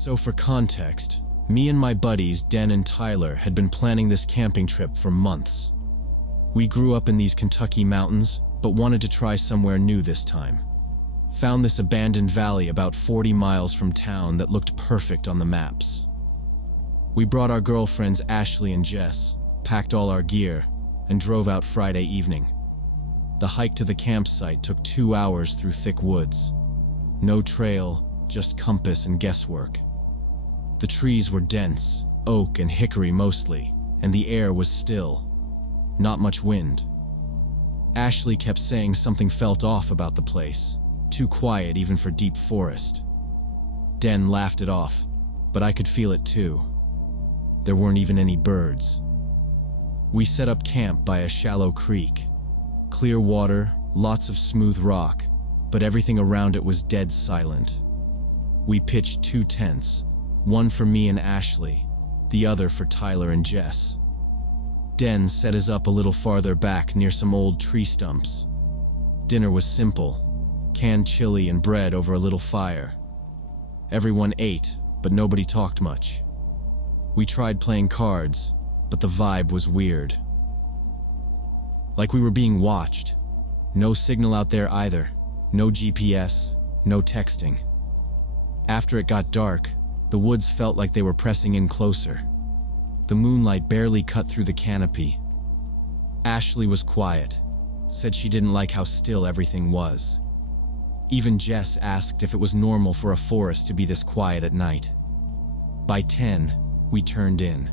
So for context, me and my buddies Den and Tyler had been planning this camping trip for months. We grew up in these Kentucky mountains, but wanted to try somewhere new this time. Found this abandoned valley about 40 miles from town that looked perfect on the maps. We brought our girlfriends Ashley and Jess, packed all our gear, and drove out Friday evening. The hike to the campsite took 2 hours through thick woods. No trail, just compass and guesswork. The trees were dense, oak and hickory mostly, and the air was still. Not much wind. Ashley kept saying something felt off about the place, too quiet even for deep forest. Den laughed it off, but I could feel it too. There weren't even any birds. We set up camp by a shallow creek. Clear water, lots of smooth rock, but everything around it was dead silent. We pitched 2 tents, one for me and Ashley, the other for Tyler and Jess. Den set us up a little farther back near some old tree stumps. Dinner was simple, canned chili and bread over a little fire. Everyone ate, but nobody talked much. We tried playing cards, but the vibe was weird. Like we were being watched. No signal out there either, no GPS, no texting. After it got dark, the woods felt like they were pressing in closer. The moonlight barely cut through the canopy. Ashley was quiet, said she didn't like how still everything was. Even Jess asked if it was normal for a forest to be this quiet at night. By 10, we turned in.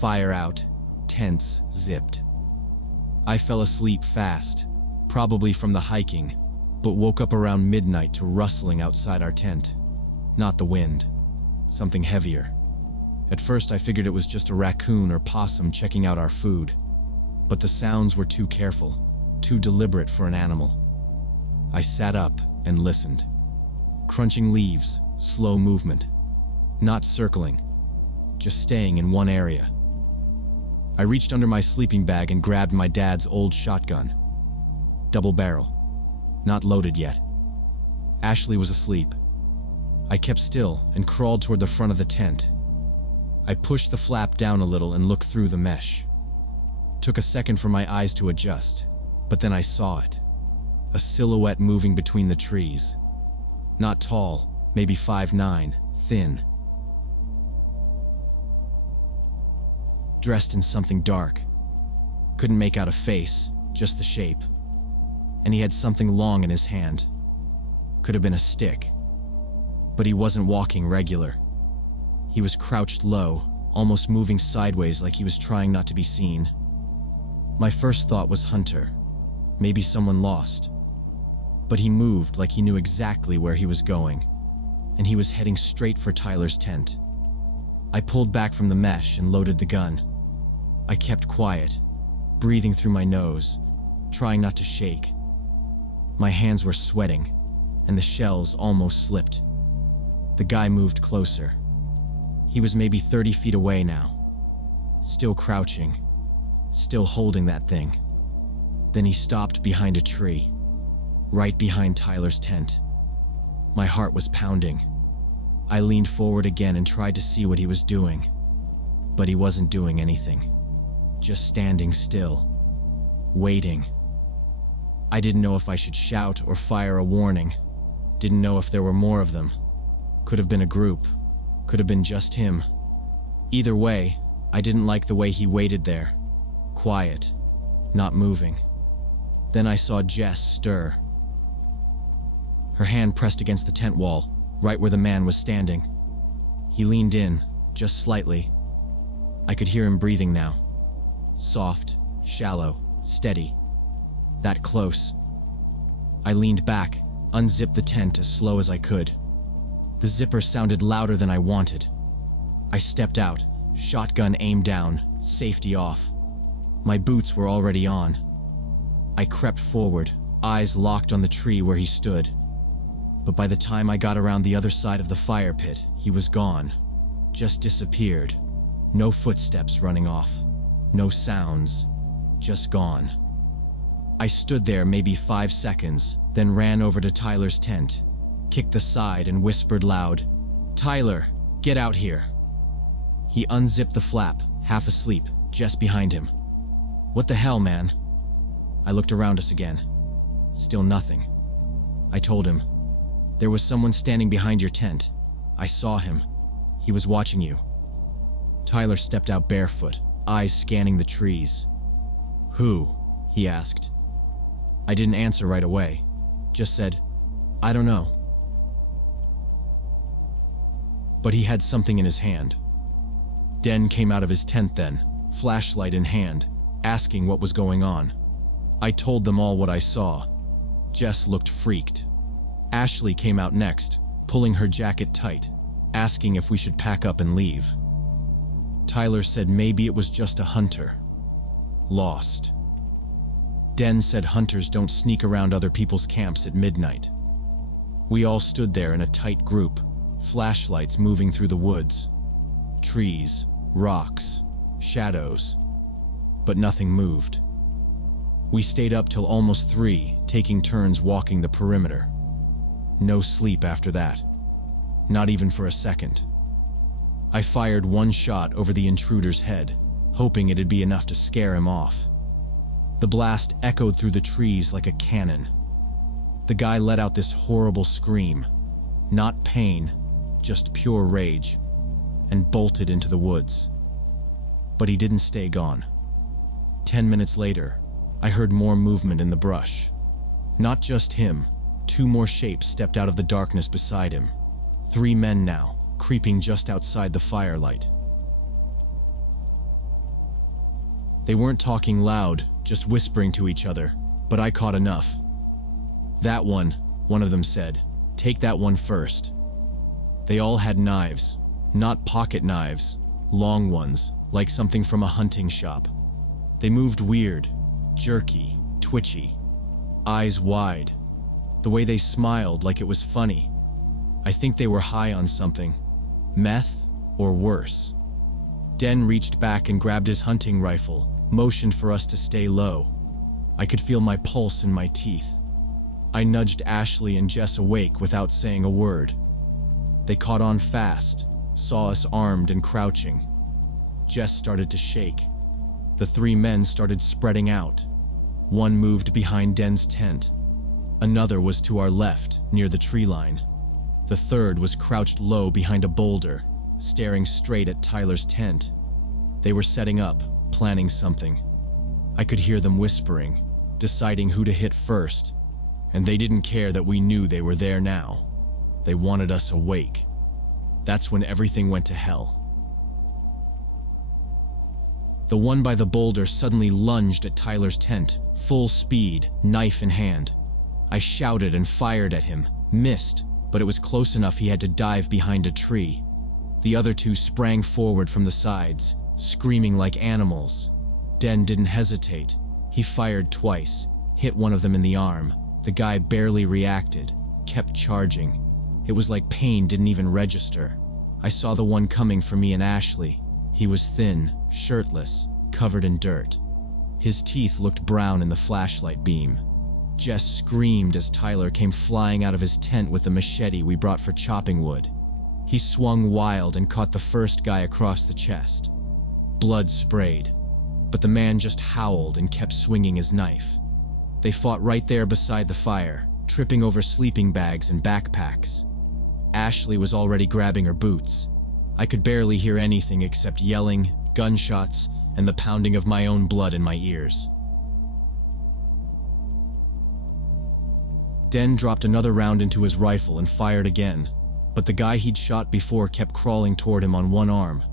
Fire out, tents zipped. I fell asleep fast, probably from the hiking, but woke up around midnight to rustling outside our tent. Not the wind, something heavier. At first I figured it was just a raccoon or possum checking out our food, but the sounds were too careful, too deliberate for an animal. I sat up and listened. Crunching leaves, slow movement. Not circling, just staying in one area. I reached under my sleeping bag and grabbed my dad's old shotgun. Double barrel. Not loaded yet. Ashley was asleep. I kept still and crawled toward the front of the tent. I pushed the flap down a little and looked through the mesh. Took a second for my eyes to adjust, but then I saw it. A silhouette moving between the trees. Not tall, maybe 5'9", thin. Dressed in something dark. Couldn't make out a face, just the shape. And he had something long in his hand. Could have been a stick. But he wasn't walking regular. He was crouched low, almost moving sideways like he was trying not to be seen. My first thought was Hunter. Maybe someone lost. But he moved like he knew exactly where he was going, and he was heading straight for Tyler's tent. I pulled back from the mesh and loaded the gun. I kept quiet, breathing through my nose, trying not to shake. My hands were sweating, and the shells almost slipped. The guy moved closer. He was maybe 30 feet away now, still crouching, still holding that thing. Then he stopped behind a tree, right behind Tyler's tent. My heart was pounding. I leaned forward again and tried to see what he was doing, but he wasn't doing anything, just standing still, waiting. I didn't know if I should shout or fire a warning. Didn't know if there were more of them. Could have been a group. Could have been just him. Either way, I didn't like the way he waited there. Quiet, not moving. Then I saw Jess stir. Her hand pressed against the tent wall, right where the man was standing. He leaned in, just slightly. I could hear him breathing now. Soft, shallow, steady. That close. I leaned back, unzipped the tent as slow as I could. The zipper sounded louder than I wanted. I stepped out, shotgun aimed down, safety off. My boots were already on. I crept forward, eyes locked on the tree where he stood. But by the time I got around the other side of the fire pit, he was gone. Just disappeared. No footsteps running off. No sounds. Just gone. I stood there maybe 5 seconds, then ran over to Tyler's tent, kicked the side and whispered loud, Tyler, get out here. He unzipped the flap, half asleep, Jess behind him. What the hell, man? I looked around us again. Still nothing. I told him, there was someone standing behind your tent. I saw him. He was watching you. Tyler stepped out barefoot, eyes scanning the trees. Who? He asked. I didn't answer right away. Just said, I don't know. But he had something in his hand. Den came out of his tent then, flashlight in hand, asking what was going on. I told them all what I saw. Jess looked freaked. Ashley came out next, pulling her jacket tight, asking if we should pack up and leave. Tyler said maybe it was just a hunter. Lost. Den said hunters don't sneak around other people's camps at midnight. We all stood there in a tight group, flashlights moving through the woods. Trees, rocks, shadows. But nothing moved. We stayed up till almost 3, taking turns walking the perimeter. No sleep after that. Not even for a second. I fired one shot over the intruder's head, hoping it'd be enough to scare him off. The blast echoed through the trees like a cannon. The guy let out this horrible scream, not pain, just pure rage, and bolted into the woods. But he didn't stay gone. 10 minutes later, I heard more movement in the brush. Not just him, 2 more shapes stepped out of the darkness beside him. 3 men now, creeping just outside the firelight. They weren't talking loud, just whispering to each other, but I caught enough. That one of them said, take that one first. They all had knives, not pocket knives, long ones, like something from a hunting shop. They moved weird, jerky, twitchy, eyes wide. The way they smiled like it was funny. I think they were high on something, meth or worse. Den reached back and grabbed his hunting rifle, motioned for us to stay low. I could feel my pulse in my teeth. I nudged Ashley and Jess awake without saying a word. They caught on fast, saw us armed and crouching. Jess started to shake. The 3 men started spreading out. One moved behind Den's tent. Another was to our left, near the tree line. The third was crouched low behind a boulder, staring straight at Tyler's tent. They were setting up, planning something. I could hear them whispering, deciding who to hit first, and they didn't care that we knew they were there now. They wanted us awake. That's when everything went to hell. The one by the boulder suddenly lunged at Tyler's tent, full speed, knife in hand. I shouted and fired at him, missed, but it was close enough he had to dive behind a tree. The other 2 sprang forward from the sides, screaming like animals. Den didn't hesitate. He fired twice, hit one of them in the arm. The guy barely reacted, kept charging. It was like pain didn't even register. I saw the one coming for me and Ashley. He was thin, shirtless, covered in dirt. His teeth looked brown in the flashlight beam. Jess screamed as Tyler came flying out of his tent with the machete we brought for chopping wood. He swung wild and caught the first guy across the chest. Blood sprayed, but the man just howled and kept swinging his knife. They fought right there beside the fire, tripping over sleeping bags and backpacks. Ashley was already grabbing her boots. I could barely hear anything except yelling, gunshots, and the pounding of my own blood in my ears. Den dropped another round into his rifle and fired again, but the guy he'd shot before kept crawling toward him on one arm.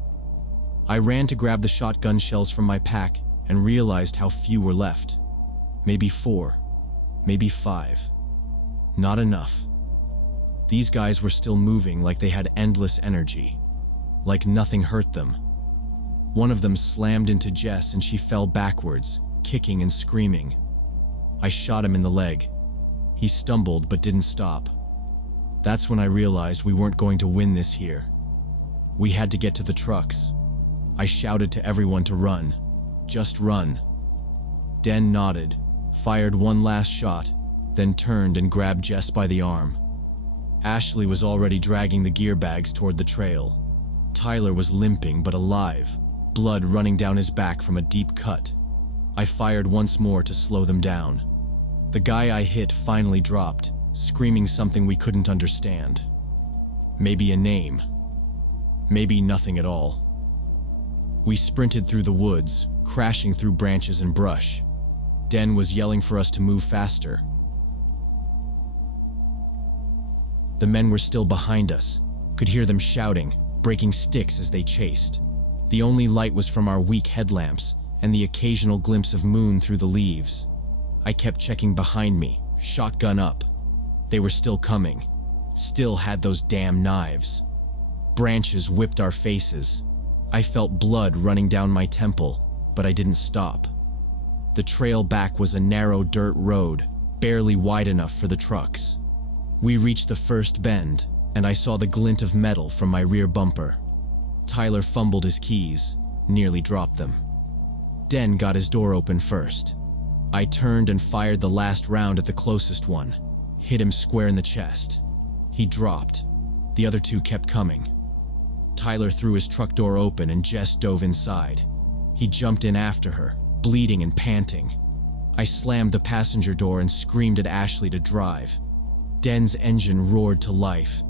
I ran to grab the shotgun shells from my pack and realized how few were left. Maybe 4, maybe 5. Not enough. These guys were still moving like they had endless energy, like nothing hurt them. One of them slammed into Jess and she fell backwards, kicking and screaming. I shot him in the leg. He stumbled but didn't stop. That's when I realized we weren't going to win this here. We had to get to the trucks. I shouted to everyone to run. Just run. Den nodded, fired one last shot, then turned and grabbed Jess by the arm. Ashley was already dragging the gear bags toward the trail. Tyler was limping but alive, blood running down his back from a deep cut. I fired once more to slow them down. The guy I hit finally dropped, screaming something we couldn't understand. Maybe a name. Maybe nothing at all. We sprinted through the woods, crashing through branches and brush. Den was yelling for us to move faster. The men were still behind us, could hear them shouting, breaking sticks as they chased. The only light was from our weak headlamps and the occasional glimpse of moon through the leaves. I kept checking behind me, shotgun up. They were still coming, still had those damn knives. Branches whipped our faces. I felt blood running down my temple, but I didn't stop. The trail back was a narrow dirt road, barely wide enough for the trucks. We reached the first bend, and I saw the glint of metal from my rear bumper. Tyler fumbled his keys, nearly dropped them. Den got his door open first. I turned and fired the last round at the closest one, hit him square in the chest. He dropped. The other two kept coming. Tyler threw his truck door open and Jess dove inside. He jumped in after her, bleeding and panting. I slammed the passenger door and screamed at Ashley to drive. Den's engine roared to life.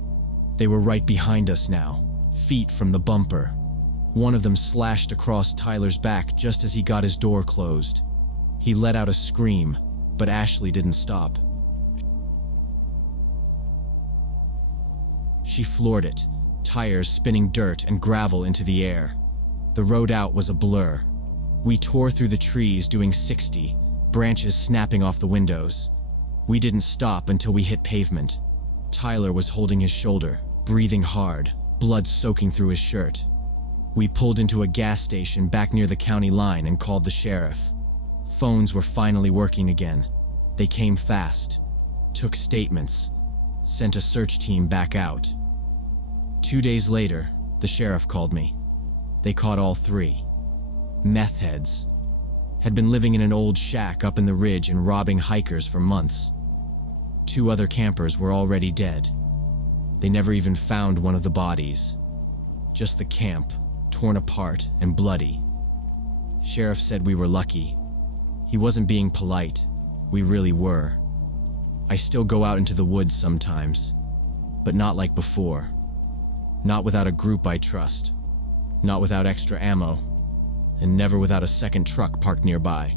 They were right behind us now, feet from the bumper. One of them slashed across Tyler's back just as he got his door closed. He let out a scream, but Ashley didn't stop. She floored it, tires spinning dirt and gravel into the air. The road out was a blur. We tore through the trees doing 60, branches snapping off the windows. We didn't stop until we hit pavement. Tyler was holding his shoulder, breathing hard, blood soaking through his shirt. We pulled into a gas station back near the county line and called the sheriff. Phones were finally working again. They came fast, took statements, sent a search team back out. 2 days later, the sheriff called me. They caught all three. Meth heads. Had been living in an old shack up in the ridge and robbing hikers for months. 2 other campers were already dead. They never even found one of the bodies. Just the camp, torn apart and bloody. Sheriff said we were lucky. He wasn't being polite. We really were. I still go out into the woods sometimes, but not like before. Not without a group I trust. Not without extra ammo. And never without a second truck parked nearby.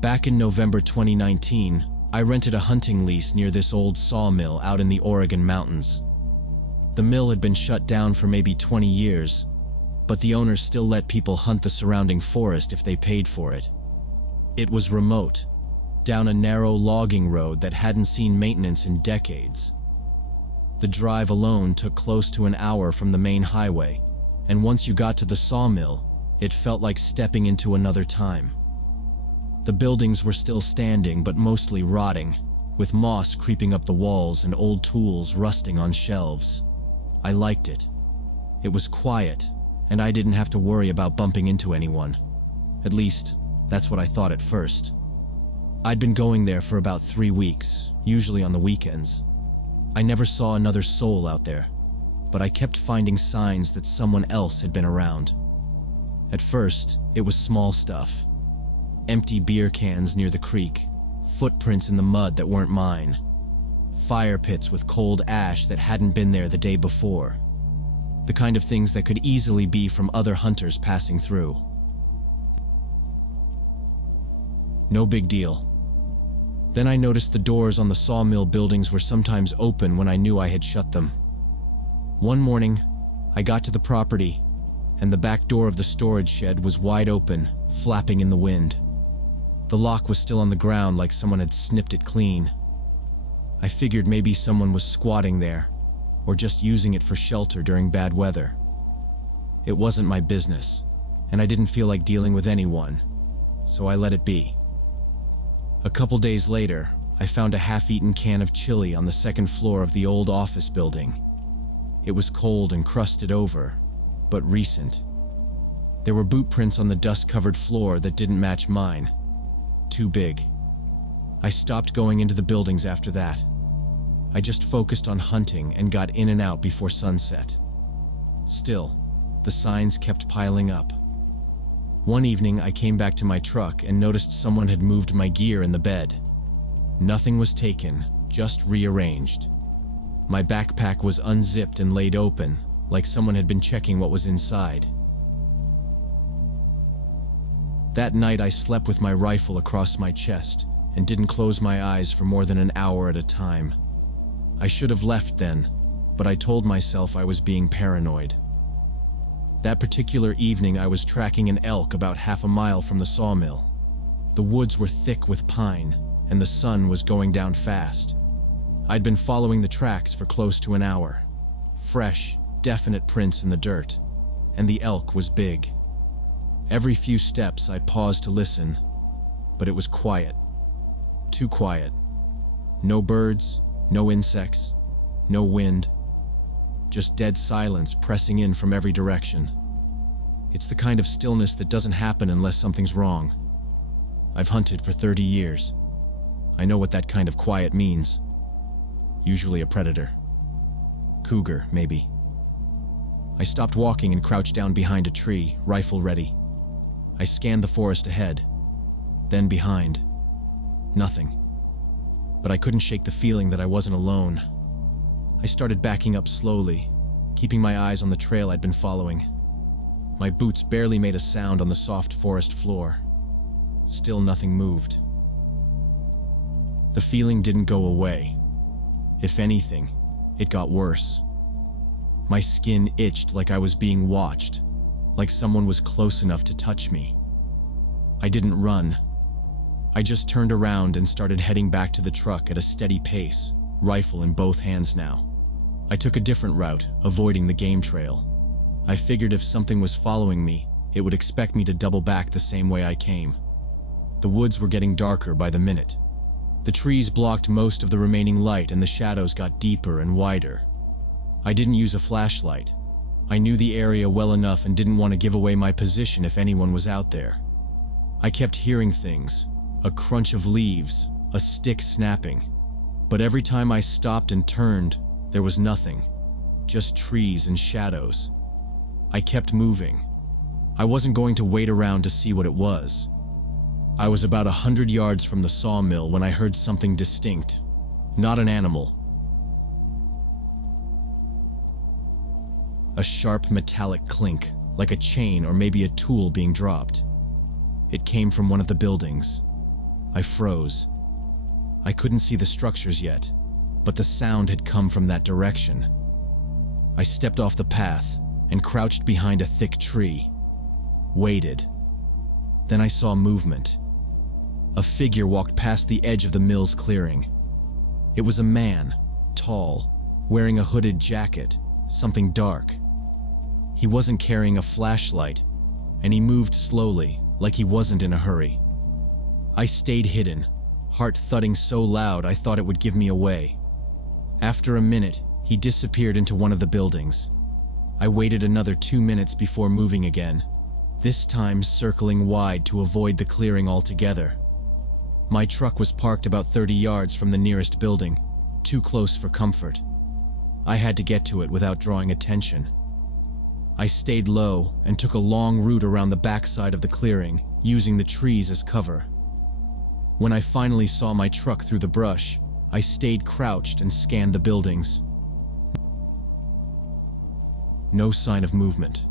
Back in November 2019, I rented a hunting lease near this old sawmill out in the Oregon mountains. The mill had been shut down for maybe 20 years, but the owners still let people hunt the surrounding forest if they paid for it. It was remote, down a narrow logging road that hadn't seen maintenance in decades. The drive alone took close to an hour from the main highway, and once you got to the sawmill, it felt like stepping into another time. The buildings were still standing but mostly rotting, with moss creeping up the walls and old tools rusting on shelves. I liked it. It was quiet, and I didn't have to worry about bumping into anyone. At least, that's what I thought at first. I'd been going there for about 3 weeks, usually on the weekends. I never saw another soul out there, but I kept finding signs that someone else had been around. At first, it was small stuff. Empty beer cans near the creek, footprints in the mud that weren't mine, fire pits with cold ash that hadn't been there the day before. The kind of things that could easily be from other hunters passing through. No big deal. Then I noticed the doors on the sawmill buildings were sometimes open when I knew I had shut them. One morning, I got to the property, and the back door of the storage shed was wide open, flapping in the wind. The lock was still on the ground like someone had snipped it clean. I figured maybe someone was squatting there, or just using it for shelter during bad weather. It wasn't my business, and I didn't feel like dealing with anyone, so I let it be. A couple days later, I found a half-eaten can of chili on the second floor of the old office building. It was cold and crusted over, but recent. There were boot prints on the dust-covered floor that didn't match mine. Too big. I stopped going into the buildings after that. I just focused on hunting and got in and out before sunset. Still, the signs kept piling up. One evening, I came back to my truck and noticed someone had moved my gear in the bed. Nothing was taken, just rearranged. My backpack was unzipped and laid open, like someone had been checking what was inside. That night, I slept with my rifle across my chest and didn't close my eyes for more than an hour at a time. I should have left then, but I told myself I was being paranoid. That particular evening, I was tracking an elk about half a mile from the sawmill. The woods were thick with pine, and the sun was going down fast. I'd been following the tracks for close to an hour. Fresh, definite prints in the dirt, and the elk was big. Every few steps, I paused to listen, but it was quiet. Too quiet. No birds, no insects, no wind. Just dead silence pressing in from every direction. It's the kind of stillness that doesn't happen unless something's wrong. I've hunted for 30 years. I know what that kind of quiet means. Usually a predator. Cougar, maybe. I stopped walking and crouched down behind a tree, rifle ready. I scanned the forest ahead, then behind. Nothing. But I couldn't shake the feeling that I wasn't alone. I started backing up slowly, keeping my eyes on the trail I'd been following. My boots barely made a sound on the soft forest floor. Still nothing moved. The feeling didn't go away. If anything, it got worse. My skin itched like I was being watched, like someone was close enough to touch me. I didn't run. I just turned around and started heading back to the truck at a steady pace, rifle in both hands now. I took a different route, avoiding the game trail. I figured if something was following me, it would expect me to double back the same way I came. The woods were getting darker by the minute. The trees blocked most of the remaining light and the shadows got deeper and wider. I didn't use a flashlight. I knew the area well enough and didn't want to give away my position if anyone was out there. I kept hearing things, a crunch of leaves, a stick snapping. But every time I stopped and turned, there was nothing, just trees and shadows. I kept moving. I wasn't going to wait around to see what it was. I was about 100 yards from the sawmill when I heard something distinct, not an animal. A sharp metallic clink, like a chain or maybe a tool being dropped. It came from one of the buildings. I froze. I couldn't see the structures yet, but the sound had come from that direction. I stepped off the path and crouched behind a thick tree. Waited. Then I saw movement. A figure walked past the edge of the mill's clearing. It was a man, tall, wearing a hooded jacket, something dark. He wasn't carrying a flashlight, and he moved slowly, like he wasn't in a hurry. I stayed hidden, heart thudding so loud I thought it would give me away. After a minute, he disappeared into one of the buildings. I waited another 2 minutes before moving again, this time circling wide to avoid the clearing altogether. My truck was parked about 30 yards from the nearest building, too close for comfort. I had to get to it without drawing attention. I stayed low and took a long route around the backside of the clearing, using the trees as cover. When I finally saw my truck through the brush, I stayed crouched and scanned the buildings. No sign of movement.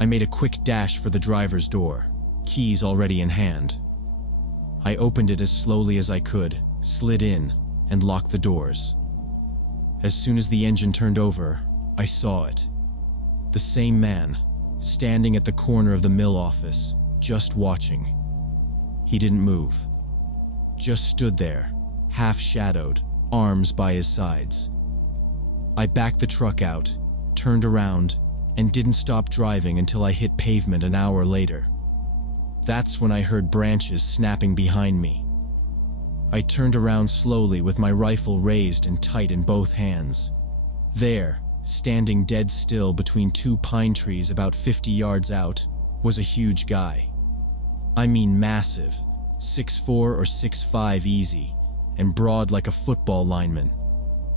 I made a quick dash for the driver's door, keys already in hand. I opened it as slowly as I could, slid in, and locked the doors. As soon as the engine turned over, I saw it. The same man, standing at the corner of the mill office, just watching. He didn't move. Just stood there, half-shadowed, arms by his sides. I backed the truck out, turned around, and didn't stop driving until I hit pavement an hour later. That's when I heard branches snapping behind me. I turned around slowly with my rifle raised and tight in both hands. There, Standing dead still between two pine trees about 50 yards out was a huge guy. I mean massive, 6'4" or 6'5" easy, and broad like a football lineman.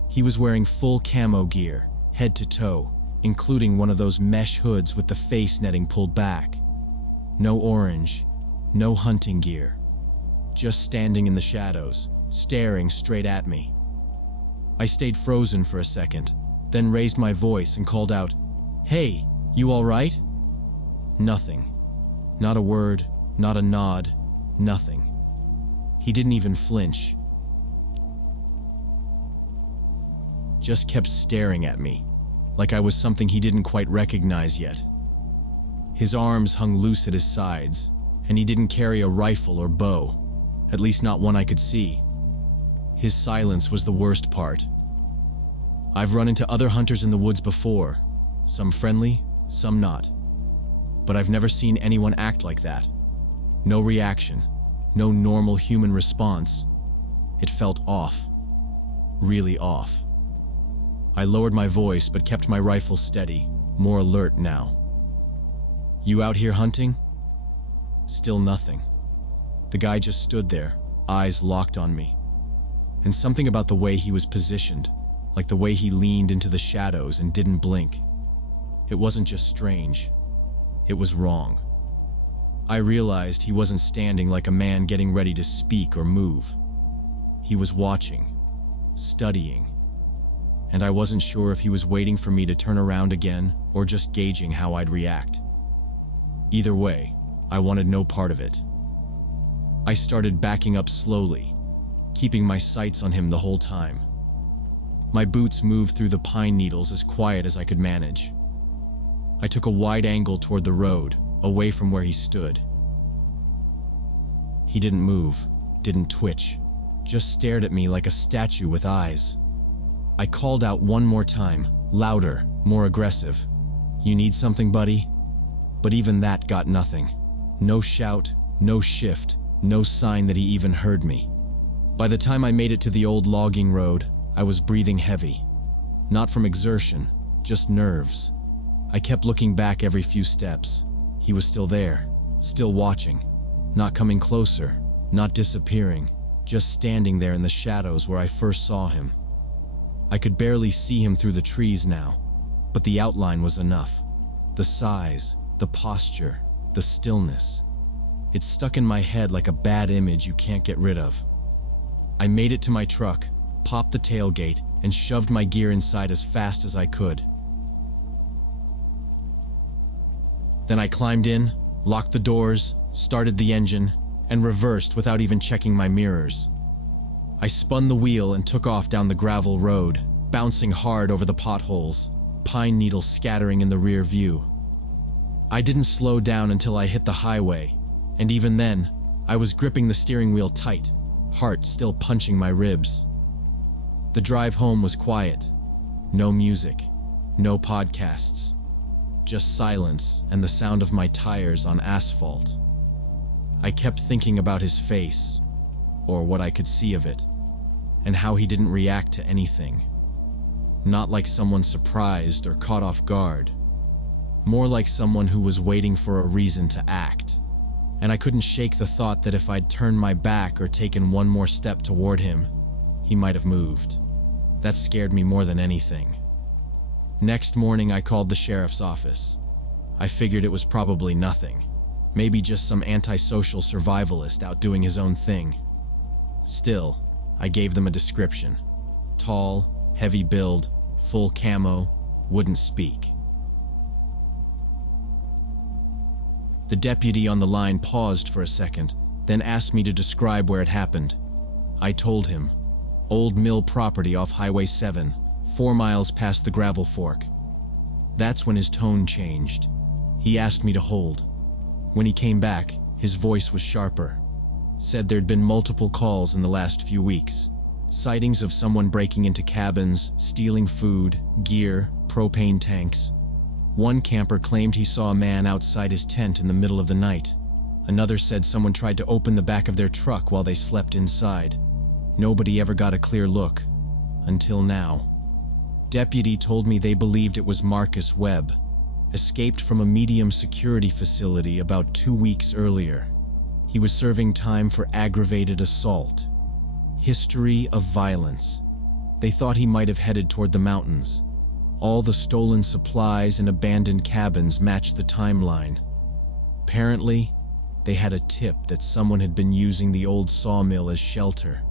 He was wearing full camo gear, head to toe, including one of those mesh hoods with the face netting pulled back. No orange, no hunting gear. Just standing in the shadows, staring straight at me. I stayed frozen for a second, then raised my voice and called out, "Hey, you all right?" Nothing. Not a word, not a nod, nothing. He didn't even flinch. Just kept staring at me, like I was something he didn't quite recognize yet. His arms hung loose at his sides, and he didn't carry a rifle or bow, at least not one I could see. His silence was the worst part. I've run into other hunters in the woods before, some friendly, some not. But I've never seen anyone act like that. No reaction, no normal human response. It felt off. Really off. I lowered my voice but kept my rifle steady, more alert now. "You out here hunting?" Still nothing. The guy just stood there, eyes locked on me. And something about the way he was positioned, like the way he leaned into the shadows and didn't blink. It wasn't just strange. It was wrong. I realized he wasn't standing like a man getting ready to speak or move. He was watching, studying, and I wasn't sure if he was waiting for me to turn around again or just gauging how I'd react. Either way, I wanted no part of it. I started backing up slowly, keeping my sights on him the whole time. My boots moved through the pine needles as quiet as I could manage. I took a wide angle toward the road, away from where he stood. He didn't move, didn't twitch, just stared at me like a statue with eyes. I called out one more time, louder, more aggressive. "You need something, buddy?" But even that got nothing. No shout, no shift, no sign that he even heard me. By the time I made it to the old logging road, I was breathing heavy. Not from exertion, just nerves. I kept looking back every few steps. He was still there, still watching, not coming closer, not disappearing, just standing there in the shadows where I first saw him. I could barely see him through the trees now, but the outline was enough. The size, the posture, the stillness. It stuck in my head like a bad image you can't get rid of. I made it to my truck, popped the tailgate, and shoved my gear inside as fast as I could. Then I climbed in, locked the doors, started the engine, and reversed without even checking my mirrors. I spun the wheel and took off down the gravel road, bouncing hard over the potholes, pine needles scattering in the rear view. I didn't slow down until I hit the highway, and even then, I was gripping the steering wheel tight, heart still punching my ribs. The drive home was quiet. No music, no podcasts. Just silence and the sound of my tires on asphalt. I kept thinking about his face, or what I could see of it, and how he didn't react to anything. Not like someone surprised or caught off guard. More like someone who was waiting for a reason to act. And I couldn't shake the thought that if I'd turned my back or taken one more step toward him, he might have moved. That scared me more than anything. Next morning, I called the sheriff's office. I figured it was probably nothing. Maybe just some antisocial survivalist out doing his own thing. Still, I gave them a description. Tall, heavy build, full camo, wouldn't speak. The deputy on the line paused for a second, then asked me to describe where it happened. I told him. Old mill property off Highway 7, 4 miles past the gravel fork. That's when his tone changed. He asked me to hold. When he came back, his voice was sharper. Said there'd been multiple calls in the last few weeks. Sightings of someone breaking into cabins, stealing food, gear, propane tanks. One camper claimed he saw a man outside his tent in the middle of the night. Another said someone tried to open the back of their truck while they slept inside. Nobody ever got a clear look. Until now. Deputy told me they believed it was Marcus Webb, escaped from a medium security facility about 2 weeks earlier. He was serving time for aggravated assault. History of violence. They thought he might have headed toward the mountains. All the stolen supplies and abandoned cabins matched the timeline. Apparently, they had a tip that someone had been using the old sawmill as shelter.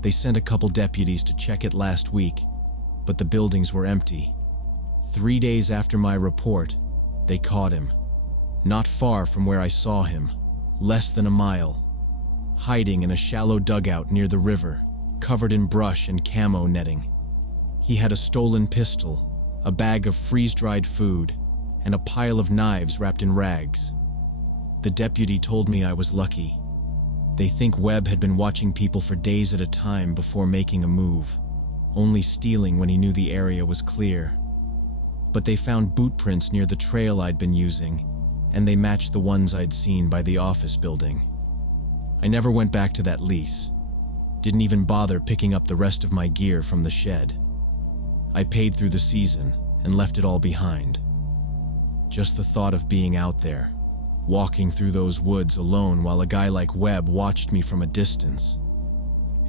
They sent a couple deputies to check it last week, but the buildings were empty. 3 days after my report, they caught him. Not far from where I saw him, less than a mile, hiding in a shallow dugout near the river, covered in brush and camo netting. He had a stolen pistol, a bag of freeze-dried food, and a pile of knives wrapped in rags. The deputy told me I was lucky. They think Webb had been watching people for days at a time before making a move, only stealing when he knew the area was clear. But they found boot prints near the trail I'd been using, and they matched the ones I'd seen by the office building. I never went back to that lease. Didn't even bother picking up the rest of my gear from the shed. I paid through the season and left it all behind. Just the thought of being out there, walking through those woods alone while a guy like Webb watched me from a distance,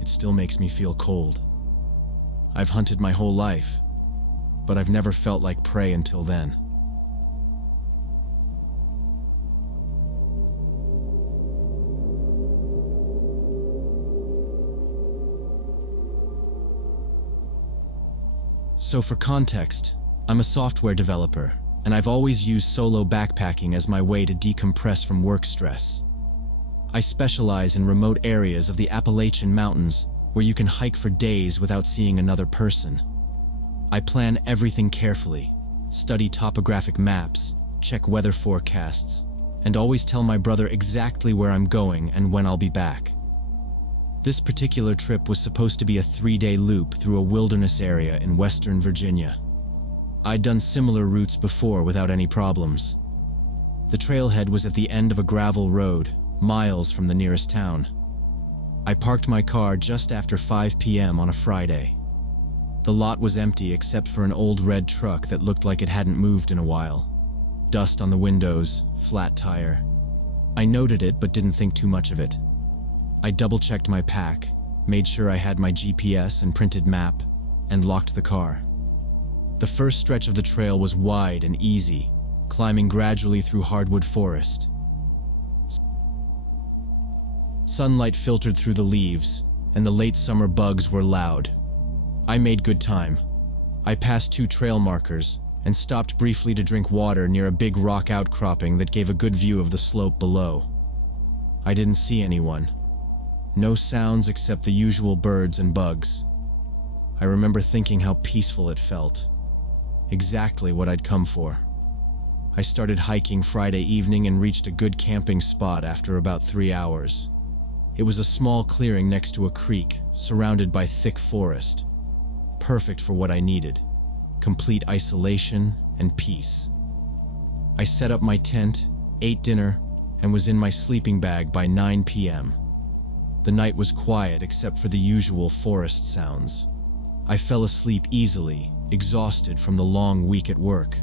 it still makes me feel cold. I've hunted my whole life, but I've never felt like prey until then. So for context, I'm a software developer, and I've always used solo backpacking as my way to decompress from work stress. I specialize in remote areas of the Appalachian Mountains where you can hike for days without seeing another person. I plan everything carefully, study topographic maps, check weather forecasts, and always tell my brother exactly where I'm going and when I'll be back. This particular trip was supposed to be a 3-day loop through a wilderness area in Western Virginia. I'd done similar routes before without any problems. The trailhead was at the end of a gravel road, miles from the nearest town. I parked my car just after 5 p.m. on a Friday. The lot was empty except for an old red truck that looked like it hadn't moved in a while. Dust on the windows, flat tire. I noted it but didn't think too much of it. I double-checked my pack, made sure I had my GPS and printed map, and locked the car. The first stretch of the trail was wide and easy, climbing gradually through hardwood forest. Sunlight filtered through the leaves, and the late summer bugs were loud. I made good time. I passed 2 trail markers and stopped briefly to drink water near a big rock outcropping that gave a good view of the slope below. I didn't see anyone. No sounds except the usual birds and bugs. I remember thinking how peaceful it felt. Exactly what I'd come for. I started hiking Friday evening and reached a good camping spot after about 3 hours. It was a small clearing next to a creek, surrounded by thick forest. Perfect for what I needed. Complete isolation and peace. I set up my tent, ate dinner, and was in my sleeping bag by 9 p.m. The night was quiet except for the usual forest sounds. I fell asleep easily, exhausted from the long week at work.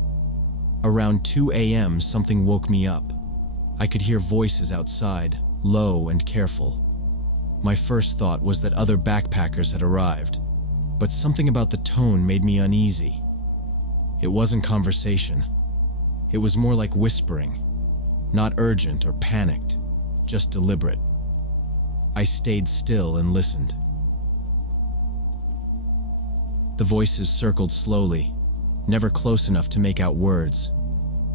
Around 2 a.m. something woke me up. I could hear voices outside, low and careful. My first thought was that other backpackers had arrived, but something about the tone made me uneasy. It wasn't conversation. It was more like whispering, not urgent or panicked, just deliberate. I stayed still and listened. The voices circled slowly, never close enough to make out words.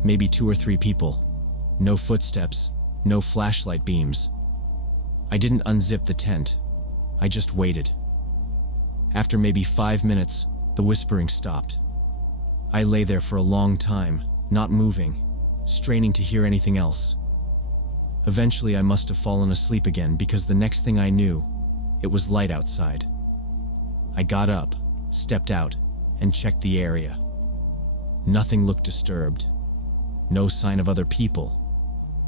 Maybe 2 or 3 people. No footsteps, no flashlight beams. I didn't unzip the tent. I just waited. After maybe 5 minutes, the whispering stopped. I lay there for a long time, not moving, straining to hear anything else. Eventually, I must have fallen asleep again because the next thing I knew, it was light outside. I got up, stepped out, and checked the area. Nothing looked disturbed. No sign of other people.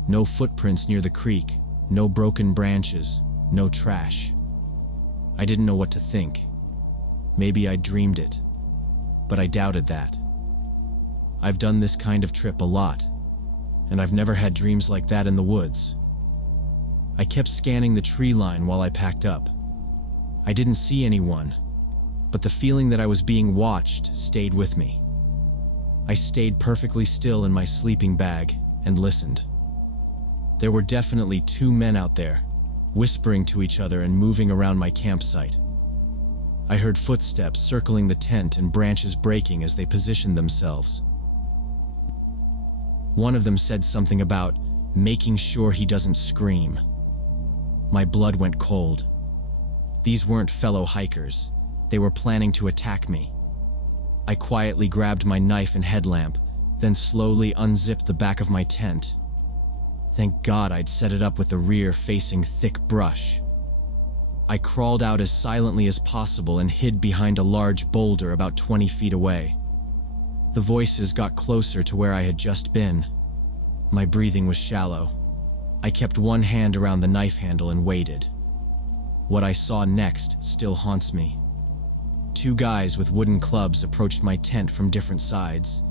No footprints near the creek, no broken branches, no trash. I didn't know what to think. Maybe I dreamed it. but I doubted that. I've done this kind of trip a lot, and I've never had dreams like that in the woods. I kept scanning the tree line while I packed up. I didn't see anyone, but the feeling that I was being watched stayed with me. I stayed perfectly still in my sleeping bag and listened. There were definitely two men out there, whispering to each other and moving around my campsite. I heard footsteps circling the tent and branches breaking as they positioned themselves. One of them said something about making sure he doesn't scream. My blood went cold. These weren't fellow hikers. They were planning to attack me. I quietly grabbed my knife and headlamp, then slowly unzipped the back of my tent. Thank God I'd set it up with the rear facing thick brush. I crawled out as silently as possible and hid behind a large boulder about 20 feet away. The voices got closer to where I had just been. My breathing was shallow. I kept one hand around the knife handle and waited. What I saw next still haunts me. Two guys with wooden clubs approached my tent from different sides.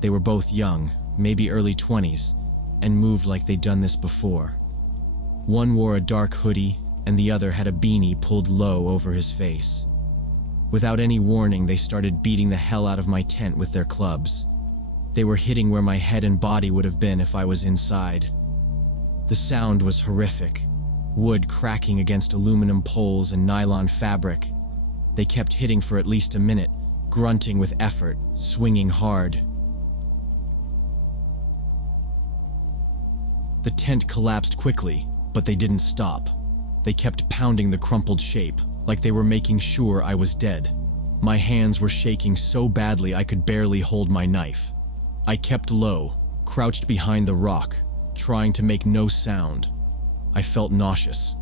They were both young, maybe early 20s, and moved like they'd done this before. One wore a dark hoodie, and the other had a beanie pulled low over his face. Without any warning, they started beating the hell out of my tent with their clubs. They were hitting where my head and body would have been if I was inside. The sound was horrific. Wood cracking against aluminum poles and nylon fabric. They kept hitting for at least a minute, grunting with effort, swinging hard. The tent collapsed quickly, but they didn't stop. They kept pounding the crumpled shape, like they were making sure I was dead. My hands were shaking so badly I could barely hold my knife. I kept low, crouched behind the rock, trying to make no sound. I felt nauseous.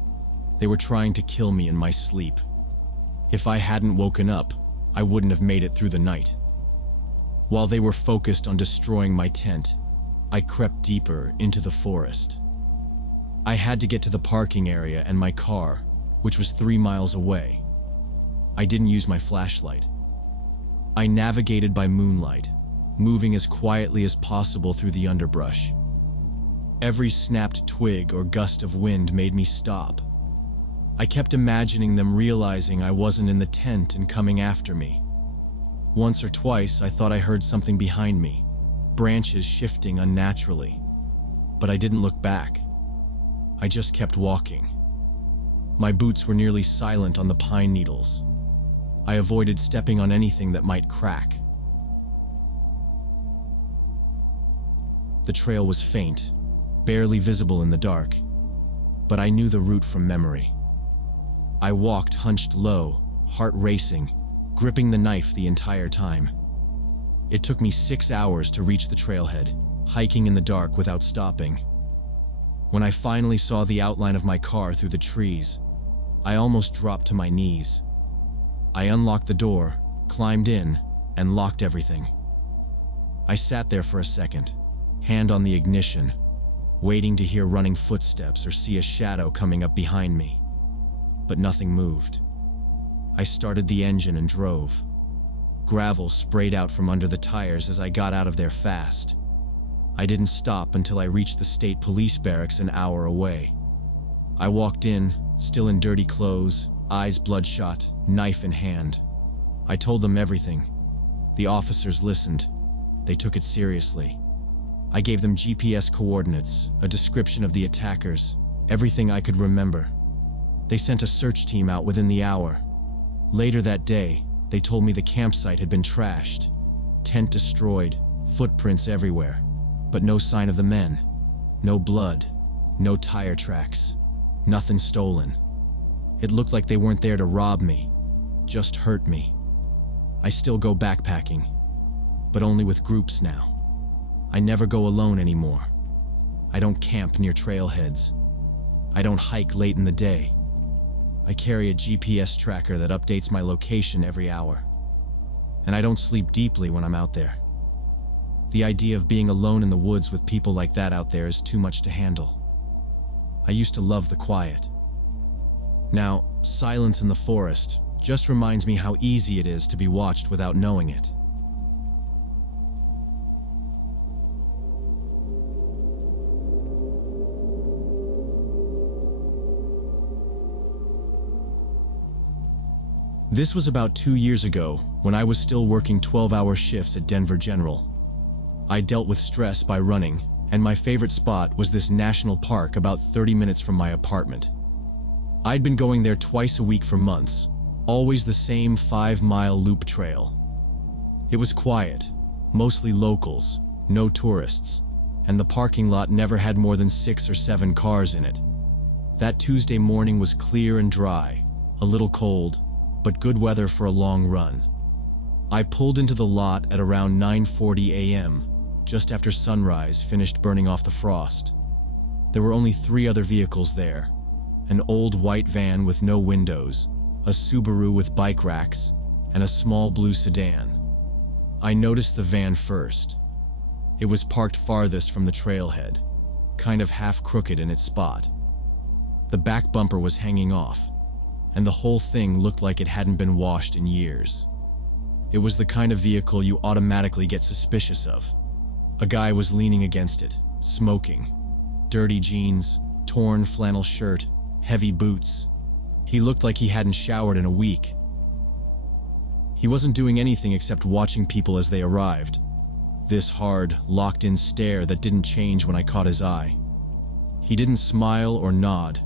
They were trying to kill me in my sleep. If I hadn't woken up, I wouldn't have made it through the night. While they were focused on destroying my tent, I crept deeper into the forest. I had to get to the parking area and my car, which was 3 miles away. I didn't use my flashlight. I navigated by moonlight, moving as quietly as possible through the underbrush. Every snapped twig or gust of wind made me stop. I kept imagining them realizing I wasn't in the tent and coming after me. Once or twice, I thought I heard something behind me, branches shifting unnaturally. But I didn't look back. I just kept walking. My boots were nearly silent on the pine needles. I avoided stepping on anything that might crack. The trail was faint, barely visible in the dark, but I knew the route from memory. I walked hunched low, heart racing, gripping the knife the entire time. It took me 6 hours to reach the trailhead, hiking in the dark without stopping. When I finally saw the outline of my car through the trees, I almost dropped to my knees. I unlocked the door, climbed in, and locked everything. I sat there for a second, hand on the ignition, waiting to hear running footsteps or see a shadow coming up behind me. But nothing moved. I started the engine and drove. Gravel sprayed out from under the tires as I got out of there fast. I didn't stop until I reached the state police barracks an hour away. I walked in, still in dirty clothes, eyes bloodshot, knife in hand. I told them everything. The officers listened. They took it seriously. I gave them GPS coordinates, a description of the attackers, everything I could remember. They sent a search team out within the hour. Later that day, they told me the campsite had been trashed, tent destroyed, footprints everywhere, but no sign of the men. No blood, no tire tracks, nothing stolen. It looked like they weren't there to rob me, just hurt me. I still go backpacking, but only with groups now. I never go alone anymore. I don't camp near trailheads. I don't hike late in the day. I carry a GPS tracker that updates my location every hour. And I don't sleep deeply when I'm out there. The idea of being alone in the woods with people like that out there is too much to handle. I used to love the quiet. Now, silence in the forest just reminds me how easy it is to be watched without knowing it. This was about 2 years ago, when I was still working 12-hour shifts at Denver General. I dealt with stress by running, and my favorite spot was this national park about 30 minutes from my apartment. I'd been going there twice a week for months, always the same 5-mile loop trail. It was quiet, mostly locals, no tourists, and the parking lot never had more than 6 or 7 cars in it. That Tuesday morning was clear and dry, a little cold, but good weather for a long run. I pulled into the lot at around 9:40 a.m., just after sunrise finished burning off the frost. There were only 3 other vehicles there: an old white van with no windows, a Subaru with bike racks, and a small blue sedan. I noticed the van first. It was parked farthest from the trailhead, kind of half crooked in its spot. The back bumper was hanging off, and the whole thing looked like it hadn't been washed in years. It was the kind of vehicle you automatically get suspicious of. A guy was leaning against it, smoking. Dirty jeans, torn flannel shirt, heavy boots. He looked like he hadn't showered in a week. He wasn't doing anything except watching people as they arrived. This hard, locked-in stare that didn't change when I caught his eye. He didn't smile or nod,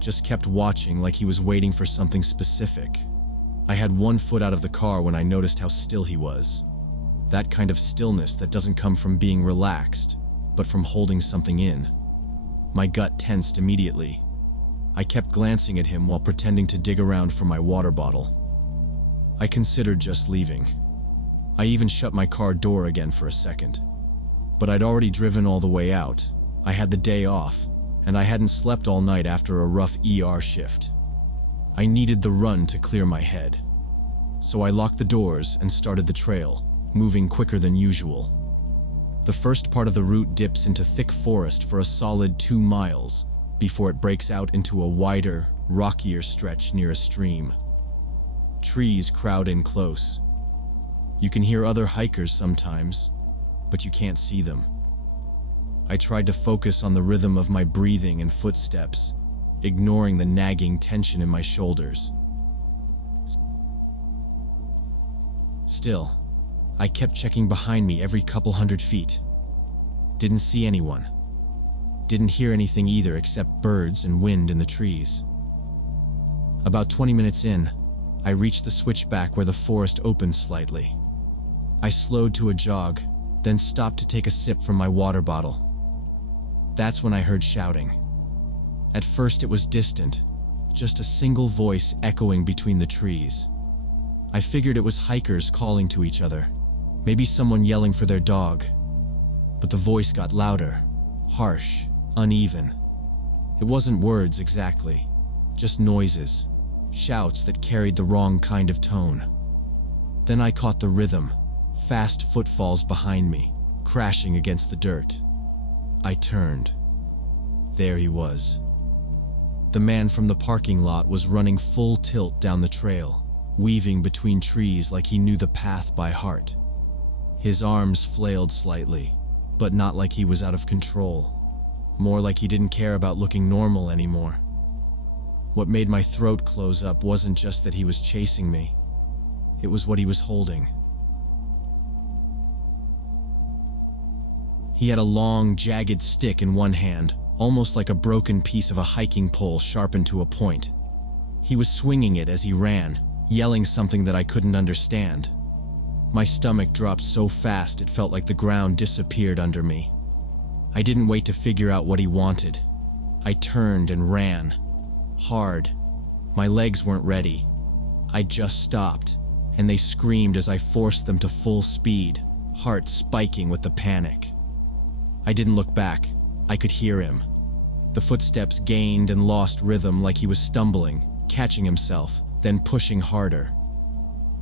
just kept watching like he was waiting for something specific. I had one foot out of the car when I noticed how still he was. That kind of stillness that doesn't come from being relaxed, but from holding something in. My gut tensed immediately. I kept glancing at him while pretending to dig around for my water bottle. I considered just leaving. I even shut my car door again for a second. But I'd already driven all the way out. I had the day off, and I hadn't slept all night after a rough ER shift. I needed the run to clear my head. So I locked the doors and started the trail, moving quicker than usual. The first part of the route dips into thick forest for a solid 2 miles before it breaks out into a wider, rockier stretch near a stream. Trees crowd in close. You can hear other hikers sometimes, but you can't see them. I tried to focus on the rhythm of my breathing and footsteps, ignoring the nagging tension in my shoulders. Still, I kept checking behind me every couple hundred feet. Didn't see anyone. Didn't hear anything either except birds and wind in the trees. About 20 minutes in, I reached the switchback where the forest opened slightly. I slowed to a jog, then stopped to take a sip from my water bottle. That's when I heard shouting. At first it was distant, just a single voice echoing between the trees. I figured it was hikers calling to each other, maybe someone yelling for their dog. But the voice got louder, harsh, uneven. It wasn't words exactly, just noises, shouts that carried the wrong kind of tone. Then I caught the rhythm, fast footfalls behind me, crashing against the dirt. I turned. There he was. The man from the parking lot was running full tilt down the trail, weaving between trees like he knew the path by heart. His arms flailed slightly, but not like he was out of control. More like he didn't care about looking normal anymore. What made my throat close up wasn't just that he was chasing me. It was what he was holding. He had a long, jagged stick in one hand, almost like a broken piece of a hiking pole sharpened to a point. He was swinging it as he ran, yelling something that I couldn't understand. My stomach dropped so fast it felt like the ground disappeared under me. I didn't wait to figure out what he wanted. I turned and ran. Hard. My legs weren't ready. I just stopped, and they screamed as I forced them to full speed, heart spiking with the panic. I didn't look back. I could hear him. The footsteps gained and lost rhythm like he was stumbling, catching himself, then pushing harder.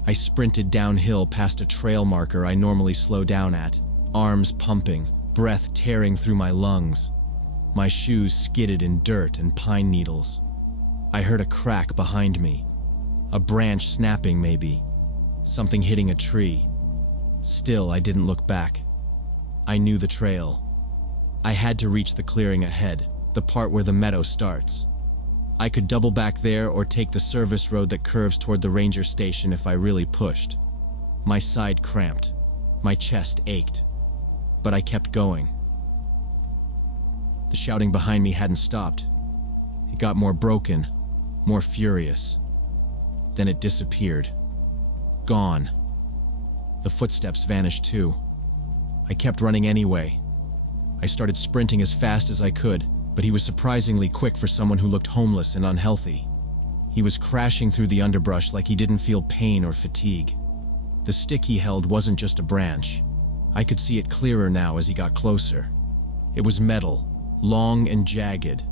I sprinted downhill past a trail marker I normally slow down at, arms pumping, breath tearing through my lungs. My shoes skidded in dirt and pine needles. I heard a crack behind me. A branch snapping maybe. Something hitting a tree. Still, I didn't look back. I knew the trail. I had to reach the clearing ahead, the part where the meadow starts. I could double back there or take the service road that curves toward the ranger station if I really pushed. My side cramped. My chest ached. But I kept going. The shouting behind me hadn't stopped. It got more broken, more furious. Then it disappeared. Gone. The footsteps vanished too. I kept running anyway. I started sprinting as fast as I could, but he was surprisingly quick for someone who looked homeless and unhealthy. He was crashing through the underbrush like he didn't feel pain or fatigue. The stick he held wasn't just a branch. I could see it clearer now as he got closer. It was metal, long and jagged,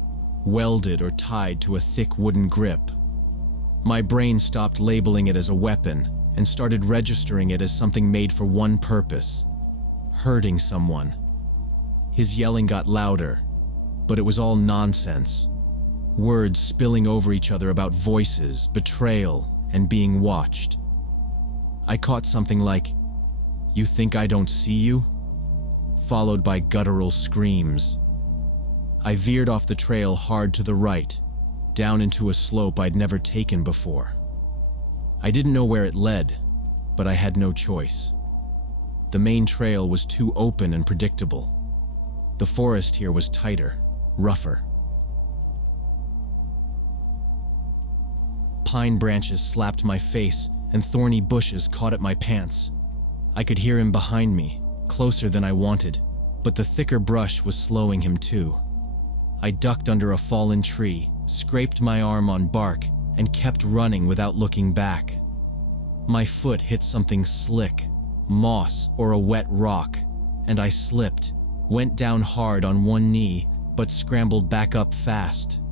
welded or tied to a thick wooden grip. My brain stopped labeling it as a weapon and started registering it as something made for one purpose: hurting someone. His yelling got louder, but it was all nonsense. Words spilling over each other about voices, betrayal, and being watched. I caught something like, "You think I don't see you?" followed by guttural screams. I veered off the trail hard to the right, down into a slope I'd never taken before. I didn't know where it led, but I had no choice. The main trail was too open and predictable. The forest here was tighter, rougher. Pine branches slapped my face, and thorny bushes caught at my pants. I could hear him behind me, closer than I wanted, but the thicker brush was slowing him too. I ducked under a fallen tree, scraped my arm on bark, and kept running without looking back. My foot hit something slick, moss or a wet rock, and I slipped, went down hard on one knee, but scrambled back up fast.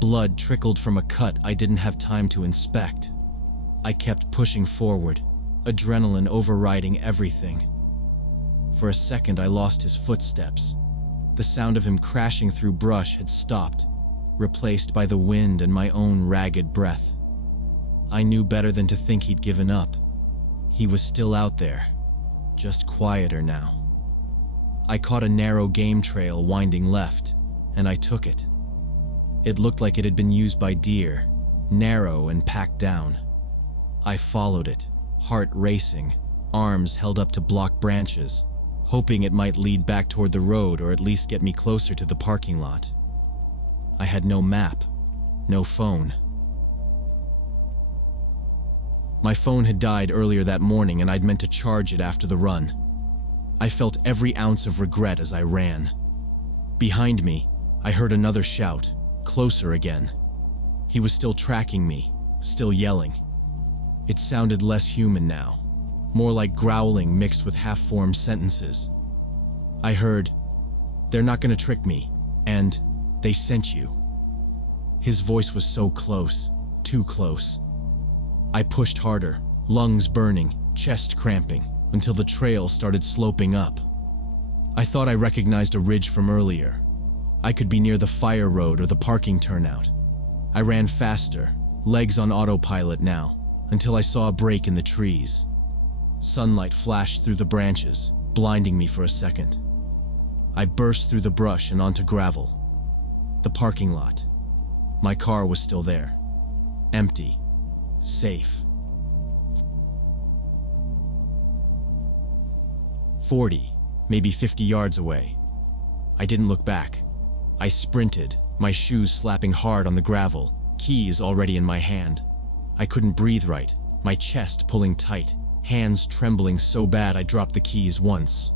Blood trickled from a cut I didn't have time to inspect. I kept pushing forward, adrenaline overriding everything. For a second I lost his footsteps. The sound of him crashing through brush had stopped, replaced by the wind and my own ragged breath. I knew better than to think he'd given up. He was still out there, just quieter now. I caught a narrow game trail winding left, and I took it. It looked like it had been used by deer, narrow and packed down. I followed it, heart racing, arms held up to block branches, hoping it might lead back toward the road or at least get me closer to the parking lot. I had no map, no phone. My phone had died earlier that morning and I'd meant to charge it after the run. I felt every ounce of regret as I ran. Behind me, I heard another shout, closer again. He was still tracking me, still yelling. It sounded less human now, more like growling mixed with half-formed sentences. I heard, "They're not gonna trick me," and "They sent you." His voice was so close, too close. I pushed harder, lungs burning, chest cramping, until the trail started sloping up. I thought I recognized a ridge from earlier. I could be near the fire road or the parking turnout. I ran faster, legs on autopilot now, until I saw a break in the trees. Sunlight flashed through the branches, blinding me for a second. I burst through the brush and onto gravel. The parking lot. My car was still there. Empty. Safe. 40, maybe 50 yards away. I didn't look back. I sprinted, my shoes slapping hard on the gravel, keys already in my hand. I couldn't breathe right, my chest pulling tight, hands trembling so bad I dropped the keys once.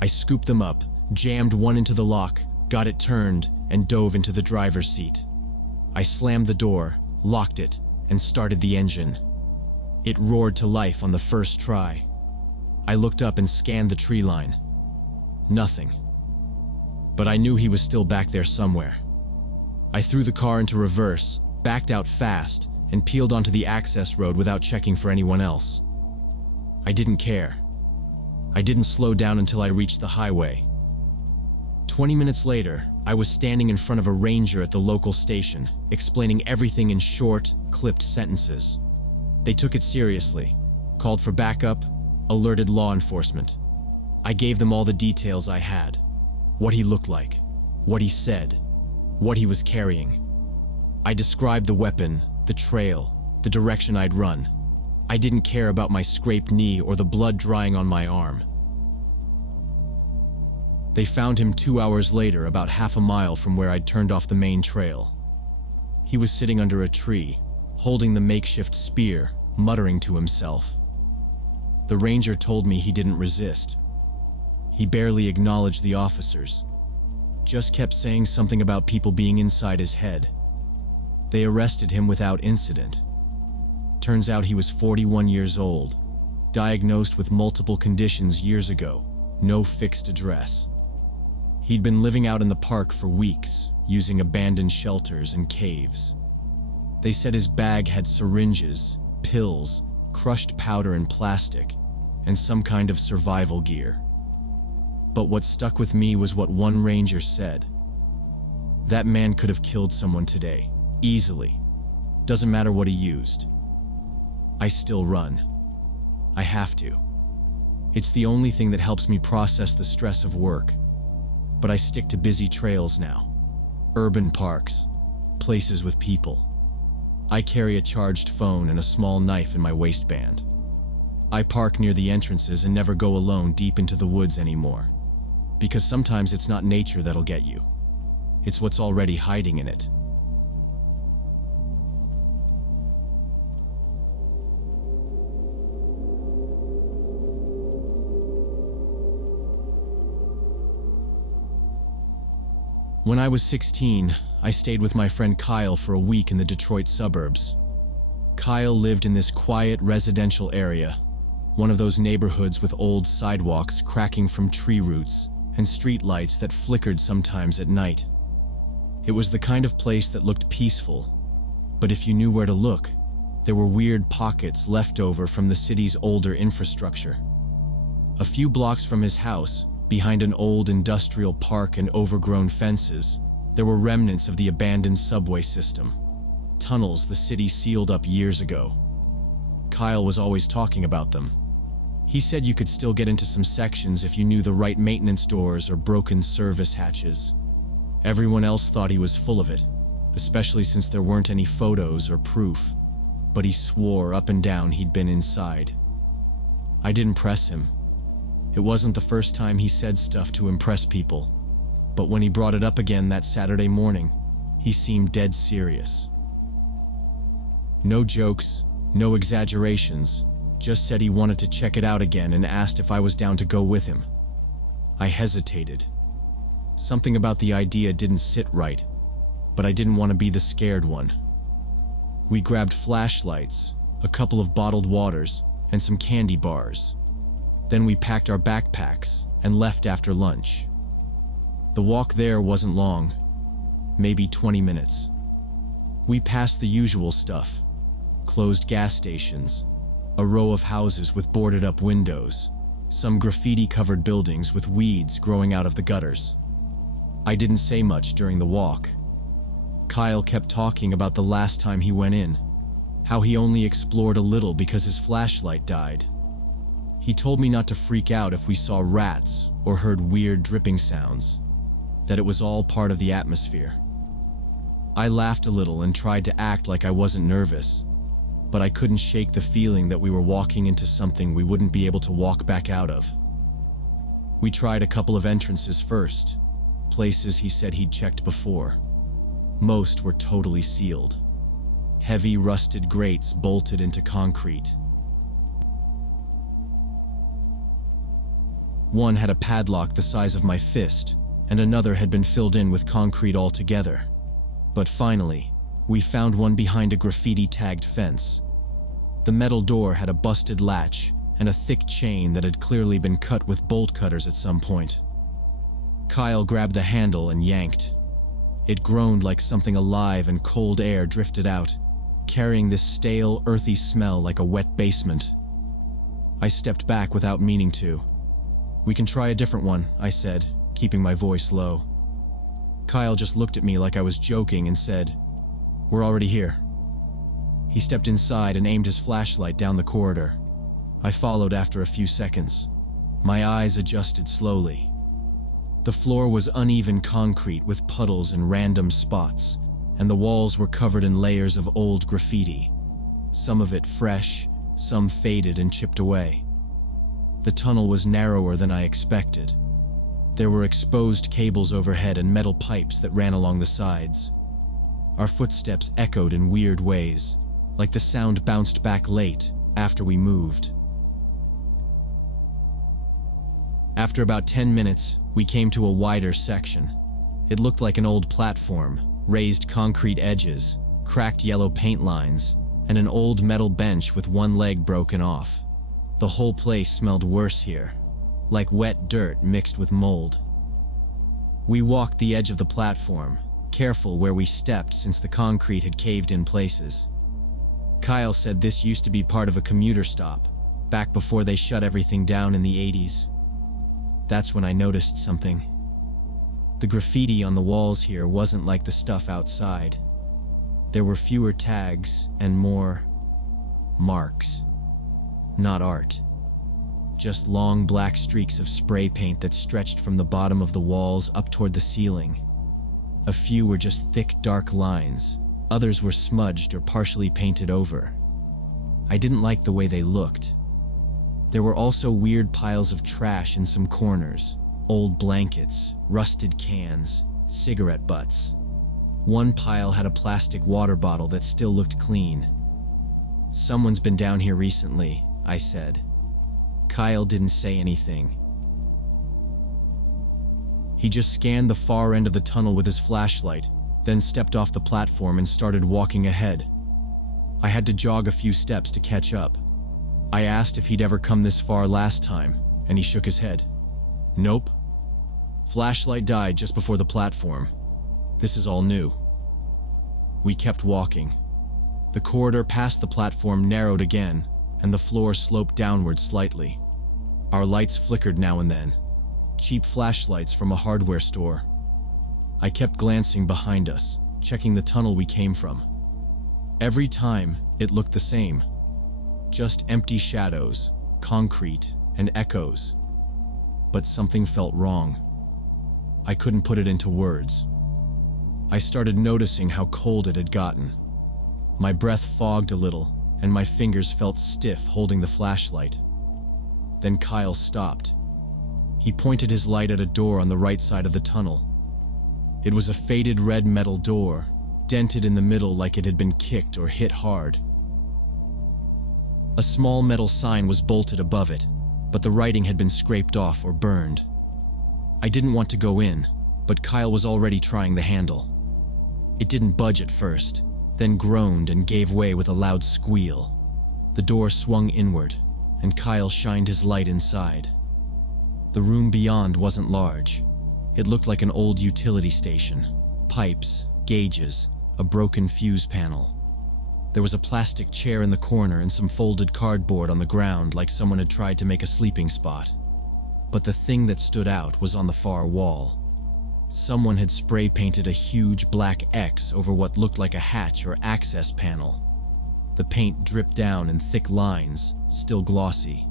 I scooped them up, jammed one into the lock, got it turned, and dove into the driver's seat. I slammed the door, locked it, and started the engine. It roared to life on the first try. I looked up and scanned the tree line. Nothing. But I knew he was still back there somewhere. I threw the car into reverse, backed out fast, and peeled onto the access road without checking for anyone else. I didn't care. I didn't slow down until I reached the highway. 20 minutes later, I was standing in front of a ranger at the local station, explaining everything in short, clipped sentences. They took it seriously, called for backup, alerted law enforcement. I gave them all the details I had. What he looked like, what he said, what he was carrying. I described the weapon, the trail, the direction I'd run. I didn't care about my scraped knee or the blood drying on my arm. They found him 2 hours later, about half a mile from where I'd turned off the main trail. He was sitting under a tree, holding the makeshift spear, muttering to himself. The ranger told me he didn't resist. He barely acknowledged the officers, just kept saying something about people being inside his head. They arrested him without incident. Turns out he was 41 years old, diagnosed with multiple conditions years ago, no fixed address. He'd been living out in the park for weeks, using abandoned shelters and caves. They said his bag had syringes, pills, crushed powder and plastic, and some kind of survival gear. But what stuck with me was what one ranger said. That man could have killed someone today, easily. Doesn't matter what he used. I still run. I have to. It's the only thing that helps me process the stress of work. But I stick to busy trails now. Urban parks, places with people. I carry a charged phone and a small knife in my waistband. I park near the entrances and never go alone deep into the woods anymore. Because sometimes it's not nature that'll get you. It's what's already hiding in it. When I was 16, I stayed with my friend Kyle for a week in the Detroit suburbs. Kyle lived in this quiet residential area, one of those neighborhoods with old sidewalks cracking from tree roots and street lights that flickered sometimes at night. It was the kind of place that looked peaceful, but if you knew where to look, there were weird pockets left over from the city's older infrastructure. A few blocks from his house, behind an old industrial park and overgrown fences, there were remnants of the abandoned subway system, tunnels the city sealed up years ago. Kyle was always talking about them. He said you could still get into some sections if you knew the right maintenance doors or broken service hatches. Everyone else thought he was full of it, especially since there weren't any photos or proof, but he swore up and down he'd been inside. I didn't press him. It wasn't the first time he said stuff to impress people, but when he brought it up again that Saturday morning, he seemed dead serious. No jokes, no exaggerations, just said he wanted to check it out again and asked if I was down to go with him. I hesitated. Something about the idea didn't sit right, but I didn't want to be the scared one. We grabbed flashlights, a couple of bottled waters, and some candy bars. Then we packed our backpacks and left after lunch. The walk there wasn't long, maybe 20 minutes. We passed the usual stuff, closed gas stations, a row of houses with boarded up windows, some graffiti-covered buildings with weeds growing out of the gutters. I didn't say much during the walk. Kyle kept talking about the last time he went in, how he only explored a little because his flashlight died. He told me not to freak out if we saw rats or heard weird dripping sounds, that it was all part of the atmosphere. I laughed a little and tried to act like I wasn't nervous, but I couldn't shake the feeling that we were walking into something we wouldn't be able to walk back out of. We tried a couple of entrances first, places he said he'd checked before. Most were totally sealed. Heavy rusted grates bolted into concrete. One had a padlock the size of my fist, and another had been filled in with concrete altogether. But finally, we found one behind a graffiti-tagged fence. The metal door had a busted latch and a thick chain that had clearly been cut with bolt cutters at some point. Kyle grabbed the handle and yanked. It groaned like something alive and cold air drifted out, carrying this stale, earthy smell like a wet basement. I stepped back without meaning to. "We can try a different one," I said, keeping my voice low. Kyle just looked at me like I was joking and said, "We're already here." He stepped inside and aimed his flashlight down the corridor. I followed after a few seconds. My eyes adjusted slowly. The floor was uneven concrete with puddles and random spots, and the walls were covered in layers of old graffiti. Some of it fresh, some faded and chipped away. The tunnel was narrower than I expected. There were exposed cables overhead and metal pipes that ran along the sides. Our footsteps echoed in weird ways, like the sound bounced back late after we moved. After about 10 minutes, we came to a wider section. It looked like an old platform, raised concrete edges, cracked yellow paint lines, and an old metal bench with one leg broken off. The whole place smelled worse here, like wet dirt mixed with mold. We walked the edge of the platform, careful where we stepped since the concrete had caved in places. Kyle said this used to be part of a commuter stop, back before they shut everything down in the 80s. That's when I noticed something. The graffiti on the walls here wasn't like the stuff outside. There were fewer tags and more marks. Not art. Just long black streaks of spray paint that stretched from the bottom of the walls up toward the ceiling. A few were just thick, dark lines. Others were smudged or partially painted over. I didn't like the way they looked. There were also weird piles of trash in some corners. Old blankets, rusted cans, cigarette butts. One pile had a plastic water bottle that still looked clean. "Someone's been down here recently," I said. Kyle didn't say anything. He just scanned the far end of the tunnel with his flashlight, then stepped off the platform and started walking ahead. I had to jog a few steps to catch up. I asked if he'd ever come this far last time, and he shook his head. "Nope. Flashlight died just before the platform. This is all new." We kept walking. The corridor past the platform narrowed again, and the floor sloped downward slightly. Our lights flickered now and then. Cheap flashlights from a hardware store. I kept glancing behind us, checking the tunnel we came from. Every time, it looked the same. Just empty shadows, concrete, and echoes. But something felt wrong. I couldn't put it into words. I started noticing how cold it had gotten. My breath fogged a little, and my fingers felt stiff holding the flashlight. Then Kyle stopped. He pointed his light at a door on the right side of the tunnel. It was a faded red metal door, dented in the middle like it had been kicked or hit hard. A small metal sign was bolted above it, but the writing had been scraped off or burned. I didn't want to go in, but Kyle was already trying the handle. It didn't budge at first, then groaned and gave way with a loud squeal. The door swung inward, and Kyle shined his light inside. The room beyond wasn't large. It looked like an old utility station. Pipes, gauges, a broken fuse panel. There was a plastic chair in the corner and some folded cardboard on the ground like someone had tried to make a sleeping spot. But the thing that stood out was on the far wall. Someone had spray painted a huge black X over what looked like a hatch or access panel. The paint dripped down in thick lines, still glossy.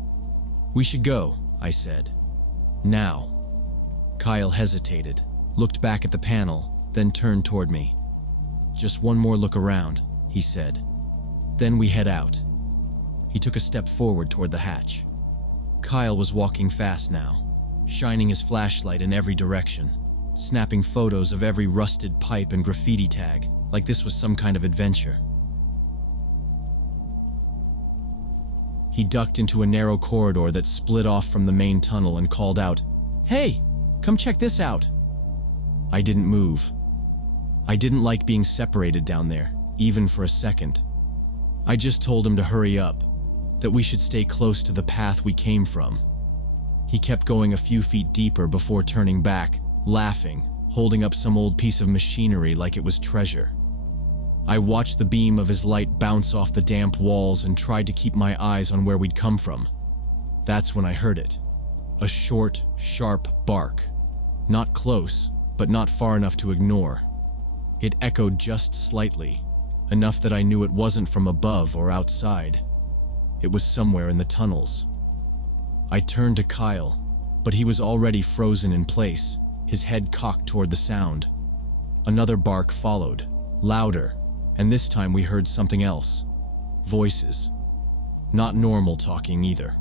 "We should go," I said. "Now." Kyle hesitated, looked back at the panel, then turned toward me. "Just one more look around," he said. "Then we head out." He took a step forward toward the hatch. Kyle was walking fast now, shining his flashlight in every direction, snapping photos of every rusted pipe and graffiti tag, like this was some kind of adventure. He ducked into a narrow corridor that split off from the main tunnel and called out, "Hey, come check this out." I didn't move. I didn't like being separated down there, even for a second. I just told him to hurry up, that we should stay close to the path we came from. He kept going a few feet deeper before turning back, laughing, holding up some old piece of machinery like it was treasure. I watched the beam of his light bounce off the damp walls and tried to keep my eyes on where we'd come from. That's when I heard it. A short, sharp bark. Not close, but not far enough to ignore. It echoed just slightly, enough that I knew it wasn't from above or outside. It was somewhere in the tunnels. I turned to Kyle, but he was already frozen in place, his head cocked toward the sound. Another bark followed, louder, and this time we heard something else. Voices. Not normal talking either.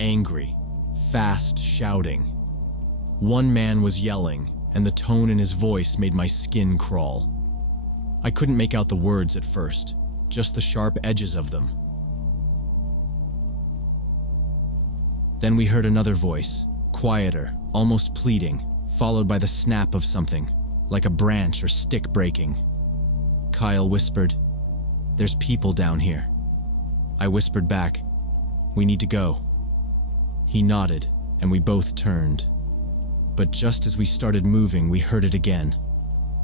Angry, fast shouting. One man was yelling, and the tone in his voice made my skin crawl. I couldn't make out the words at first, just the sharp edges of them. Then we heard another voice, quieter, almost pleading, followed by the snap of something, like a branch or stick breaking. Kyle whispered, "There's people down here." I whispered back, "We need to go." He nodded, and we both turned. But just as we started moving, we heard it again.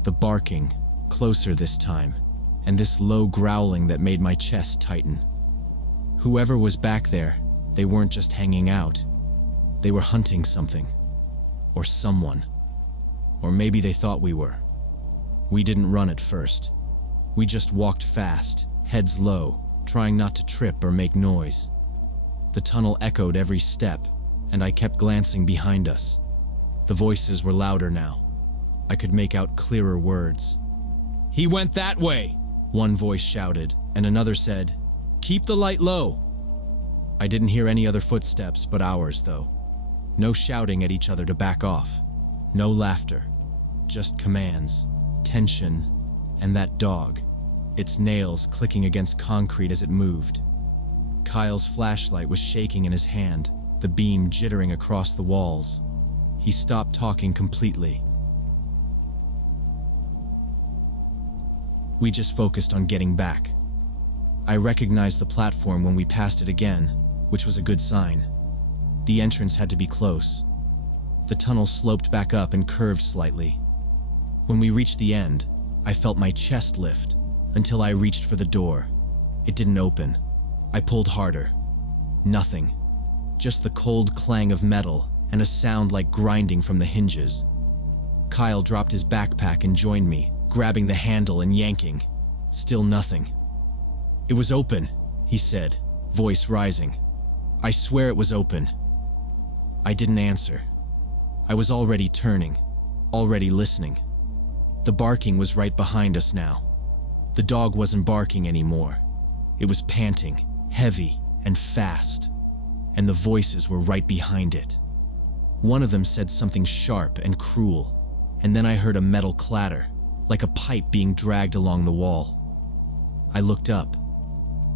The barking, closer this time, and this low growling that made my chest tighten. Whoever was back there, they weren't just hanging out. They were hunting something. Or someone. Or maybe they thought we were. We didn't run at first. We just walked fast, heads low, trying not to trip or make noise. The tunnel echoed every step, and I kept glancing behind us. The voices were louder now. I could make out clearer words. "He went that way!" one voice shouted, and another said, "Keep the light low." I didn't hear any other footsteps but ours, though. No shouting at each other to back off. No laughter. Just commands, tension, and that dog, its nails clicking against concrete as it moved. Kyle's flashlight was shaking in his hand, the beam jittering across the walls. He stopped talking completely. We just focused on getting back. I recognized the platform when we passed it again, which was a good sign. The entrance had to be close. The tunnel sloped back up and curved slightly. When we reached the end, I felt my chest lift until I reached for the door. It didn't open. I pulled harder. Nothing. Just the cold clang of metal and a sound like grinding from the hinges. Kyle dropped his backpack and joined me, grabbing the handle and yanking. Still nothing. "It was open," he said, voice rising. "I swear it was open." I didn't answer. I was already turning, already listening. The barking was right behind us now. The dog wasn't barking anymore. It was panting, heavy and fast, and the voices were right behind it. One of them said something sharp and cruel, and then I heard a metal clatter, like a pipe being dragged along the wall. I looked up.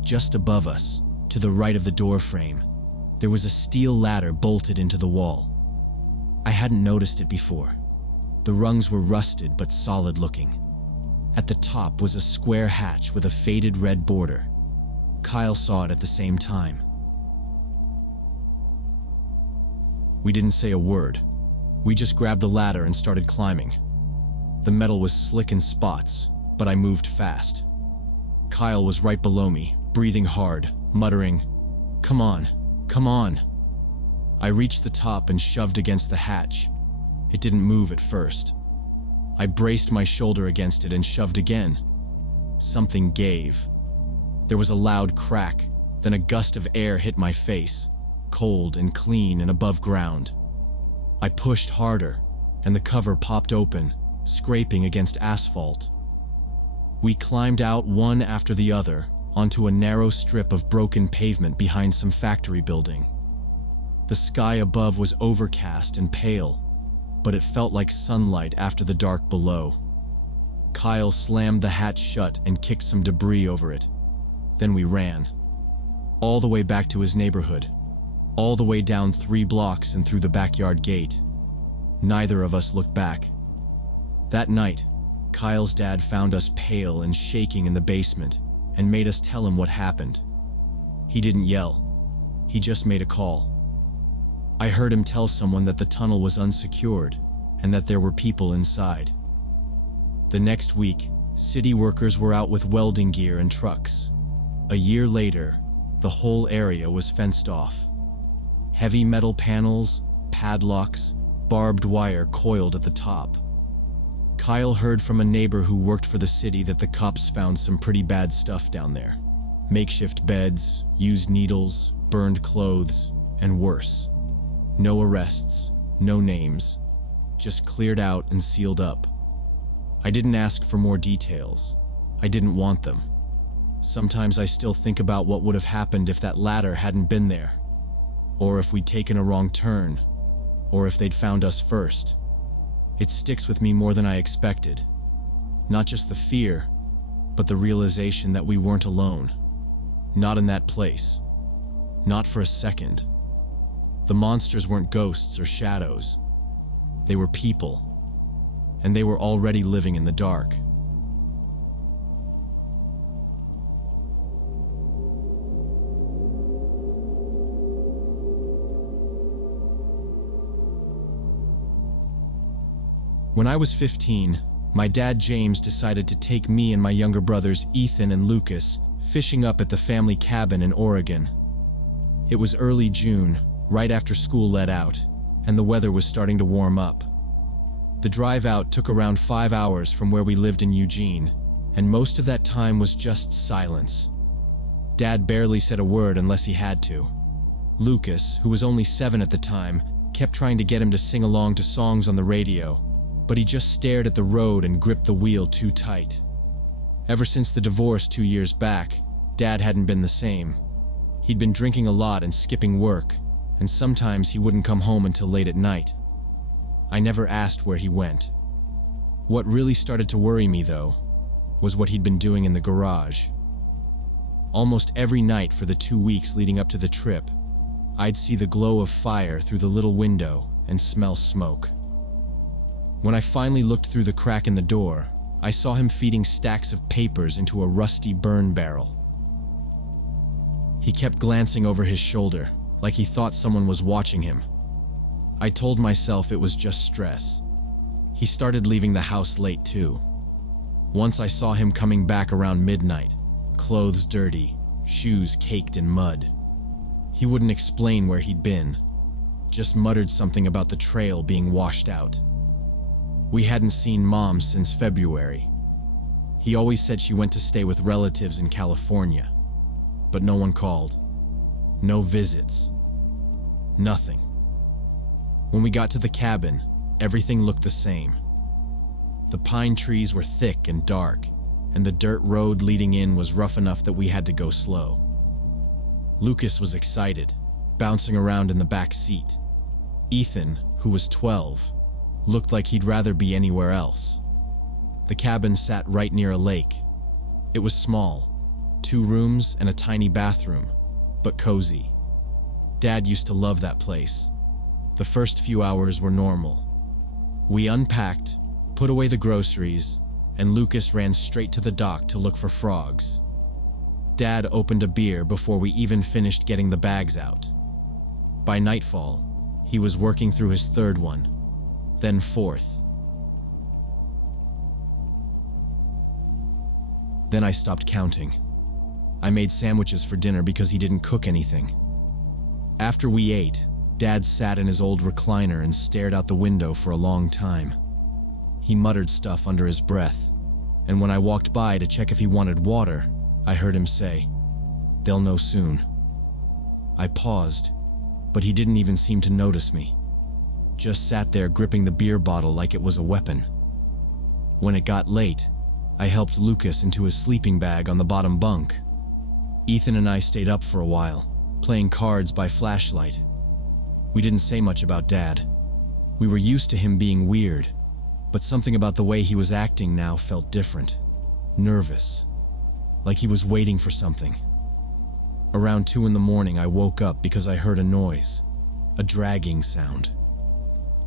Just above us, to the right of the door frame, there was a steel ladder bolted into the wall. I hadn't noticed it before. The rungs were rusted but solid looking. At the top was a square hatch with a faded red border. Kyle saw it at the same time. We didn't say a word. We just grabbed the ladder and started climbing. The metal was slick in spots, but I moved fast. Kyle was right below me, breathing hard, muttering, "Come on, come on." I reached the top and shoved against the hatch. It didn't move at first. I braced my shoulder against it and shoved again. Something gave. There was a loud crack, then a gust of air hit my face, cold and clean and above ground. I pushed harder, and the cover popped open, scraping against asphalt. We climbed out one after the other onto a narrow strip of broken pavement behind some factory building. The sky above was overcast and pale, but it felt like sunlight after the dark below. Kyle slammed the hatch shut and kicked some debris over it. Then we ran. All the way back to his neighborhood. All the way down 3 blocks and through the backyard gate. Neither of us looked back. That night, Kyle's dad found us pale and shaking in the basement and made us tell him what happened. He didn't yell. He just made a call. I heard him tell someone that the tunnel was unsecured and that there were people inside. The next week, city workers were out with welding gear and trucks. A year later, the whole area was fenced off. Heavy metal panels, padlocks, barbed wire coiled at the top. Kyle heard from a neighbor who worked for the city that the cops found some pretty bad stuff down there. Makeshift beds, used needles, burned clothes, and worse. No arrests, no names, just cleared out and sealed up. I didn't ask for more details. I didn't want them. Sometimes I still think about what would have happened if that ladder hadn't been there, or if we'd taken a wrong turn, or if they'd found us first. It sticks with me more than I expected. Not just the fear, but the realization that we weren't alone. Not in that place. Not for a second. The monsters weren't ghosts or shadows. They were people, and they were already living in the dark. When I was 15, my dad James decided to take me and my younger brothers Ethan and Lucas fishing up at the family cabin in Oregon. It was early June, right after school let out, and the weather was starting to warm up. The drive out took around 5 hours from where we lived in Eugene, and most of that time was just silence. Dad barely said a word unless he had to. Lucas, who was only 7 at the time, kept trying to get him to sing along to songs on the radio, but he just stared at the road and gripped the wheel too tight. Ever since the divorce 2 years back, Dad hadn't been the same. He'd been drinking a lot and skipping work, and sometimes he wouldn't come home until late at night. I never asked where he went. What really started to worry me, though, was what he'd been doing in the garage. Almost every night for the 2 weeks leading up to the trip, I'd see the glow of fire through the little window and smell smoke. When I finally looked through the crack in the door, I saw him feeding stacks of papers into a rusty burn barrel. He kept glancing over his shoulder, like he thought someone was watching him. I told myself it was just stress. He started leaving the house late too. Once I saw him coming back around midnight, clothes dirty, shoes caked in mud. He wouldn't explain where he'd been, just muttered something about the trail being washed out. We hadn't seen Mom since February. He always said she went to stay with relatives in California, but no one called. No visits. Nothing. When we got to the cabin, everything looked the same. The pine trees were thick and dark, and the dirt road leading in was rough enough that we had to go slow. Lucas was excited, bouncing around in the back seat. Ethan, who was 12, looked like he'd rather be anywhere else. The cabin sat right near a lake. It was small, 2 rooms and a tiny bathroom, but cozy. Dad used to love that place. The first few hours were normal. We unpacked, put away the groceries, and Lucas ran straight to the dock to look for frogs. Dad opened a beer before we even finished getting the bags out. By nightfall, he was working through his 3rd one, then 4th. Then I stopped counting. I made sandwiches for dinner because he didn't cook anything. After we ate, Dad sat in his old recliner and stared out the window for a long time. He muttered stuff under his breath, and when I walked by to check if he wanted water, I heard him say, "They'll know soon." I paused, but he didn't even seem to notice me. Just sat there gripping the beer bottle like it was a weapon. When it got late, I helped Lucas into his sleeping bag on the bottom bunk. Ethan and I stayed up for a while, playing cards by flashlight. We didn't say much about Dad. We were used to him being weird, but something about the way he was acting now felt different. Nervous. Like he was waiting for something. Around 2 in the morning, I woke up because I heard a noise. A dragging sound.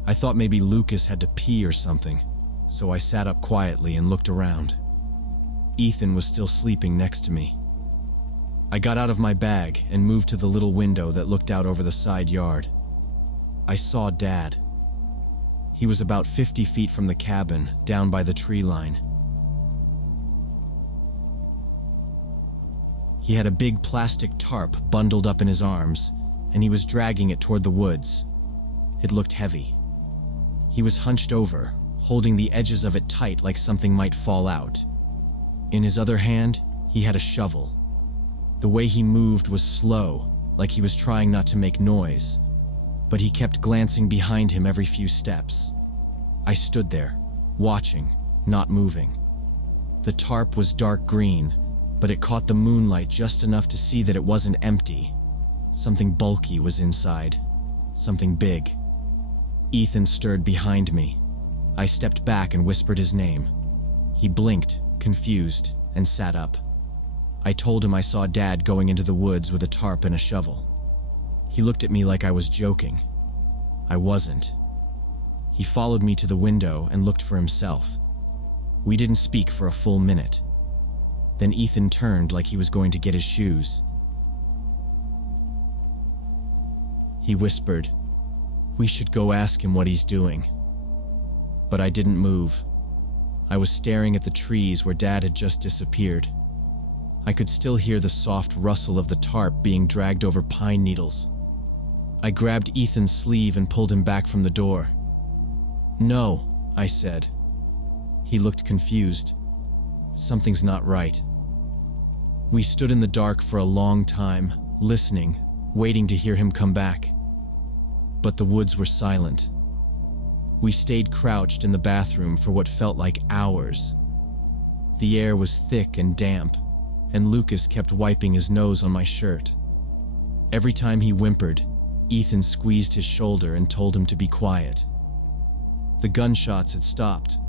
I thought maybe Lucas had to pee or something, so I sat up quietly and looked around. Ethan was still sleeping next to me. I got out of my bag and moved to the little window that looked out over the side yard. I saw Dad. He was about 50 feet from the cabin, down by the tree line. He had a big plastic tarp bundled up in his arms, and he was dragging it toward the woods. It looked heavy. He was hunched over, holding the edges of it tight like something might fall out. In his other hand, he had a shovel. The way he moved was slow, like he was trying not to make noise, but he kept glancing behind him every few steps. I stood there, watching, not moving. The tarp was dark green, but it caught the moonlight just enough to see that it wasn't empty. Something bulky was inside. Something big. Ethan stirred behind me. I stepped back and whispered his name. He blinked, confused, and sat up. I told him I saw Dad going into the woods with a tarp and a shovel. He looked at me like I was joking. I wasn't. He followed me to the window and looked for himself. We didn't speak for a full minute. Then Ethan turned like he was going to get his shoes. He whispered, "We should go ask him what he's doing." But I didn't move. I was staring at the trees where Dad had just disappeared. I could still hear the soft rustle of the tarp being dragged over pine needles. I grabbed Ethan's sleeve and pulled him back from the door. "No," I said. He looked confused. Something's not right. We stood in the dark for a long time, listening, waiting to hear him come back. But the woods were silent. We stayed crouched in the bathroom for what felt like hours. The air was thick and damp, and Lucas kept wiping his nose on my shirt. Every time he whimpered, Ethan squeezed his shoulder and told him to be quiet. The gunshots had stopped,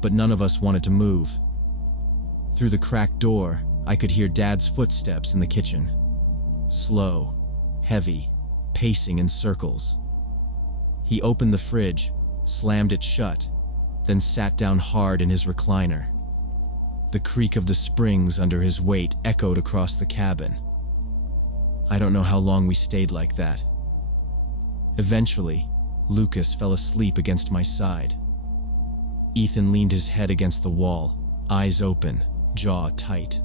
but none of us wanted to move. Through the cracked door, I could hear Dad's footsteps in the kitchen. Slow, heavy, pacing in circles. He opened the fridge, slammed it shut, then sat down hard in his recliner. The creak of the springs under his weight echoed across the cabin. I don't know how long we stayed like that. Eventually, Lucas fell asleep against my side. Ethan leaned his head against the wall, eyes open, jaw tight.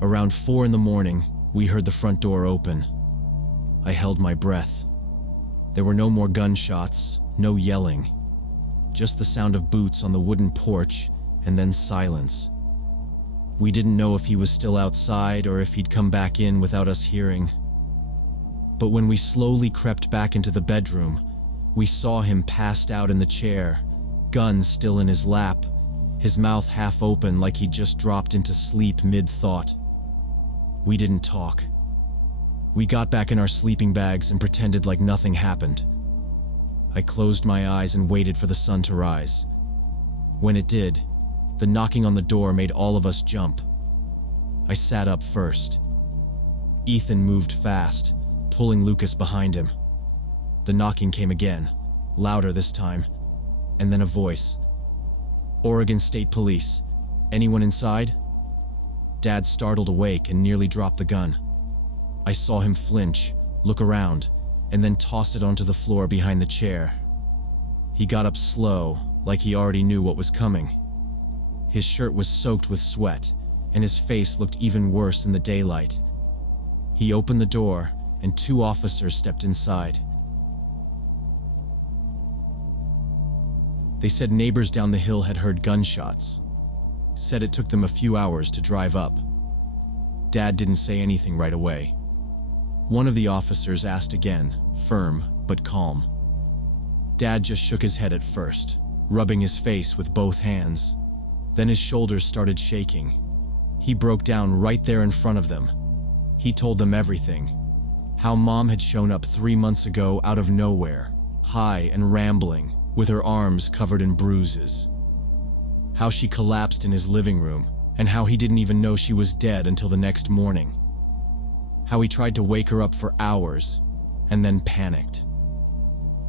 Around 4 a.m, we heard the front door open. I held my breath. There were no more gunshots, no yelling. Just the sound of boots on the wooden porch, and then silence. We didn't know if he was still outside or if he'd come back in without us hearing. But when we slowly crept back into the bedroom, we saw him passed out in the chair, gun still in his lap, his mouth half open like he'd just dropped into sleep mid-thought. We didn't talk. We got back in our sleeping bags and pretended like nothing happened. I closed my eyes and waited for the sun to rise. When it did, the knocking on the door made all of us jump. I sat up first. Ethan moved fast, pulling Lucas behind him. The knocking came again, louder this time, and then a voice. "Oregon State Police. Anyone inside?" Dad startled awake and nearly dropped the gun. I saw him flinch, look around, and then toss it onto the floor behind the chair. He got up slow, like he already knew what was coming. His shirt was soaked with sweat, and his face looked even worse in the daylight. He opened the door, and 2 officers stepped inside. They said neighbors down the hill had heard gunshots. Said it took them a few hours to drive up. Dad didn't say anything right away. One of the officers asked again, firm but calm. Dad just shook his head at first, rubbing his face with both hands. Then his shoulders started shaking. He broke down right there in front of them. He told them everything. How Mom had shown up 3 months ago out of nowhere, high and rambling, with her arms covered in bruises. How she collapsed in his living room, and how he didn't even know she was dead until the next morning. How he tried to wake her up for hours, and then panicked.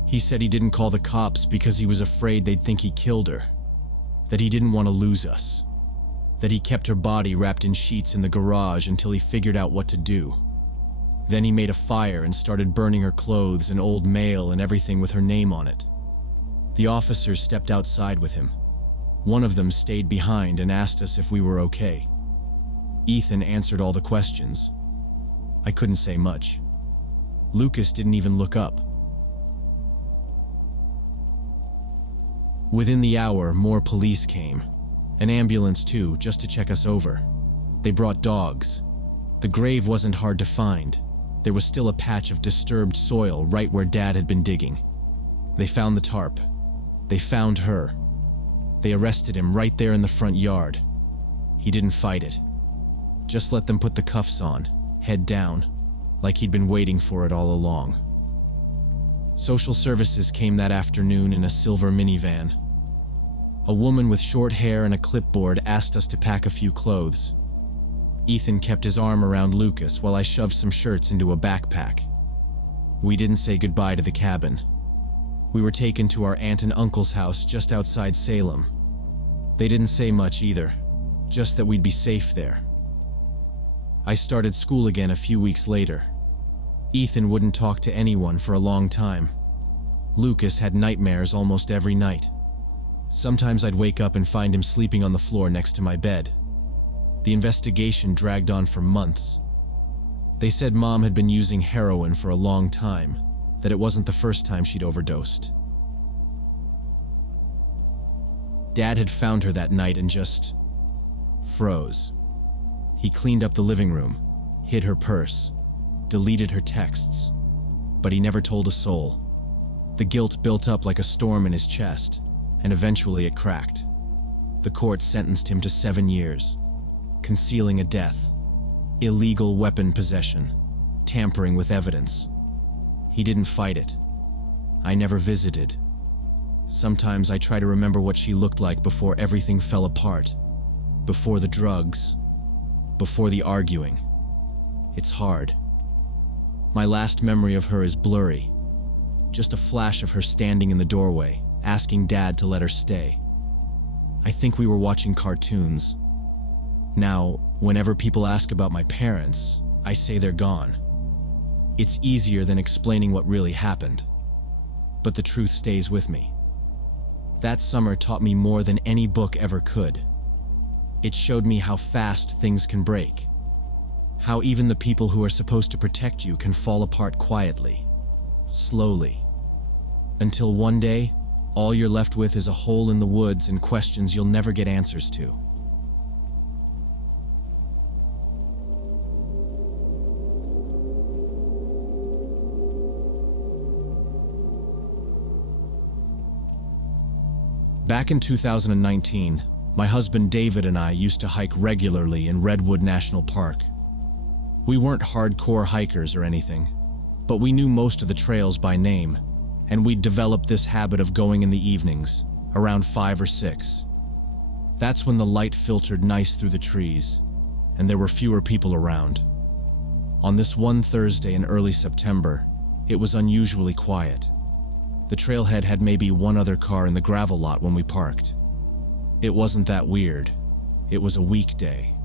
He said he didn't call the cops because he was afraid they'd think he killed her. That he didn't want to lose us. That he kept her body wrapped in sheets in the garage until he figured out what to do. Then he made a fire and started burning her clothes and old mail and everything with her name on it. The officers stepped outside with him. One of them stayed behind and asked us if we were okay. Ethan answered all the questions. I couldn't say much. Lucas didn't even look up. Within the hour, more police came. An ambulance too, just to check us over. They brought dogs. The grave wasn't hard to find. There was still a patch of disturbed soil right where Dad had been digging. They found the tarp. They found her. They arrested him right there in the front yard. He didn't fight it. Just let them put the cuffs on, head down, like he'd been waiting for it all along. Social services came that afternoon in a silver minivan. A woman with short hair and a clipboard asked us to pack a few clothes. Ethan kept his arm around Lucas while I shoved some shirts into a backpack. We didn't say goodbye to the cabin. We were taken to our aunt and uncle's house just outside Salem. They didn't say much either, just that we'd be safe there. I started school again a few weeks later. Ethan wouldn't talk to anyone for a long time. Lucas had nightmares almost every night. Sometimes I'd wake up and find him sleeping on the floor next to my bed. The investigation dragged on for months. They said Mom had been using heroin for a long time, that it wasn't the first time she'd overdosed. Dad had found her that night and just froze. He cleaned up the living room, hid her purse, deleted her texts, but he never told a soul. The guilt built up like a storm in his chest, and eventually it cracked. The court sentenced him to 7 years, concealing a death, illegal weapon possession, tampering with evidence. He didn't fight it. I never visited. Sometimes I try to remember what she looked like before everything fell apart, before the drugs, before the arguing. It's hard. My last memory of her is blurry. Just a flash of her standing in the doorway, asking Dad to let her stay. I think we were watching cartoons. Now, whenever people ask about my parents, I say they're gone. It's easier than explaining what really happened. But the truth stays with me. That summer taught me more than any book ever could. It showed me how fast things can break. How even the people who are supposed to protect you can fall apart quietly, slowly. Until one day, all you're left with is a hole in the woods and questions you'll never get answers to. Back in 2019, my husband David and I used to hike regularly in Redwood National Park. We weren't hardcore hikers or anything, but we knew most of the trails by name, and we'd developed this habit of going in the evenings, around 5 or 6. That's when the light filtered nice through the trees, and there were fewer people around. On this one Thursday in early September, it was unusually quiet. The trailhead had maybe one other car in the gravel lot when we parked. It wasn't that weird. It was a weekday.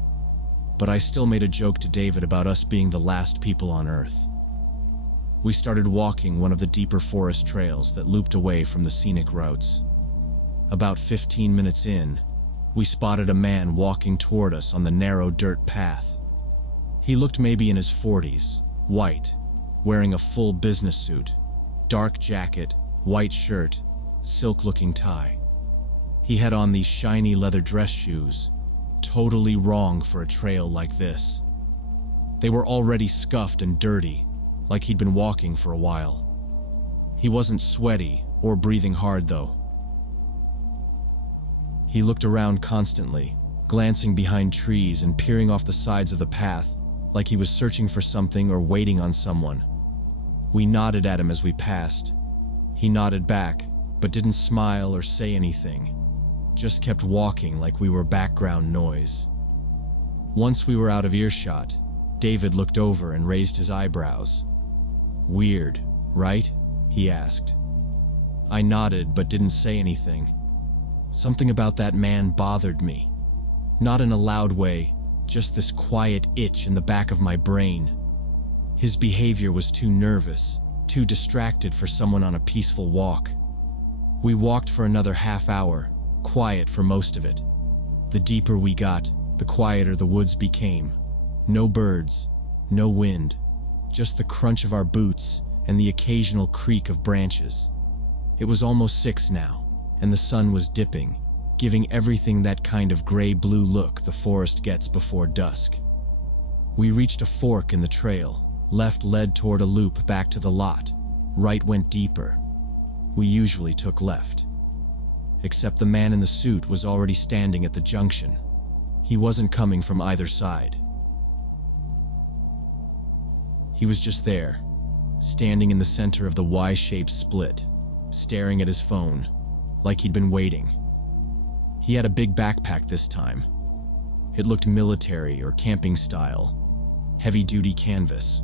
But I still made a joke to David about us being the last people on Earth. We started walking one of the deeper forest trails that looped away from the scenic routes. About 15 minutes in, we spotted a man walking toward us on the narrow dirt path. He looked maybe in his 40s, white, wearing a full business suit, dark jacket, white shirt, silk-looking tie. He had on these shiny leather dress shoes, totally wrong for a trail like this. They were already scuffed and dirty, like he'd been walking for a while. He wasn't sweaty or breathing hard though. He looked around constantly, glancing behind trees and peering off the sides of the path, like he was searching for something or waiting on someone. We nodded at him as we passed. He nodded back, but didn't smile or say anything, just kept walking like we were background noise. Once we were out of earshot, David looked over and raised his eyebrows. "Weird, right?" he asked. I nodded but didn't say anything. Something about that man bothered me. Not in a loud way, just this quiet itch in the back of my brain. His behavior was too nervous, too distracted for someone on a peaceful walk. We walked for another half hour, quiet for most of it. The deeper we got, the quieter the woods became. No birds, no wind, just the crunch of our boots and the occasional creak of branches. It was almost 6 now, and the sun was dipping, giving everything that kind of gray-blue look the forest gets before dusk. We reached a fork in the trail. Left led toward a loop back to the lot. Right went deeper. we usually took left. Except the man in the suit was already standing at the junction. He wasn't coming from either side. He was just there, standing in the center of the Y-shaped split, staring at his phone, like he'd been waiting. He had a big backpack this time. It looked military or camping style, heavy-duty canvas.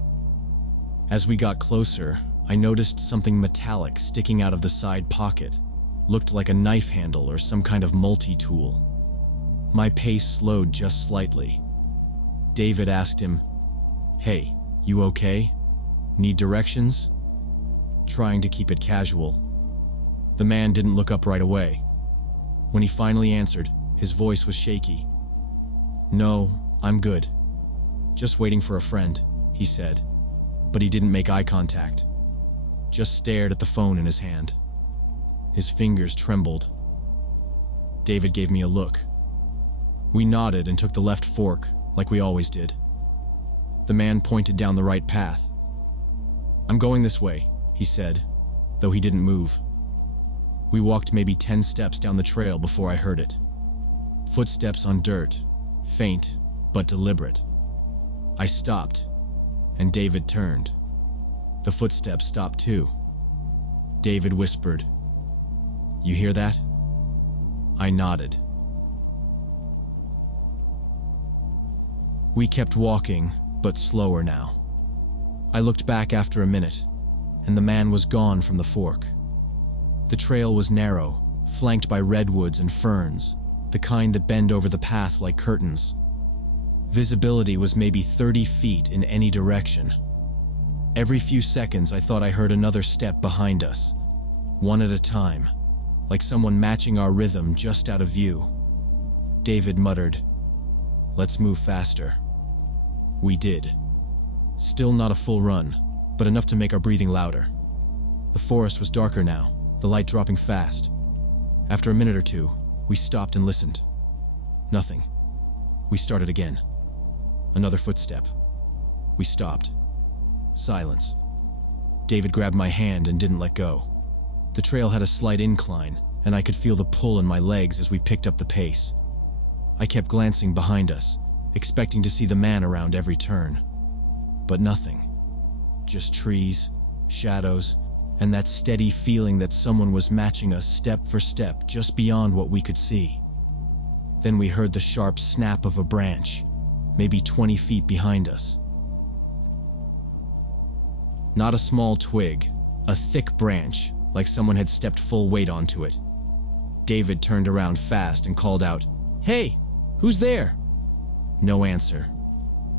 As we got closer, I noticed something metallic sticking out of the side pocket. Looked like a knife handle or some kind of multi-tool. My pace slowed just slightly. David asked him, "Hey, you okay? Need directions?" Trying to keep it casual. The man didn't look up right away. When he finally answered, his voice was shaky. "No, I'm good. Just waiting for a friend," he said. But he didn't make eye contact. Just stared at the phone in his hand. His fingers trembled. David gave me a look. We nodded and took the left fork, like we always did. The man pointed down the right path. "I'm going this way," he said, though he didn't move. We walked maybe 10 steps down the trail before I heard it. Footsteps on dirt, faint but deliberate. I stopped, and David turned. The footsteps stopped too. David whispered, "You hear that?" I nodded. We kept walking, but slower now. I looked back after a minute, and the man was gone from the fork. The trail was narrow, flanked by redwoods and ferns, the kind that bend over the path like curtains. Visibility was maybe 30 feet in any direction. Every few seconds I thought I heard another step behind us, one at a time, like someone matching our rhythm just out of view. David muttered, "Let's move faster." We did. Still not a full run, but enough to make our breathing louder. The forest was darker now, the light dropping fast. After a minute or two, we stopped and listened. Nothing. We started again. Another footstep. We stopped. Silence. David grabbed my hand and didn't let go. The trail had a slight incline, and I could feel the pull in my legs as we picked up the pace. I kept glancing behind us, expecting to see the man around every turn. But nothing. Just trees, shadows, and that steady feeling that someone was matching us step for step just beyond what we could see. Then we heard the sharp snap of a branch, maybe 20 feet behind us. Not a small twig, a thick branch, like someone had stepped full weight onto it. David turned around fast and called out, "Hey, who's there?" No answer.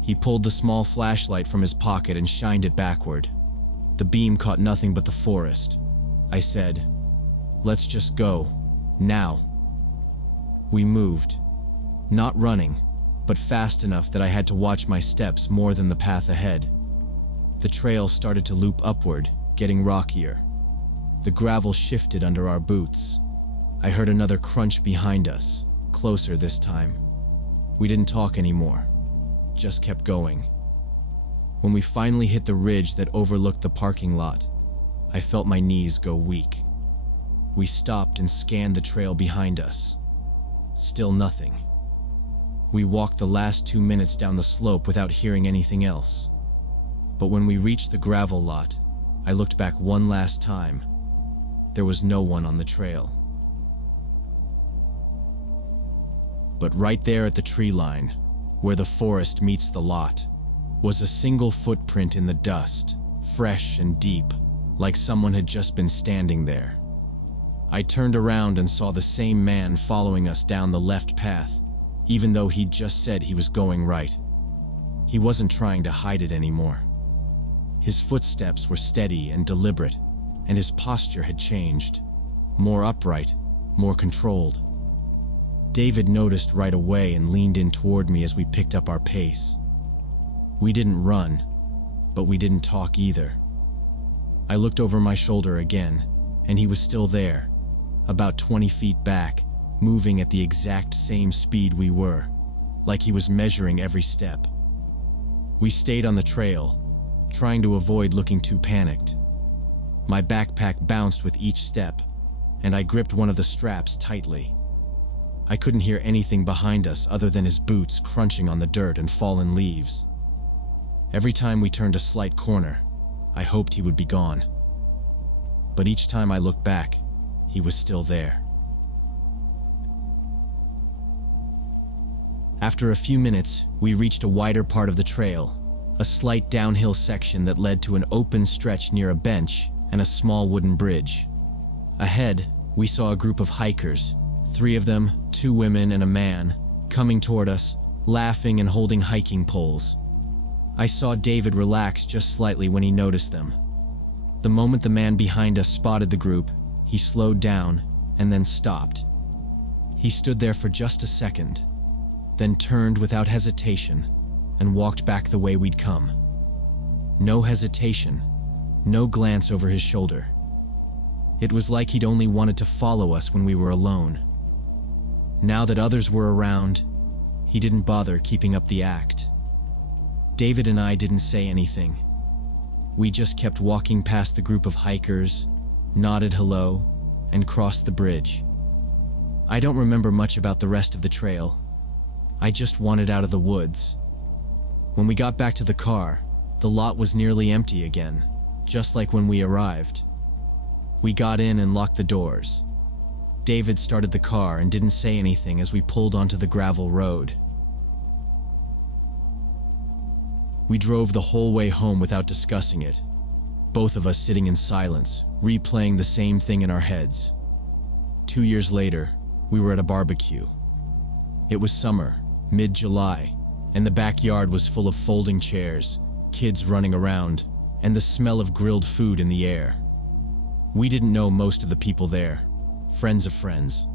He pulled the small flashlight from his pocket and shined it backward. The beam caught nothing but the forest. I said, "Let's just go, now." We moved, not running, but fast enough that I had to watch my steps more than the path ahead. The trail started to loop upward, getting rockier. The gravel shifted under our boots. I heard another crunch behind us, closer this time. We didn't talk anymore, just kept going. When we finally hit the ridge that overlooked the parking lot, I felt my knees go weak. We stopped and scanned the trail behind us. Still nothing. We walked the last 2 minutes down the slope without hearing anything else. But when we reached the gravel lot, I looked back one last time. There was no one on the trail. But right there at the tree line, where the forest meets the lot, was a single footprint in the dust, fresh and deep, like someone had just been standing there. I turned around and saw the same man following us down the left path, even though he'd just said he was going right. He wasn't trying to hide it anymore. His footsteps were steady and deliberate, and his posture had changed. More upright, more controlled. David noticed right away and leaned in toward me as we picked up our pace. We didn't run, but we didn't talk either. I looked over my shoulder again, and he was still there, about 20 feet back, moving at the exact same speed we were, like he was measuring every step. We stayed on the trail, trying to avoid looking too panicked. My backpack bounced with each step, and I gripped one of the straps tightly. I couldn't hear anything behind us other than his boots crunching on the dirt and fallen leaves. Every time we turned a slight corner, I hoped he would be gone. But each time I looked back, he was still there. After a few minutes, we reached a wider part of the trail, a slight downhill section that led to an open stretch near a bench and a small wooden bridge. Ahead, we saw a group of hikers, 3 of them, 2 women and a man, coming toward us, laughing and holding hiking poles. I saw David relax just slightly when he noticed them. The moment the man behind us spotted the group, he slowed down and then stopped. He stood there for just a second, then turned without hesitation and walked back the way we'd come. No hesitation, no glance over his shoulder. It was like he'd only wanted to follow us when we were alone. Now that others were around, he didn't bother keeping up the act. David and I didn't say anything. We just kept walking past the group of hikers, nodded hello, and crossed the bridge. I don't remember much about the rest of the trail. I just wanted out of the woods. When we got back to the car, the lot was nearly empty again, just like when we arrived. We got in and locked the doors. David started the car and didn't say anything as we pulled onto the gravel road. We drove the whole way home without discussing it, both of us sitting in silence, replaying the same thing in our heads. 2 years later, we were at a barbecue. It was summer, mid-July, and the backyard was full of folding chairs, kids running around, and the smell of grilled food in the air. We didn't know most of the people there, friends of friends.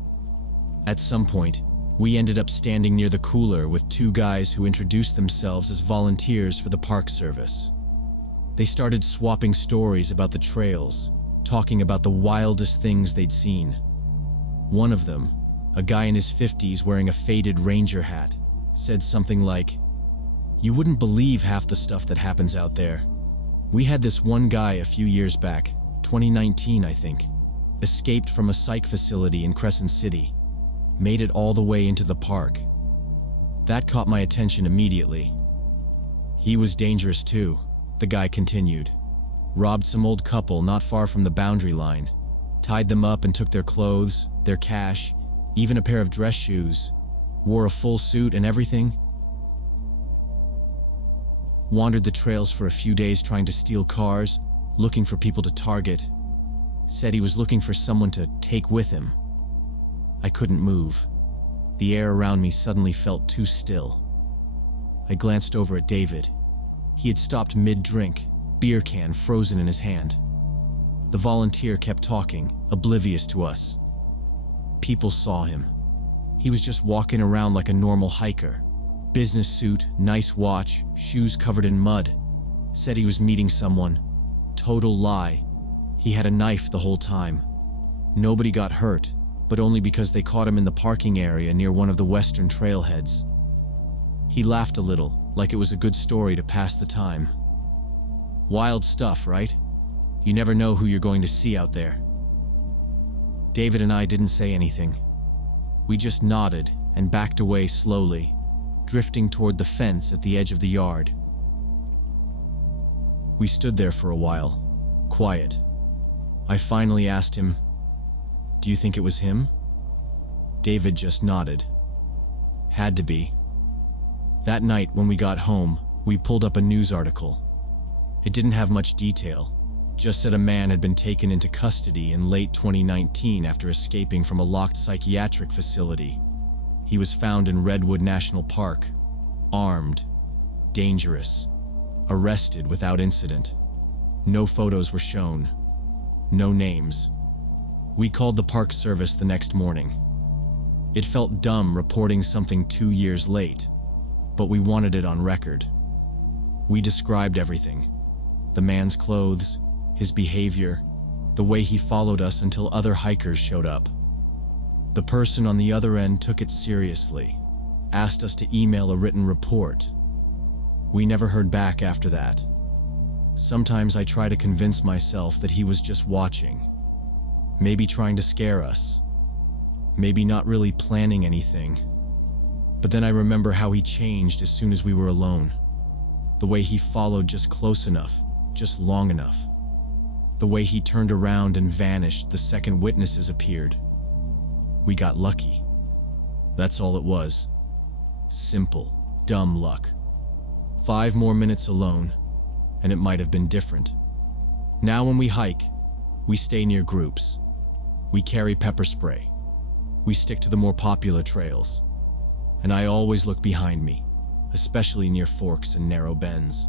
At some point, we ended up standing near the cooler with 2 guys who introduced themselves as volunteers for the Park Service. They started swapping stories about the trails, talking about the wildest things they'd seen. One of them, a guy in his 50s wearing a faded ranger hat, said something like, "You wouldn't believe half the stuff that happens out there. We had this one guy a few years back, 2019 I think, escaped from a psych facility in Crescent City, made it all the way into the park. That caught my attention immediately. He was dangerous too," the guy continued. "Robbed some old couple not far from the boundary line, tied them up and took their clothes, their cash, even a pair of dress shoes, wore a full suit and everything. Wandered the trails for a few days trying to steal cars, looking for people to target. Said he was looking for someone to take with him." I couldn't move. The air around me suddenly felt too still. I glanced over at David. He had stopped mid-drink, beer can frozen in his hand. The volunteer kept talking, oblivious to us. People saw him. He was just walking around like a normal hiker. Business suit, nice watch, shoes covered in mud. Said he was meeting someone. Total lie. He had a knife the whole time. Nobody got hurt, but only because they caught him in the parking area near one of the western trailheads. He laughed a little, like it was a good story to pass the time. Wild stuff, right? You never know who you're going to see out there. David and I didn't say anything. We just nodded and backed away slowly, drifting toward the fence at the edge of the yard. We stood there for a while, quiet. I finally asked him, "Do you think it was him?" David just nodded. Had to be. That night when we got home, we pulled up a news article. It didn't have much detail, just said a man had been taken into custody in late 2019 after escaping from a locked psychiatric facility. He was found in Redwood National Park, armed, dangerous, arrested without incident. No photos were shown, no names. We called the Park Service the next morning. It felt dumb reporting something 2 years late, but we wanted it on record. We described everything: the man's clothes, his behavior, the way he followed us until other hikers showed up. The person on the other end took it seriously, asked us to email a written report. We never heard back after that. Sometimes I try to convince myself that he was just watching, maybe trying to scare us, maybe not really planning anything. But then I remember how he changed as soon as we were alone. The way he followed just close enough, just long enough. The way he turned around and vanished the second witnesses appeared. We got lucky. That's all it was. Simple, dumb luck. 5 more minutes alone, and it might have been different. Now when we hike, we stay near groups. We carry pepper spray. We stick to the more popular trails. And I always look behind me, especially near forks and narrow bends.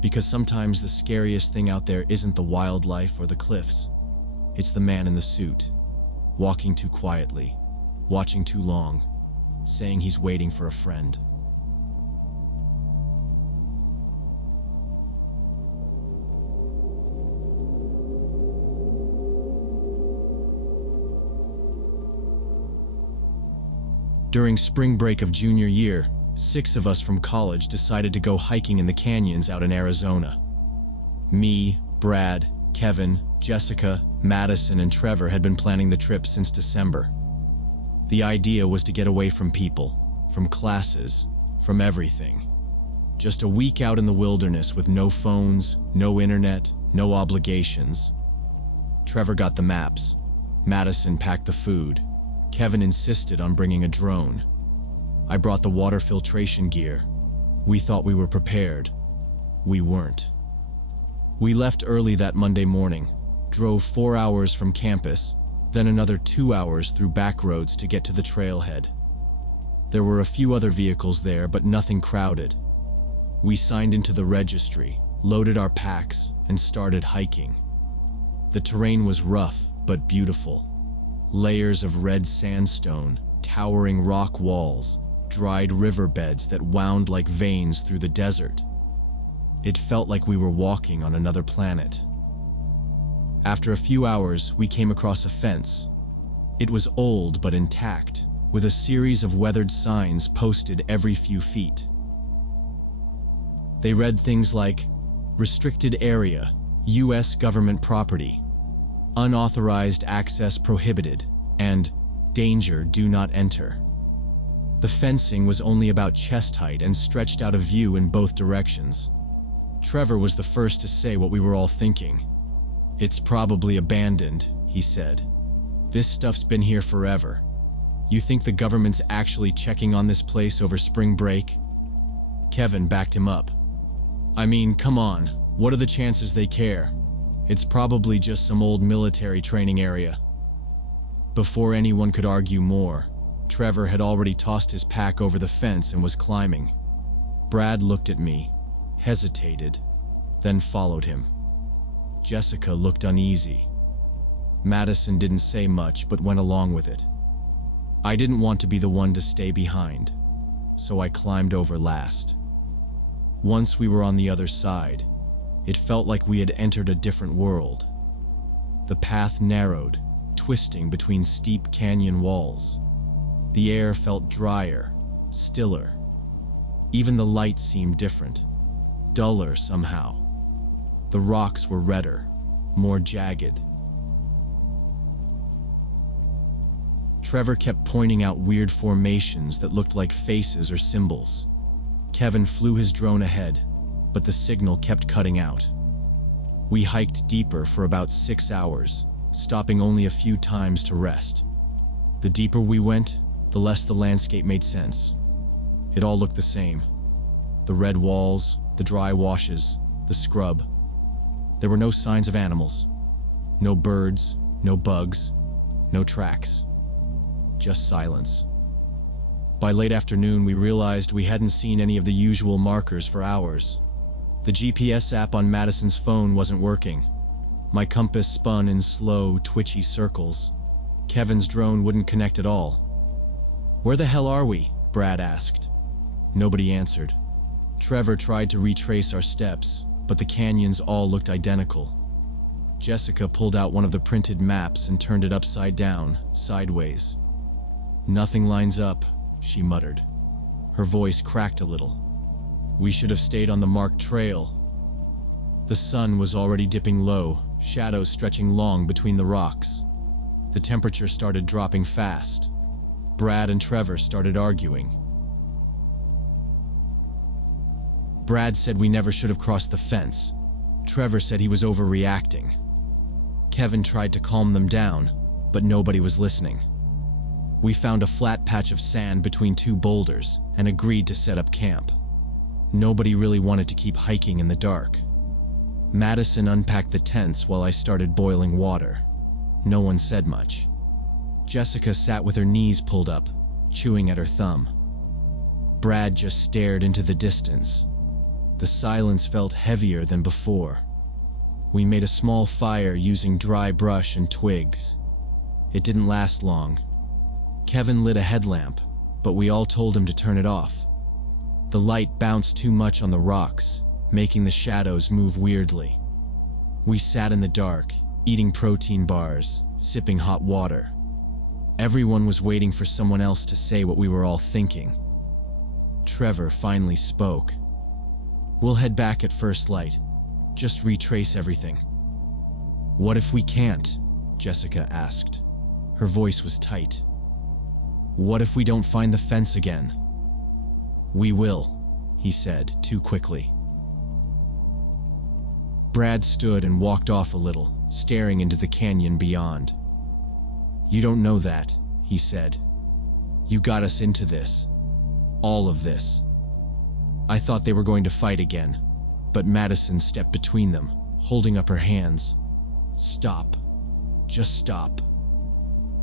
Because sometimes the scariest thing out there isn't the wildlife or the cliffs. It's the man in the suit, walking too quietly, watching too long, saying he's waiting for a friend. During spring break of junior year, 6 of us from college decided to go hiking in the canyons out in Arizona. Me, Brad, Kevin, Jessica, Madison, and Trevor had been planning the trip since December. The idea was to get away from people, from classes, from everything. Just a week out in the wilderness with no phones, no internet, no obligations. Trevor got the maps. Madison packed the food. Kevin insisted on bringing a drone. I brought the water filtration gear. We thought we were prepared. We weren't. We left early that Monday morning, drove 4 hours from campus, then another 2 hours through back roads to get to the trailhead. There were a few other vehicles there, but nothing crowded. We signed into the registry, loaded our packs, and started hiking. The terrain was rough, but beautiful. Layers of red sandstone, towering rock walls, dried riverbeds that wound like veins through the desert. It felt like we were walking on another planet. After a few hours, we came across a fence. It was old but intact, with a series of weathered signs posted every few feet. They read things like, "Restricted area, U.S. government property. Unauthorized access prohibited," and "Danger, do not enter." The fencing was only about chest height and stretched out of view in both directions. Trevor was the first to say what we were all thinking. "It's probably abandoned," he said. "This stuff's been here forever. You think the government's actually checking on this place over spring break?" Kevin backed him up. "I mean, come on, what are the chances they care? It's probably just some old military training area." Before anyone could argue more, Trevor had already tossed his pack over the fence and was climbing. Brad looked at me, hesitated, then followed him. Jessica looked uneasy. Madison didn't say much but went along with it. I didn't want to be the one to stay behind, so I climbed over last. Once we were on the other side, it felt like we had entered a different world. The path narrowed, twisting between steep canyon walls. The air felt drier, stiller. Even the light seemed different, duller somehow. The rocks were redder, more jagged. Trevor kept pointing out weird formations that looked like faces or symbols. Kevin flew his drone ahead, but the signal kept cutting out. We hiked deeper for about 6 hours, stopping only a few times to rest. The deeper we went, the less the landscape made sense. It all looked the same. The red walls, the dry washes, the scrub. There were no signs of animals. No birds, no bugs, no tracks. Just silence. By late afternoon, we realized we hadn't seen any of the usual markers for hours. The GPS app on Madison's phone wasn't working. My compass spun in slow, twitchy circles. Kevin's drone wouldn't connect at all. "Where the hell are we?" Brad asked. Nobody answered. Trevor tried to retrace our steps, but the canyons all looked identical. Jessica pulled out one of the printed maps and turned it upside down, sideways. "Nothing lines up," she muttered. Her voice cracked a little. "We should have stayed on the marked trail." The sun was already dipping low, shadows stretching long between the rocks. The temperature started dropping fast. Brad and Trevor started arguing. Brad said we never should have crossed the fence. Trevor said he was overreacting. Kevin tried to calm them down, but nobody was listening. We found a flat patch of sand between two boulders and agreed to set up camp. Nobody really wanted to keep hiking in the dark. Madison unpacked the tents while I started boiling water. No one said much. Jessica sat with her knees pulled up, chewing at her thumb. Brad just stared into the distance. The silence felt heavier than before. We made a small fire using dry brush and twigs. It didn't last long. Kevin lit a headlamp, but we all told him to turn it off. The light bounced too much on the rocks, making the shadows move weirdly. We sat in the dark, eating protein bars, sipping hot water. Everyone was waiting for someone else to say what we were all thinking. Trevor finally spoke. "We'll head back at first light. Just retrace everything." "What if we can't?" Jessica asked. Her voice was tight. "What if we don't find the fence again?" "We will," he said too quickly. Brad stood and walked off a little, staring into the canyon beyond. "You don't know that," he said. "You got us into this. All of this." I thought they were going to fight again, but Madison stepped between them, holding up her hands. "Stop. Just stop."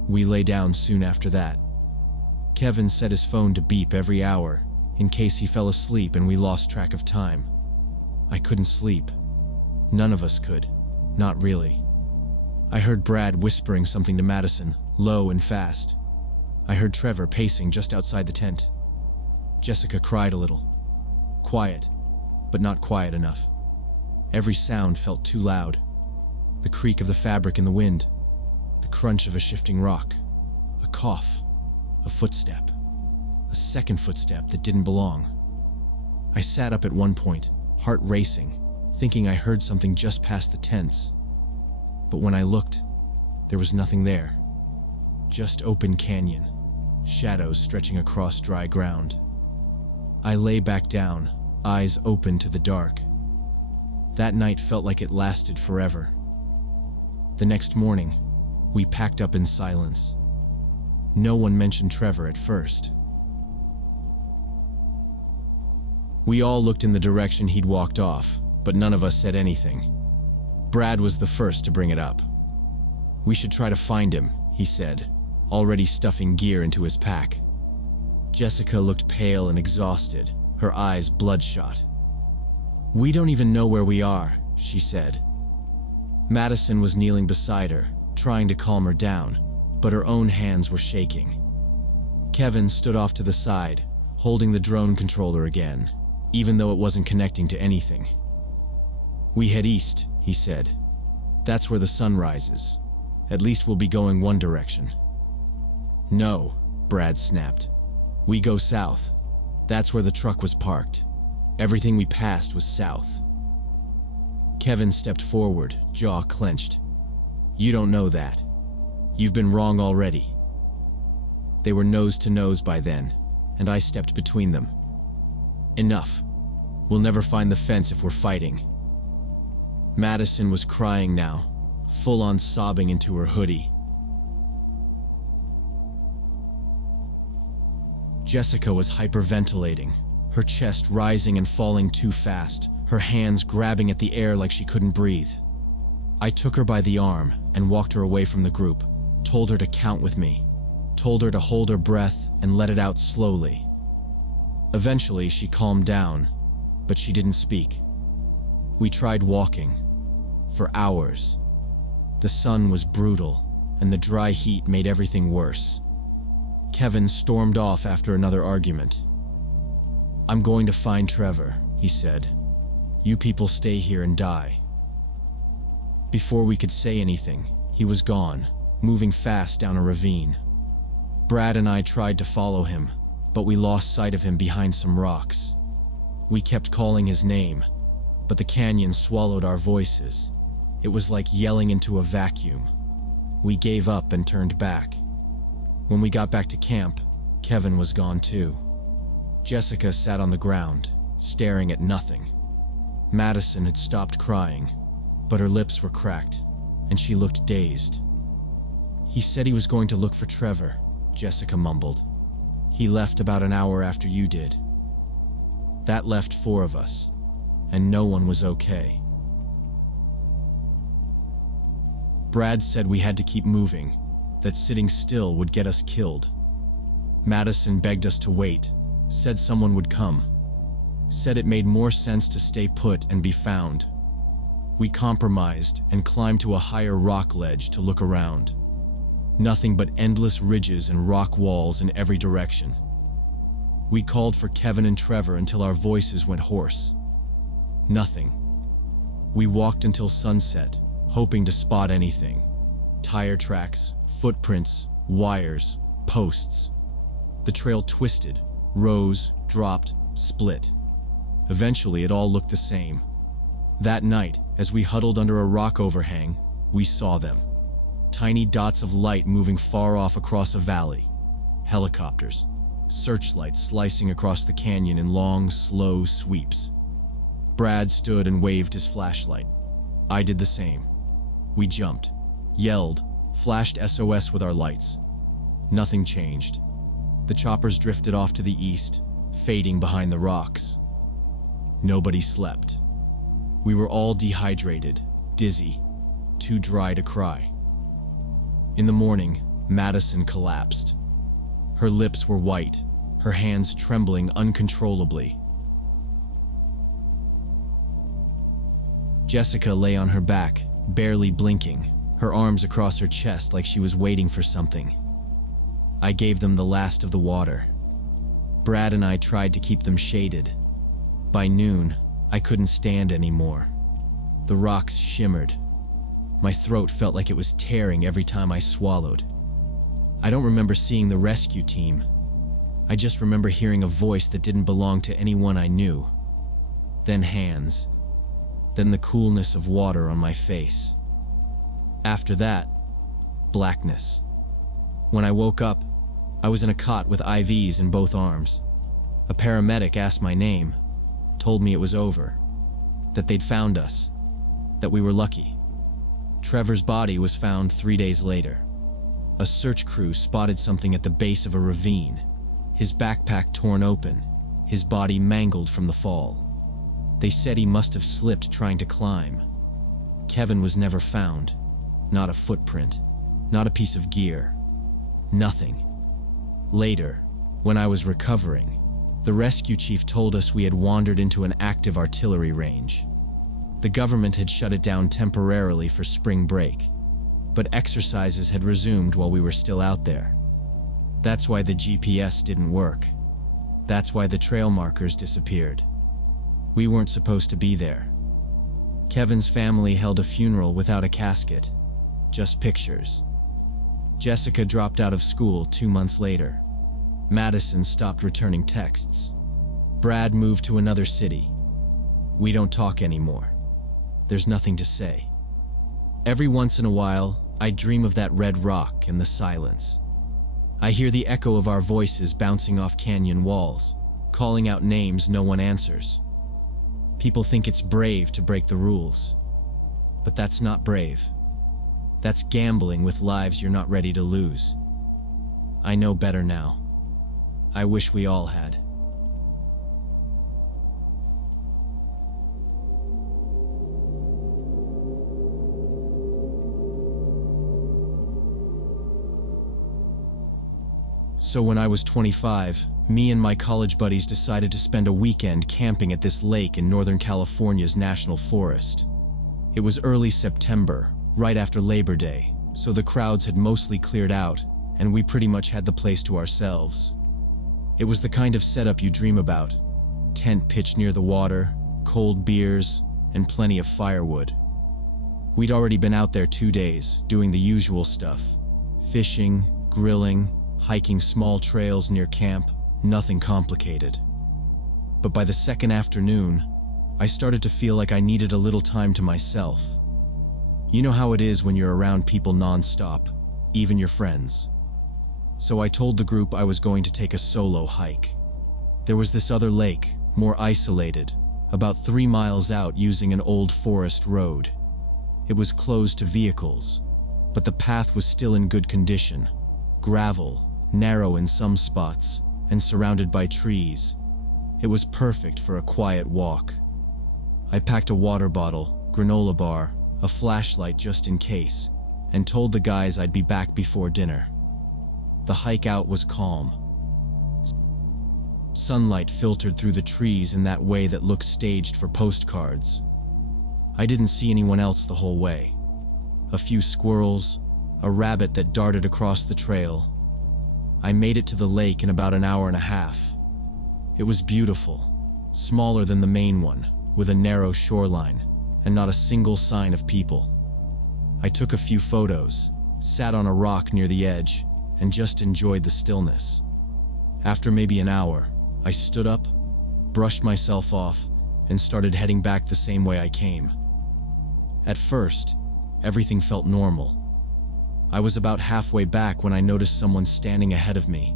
We lay down soon after that. Kevin set his phone to beep every hour, in case he fell asleep and we lost track of time. I couldn't sleep. None of us could. Not really. I heard Brad whispering something to Madison, low and fast. I heard Trevor pacing just outside the tent. Jessica cried a little. Quiet, but not quiet enough. Every sound felt too loud. The creak of the fabric in the wind, the crunch of a shifting rock, a cough, a footstep, a second footstep that didn't belong. I sat up at one point, heart racing, thinking I heard something just past the tents. But when I looked, there was nothing there. Just open canyon, shadows stretching across dry ground. I lay back down, eyes open to the dark. That night felt like it lasted forever. The next morning, we packed up in silence. No one mentioned Trevor at first. We all looked in the direction he'd walked off, but none of us said anything. Brad was the first to bring it up. "We should try to find him," he said, already stuffing gear into his pack. Jessica looked pale and exhausted, her eyes bloodshot. "We don't even know where we are," she said. Madison was kneeling beside her, trying to calm her down, but her own hands were shaking. Kevin stood off to the side, holding the drone controller again, even though it wasn't connecting to anything. "We head east," he said. "That's where the sun rises. At least we'll be going one direction." "No," Brad snapped. "We go south. That's where the truck was parked. Everything we passed was south." Kevin stepped forward, jaw clenched. "You don't know that. You've been wrong already." They were nose to nose by then, and I stepped between them. "Enough. We'll never find the fence if we're fighting." Madison was crying now, full-on sobbing into her hoodie. Jessica was hyperventilating, her chest rising and falling too fast, her hands grabbing at the air like she couldn't breathe. I took her by the arm and walked her away from the group, told her to count with me, told her to hold her breath and let it out slowly. Eventually, she calmed down, but she didn't speak. We tried walking. For hours. The sun was brutal, and the dry heat made everything worse. Kevin stormed off after another argument. "I'm going to find Trevor," he said. "You people stay here and die." Before we could say anything, he was gone, moving fast down a ravine. Brad and I tried to follow him, but we lost sight of him behind some rocks. We kept calling his name, but the canyon swallowed our voices. It was like yelling into a vacuum. We gave up and turned back. When we got back to camp, Kevin was gone too. Jessica sat on the ground, staring at nothing. Madison had stopped crying, but her lips were cracked, and she looked dazed. "He said he was going to look for Trevor," Jessica mumbled. "He left about an hour after you did." That left 4 of us, and no one was okay. Brad said we had to keep moving, that sitting still would get us killed. Madison begged us to wait, said someone would come, said it made more sense to stay put and be found. We compromised and climbed to a higher rock ledge to look around. Nothing but endless ridges and rock walls in every direction. We called for Kevin and Trevor until our voices went hoarse. Nothing. We walked until sunset, hoping to spot anything. Tire tracks, footprints, wires, posts. The trail twisted, rose, dropped, split. Eventually, it all looked the same. That night, as we huddled under a rock overhang, we saw them. Tiny dots of light moving far off across a valley. Helicopters, searchlights slicing across the canyon in long, slow sweeps. Brad stood and waved his flashlight. I did the same. We jumped, yelled, flashed SOS with our lights. Nothing changed. The choppers drifted off to the east, fading behind the rocks. Nobody slept. We were all dehydrated, dizzy, too dry to cry. In the morning, Madison collapsed. Her lips were white, her hands trembling uncontrollably. Jessica lay on her back, barely blinking, her arms across her chest like she was waiting for something. I gave them the last of the water. Brad and I tried to keep them shaded. By noon, I couldn't stand anymore. The rocks shimmered. My throat felt like it was tearing every time I swallowed. I don't remember seeing the rescue team. I just remember hearing a voice that didn't belong to anyone I knew. Then hands. Then the coolness of water on my face. After that, blackness. When I woke up, I was in a cot with IVs in both arms. A paramedic asked my name, told me it was over, that they'd found us, that we were lucky. Trevor's body was found 3 days later. A search crew spotted something at the base of a ravine, his backpack torn open, his body mangled from the fall. They said he must have slipped trying to climb. Kevin was never found. Not a footprint, not a piece of gear, nothing. Later, when I was recovering, the rescue chief told us we had wandered into an active artillery range. The government had shut it down temporarily for spring break, but exercises had resumed while we were still out there. That's why the GPS didn't work. That's why the trail markers disappeared. We weren't supposed to be there. Kevin's family held a funeral without a casket, just pictures. Jessica dropped out of school 2 months later. Madison stopped returning texts. Brad moved to another city. We don't talk anymore. There's nothing to say. Every once in a while, I dream of that red rock and the silence. I hear the echo of our voices bouncing off canyon walls, calling out names no one answers. People think it's brave to break the rules, but that's not brave. That's gambling with lives you're not ready to lose. I know better now. I wish we all had. So when I was 25, me and my college buddies decided to spend a weekend camping at this lake in Northern California's National Forest. It was early September, right after Labor Day, so the crowds had mostly cleared out, and we pretty much had the place to ourselves. It was the kind of setup you dream about. Tent pitched near the water, cold beers, and plenty of firewood. We'd already been out there 2 days, doing the usual stuff. Fishing, grilling, hiking small trails near camp, nothing complicated. But by the second afternoon, I started to feel like I needed a little time to myself. You know how it is when you're around people non-stop, even your friends. So I told the group I was going to take a solo hike. There was this other lake, more isolated, about 3 miles out using an old forest road. It was closed to vehicles, but the path was still in good condition. Gravel, narrow in some spots, and surrounded by trees. It was perfect for a quiet walk. I packed a water bottle, granola bar, a flashlight just in case, and told the guys I'd be back before dinner. The hike out was calm. Sunlight filtered through the trees in that way that looked staged for postcards. I didn't see anyone else the whole way. A few squirrels, a rabbit that darted across the trail. I made it to the lake in about an hour and a half. It was beautiful, smaller than the main one, with a narrow shoreline, and not a single sign of people. I took a few photos, sat on a rock near the edge, and just enjoyed the stillness. After maybe an hour, I stood up, brushed myself off, and started heading back the same way I came. At first, everything felt normal. I was about halfway back when I noticed someone standing ahead of me,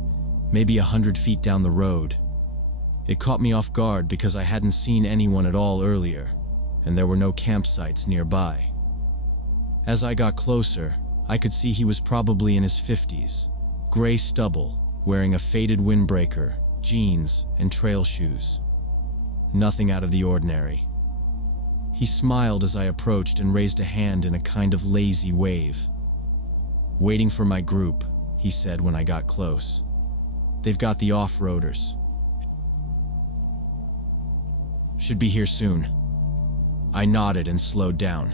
maybe 100 feet down the road. It caught me off guard because I hadn't seen anyone at all earlier, and there were no campsites nearby. As I got closer, I could see he was probably in his 50s, gray stubble, wearing a faded windbreaker, jeans, and trail shoes. Nothing out of the ordinary. He smiled as I approached and raised a hand in a kind of lazy wave. "Waiting for my group," he said when I got close. "They've got the off-roaders. Should be here soon." I nodded and slowed down.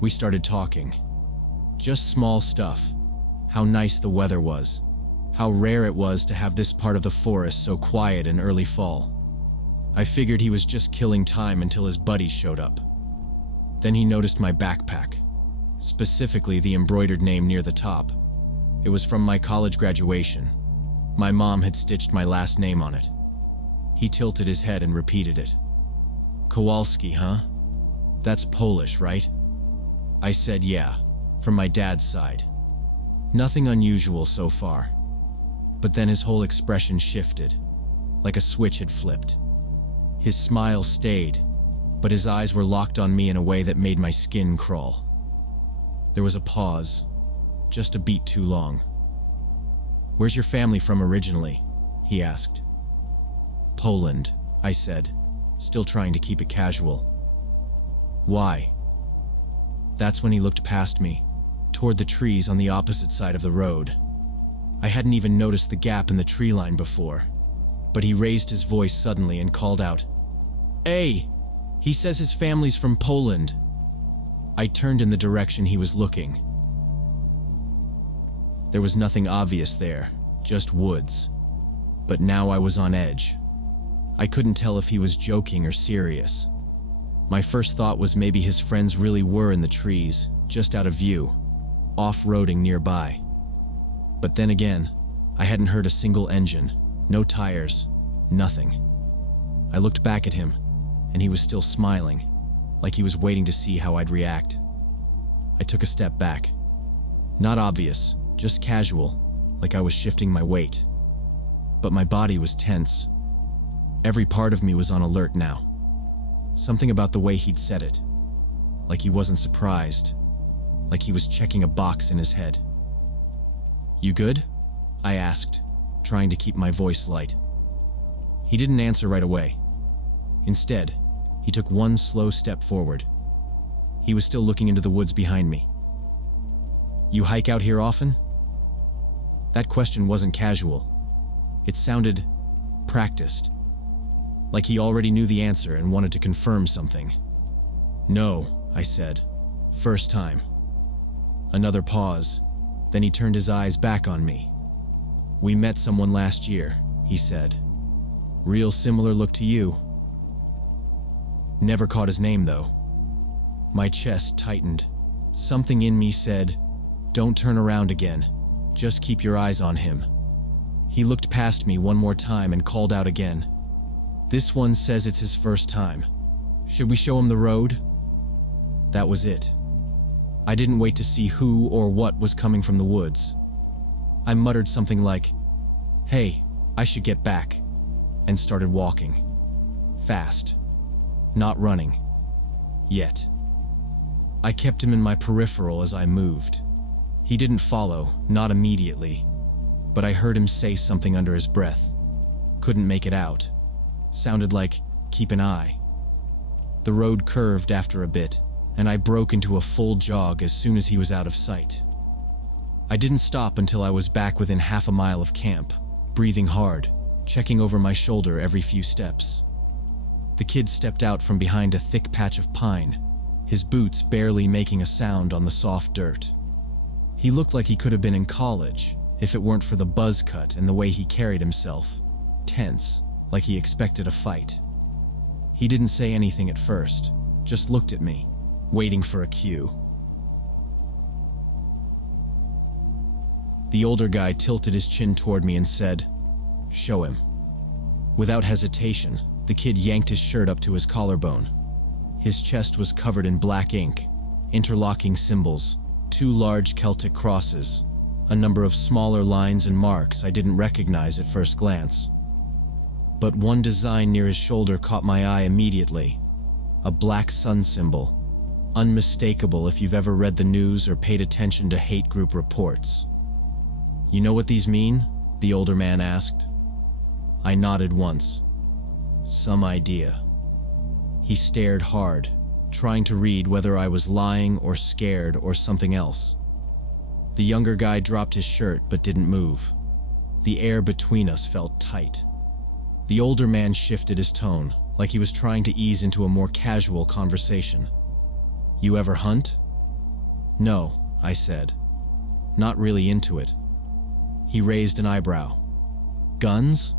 We started talking. Just small stuff. How nice the weather was. How rare it was to have this part of the forest so quiet in early fall. I figured he was just killing time until his buddies showed up. Then he noticed my backpack, specifically the embroidered name near the top. It was from my college graduation. My mom had stitched my last name on it. He tilted his head and repeated it. "Kowalski, huh? That's Polish, right?" I said yeah, from my dad's side. Nothing unusual so far. But then his whole expression shifted, like a switch had flipped. His smile stayed, but his eyes were locked on me in a way that made my skin crawl. There was a pause, just a beat too long. "Where's your family from originally?" he asked. "Poland," I said, still trying to keep it casual. "Why?" That's when he looked past me, toward the trees on the opposite side of the road. I hadn't even noticed the gap in the tree line before, but he raised his voice suddenly and called out, "Hey! He says his family's from Poland." I turned in the direction he was looking. There was nothing obvious there, just woods. But now I was on edge. I couldn't tell if he was joking or serious. My first thought was maybe his friends really were in the trees, just out of view, off-roading nearby. But then again, I hadn't heard a single engine, no tires, nothing. I looked back at him, and he was still smiling, like he was waiting to see how I'd react. I took a step back. Not obvious, just casual, like I was shifting my weight. But my body was tense. Every part of me was on alert now. Something about the way he'd said it. Like he wasn't surprised. Like he was checking a box in his head. "You good?" I asked, trying to keep my voice light. He didn't answer right away. Instead, he took one slow step forward. He was still looking into the woods behind me. "You hike out here often?" That question wasn't casual. It sounded practiced. Like he already knew the answer and wanted to confirm something. "No," I said. "First time." Another pause. Then he turned his eyes back on me. "We met someone last year," he said. "Real similar look to you." Never caught his name, though. My chest tightened. Something in me said, "Don't turn around again. Just keep your eyes on him." He looked past me one more time and called out again. "This one says it's his first time." Should we show him the road? That was it. I didn't wait to see who or what was coming from the woods. I muttered something like, "Hey, I should get back," and started walking. Fast. Not running. Yet. I kept him in my peripheral as I moved. He didn't follow, not immediately, but I heard him say something under his breath. Couldn't make it out. Sounded like, "Keep an eye." The road curved after a bit, and I broke into a full jog as soon as he was out of sight. I didn't stop until I was back within half a mile of camp, breathing hard, checking over my shoulder every few steps. The kid stepped out from behind a thick patch of pine, his boots barely making a sound on the soft dirt. He looked like he could have been in college, if it weren't for the buzz cut and the way he carried himself, tense, like he expected a fight. He didn't say anything at first, just looked at me, waiting for a cue. The older guy tilted his chin toward me and said, "Show him." Without hesitation, the kid yanked his shirt up to his collarbone. His chest was covered in black ink, interlocking symbols, 2 large Celtic crosses, a number of smaller lines and marks I didn't recognize at first glance. But one design near his shoulder caught my eye immediately. A black sun symbol, unmistakable if you've ever read the news or paid attention to hate group reports. "You know what these mean?" the older man asked. I nodded once. Some idea. He stared hard, trying to read whether I was lying or scared or something else. The younger guy dropped his shirt but didn't move. The air between us felt tight. The older man shifted his tone, like he was trying to ease into a more casual conversation. "You ever hunt?" "No," I said. "Not really into it." He raised an eyebrow. "Guns?"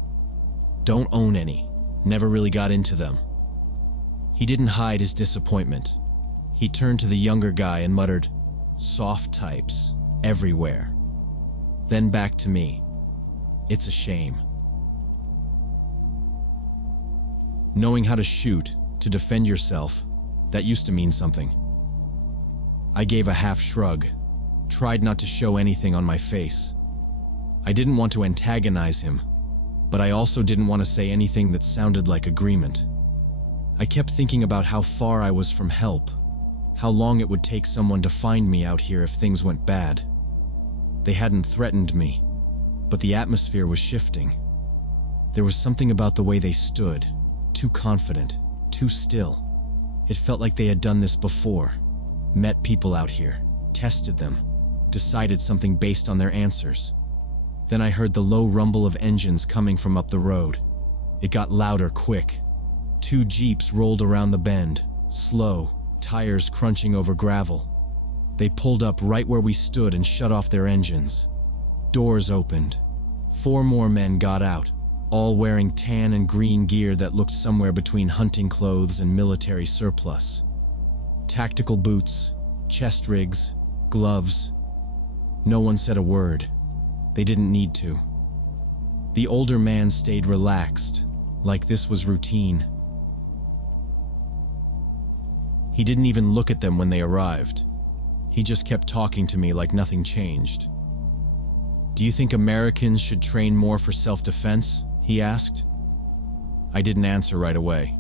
"Don't own any. Never really got into them." He didn't hide his disappointment. He turned to the younger guy and muttered, "Soft types, everywhere." Then back to me. "It's a shame." Knowing how to shoot, to defend yourself, that used to mean something. I gave a half shrug, tried not to show anything on my face. I didn't want to antagonize him, but I also didn't want to say anything that sounded like agreement. I kept thinking about how far I was from help, how long it would take someone to find me out here if things went bad. They hadn't threatened me, but the atmosphere was shifting. There was something about the way they stood, too confident, too still. It felt like they had done this before, met people out here, tested them, decided something based on their answers. Then I heard the low rumble of engines coming from up the road. It got louder quick. 2 Jeeps rolled around the bend, slow, tires crunching over gravel. They pulled up right where we stood and shut off their engines. Doors opened. 4 more men got out, all wearing tan and green gear that looked somewhere between hunting clothes and military surplus. Tactical boots, chest rigs, gloves. No one said a word. They didn't need to. The older man stayed relaxed, like this was routine. He didn't even look at them when they arrived. He just kept talking to me like nothing changed. "Do you think Americans should train more for self-defense?" he asked. I didn't answer right away.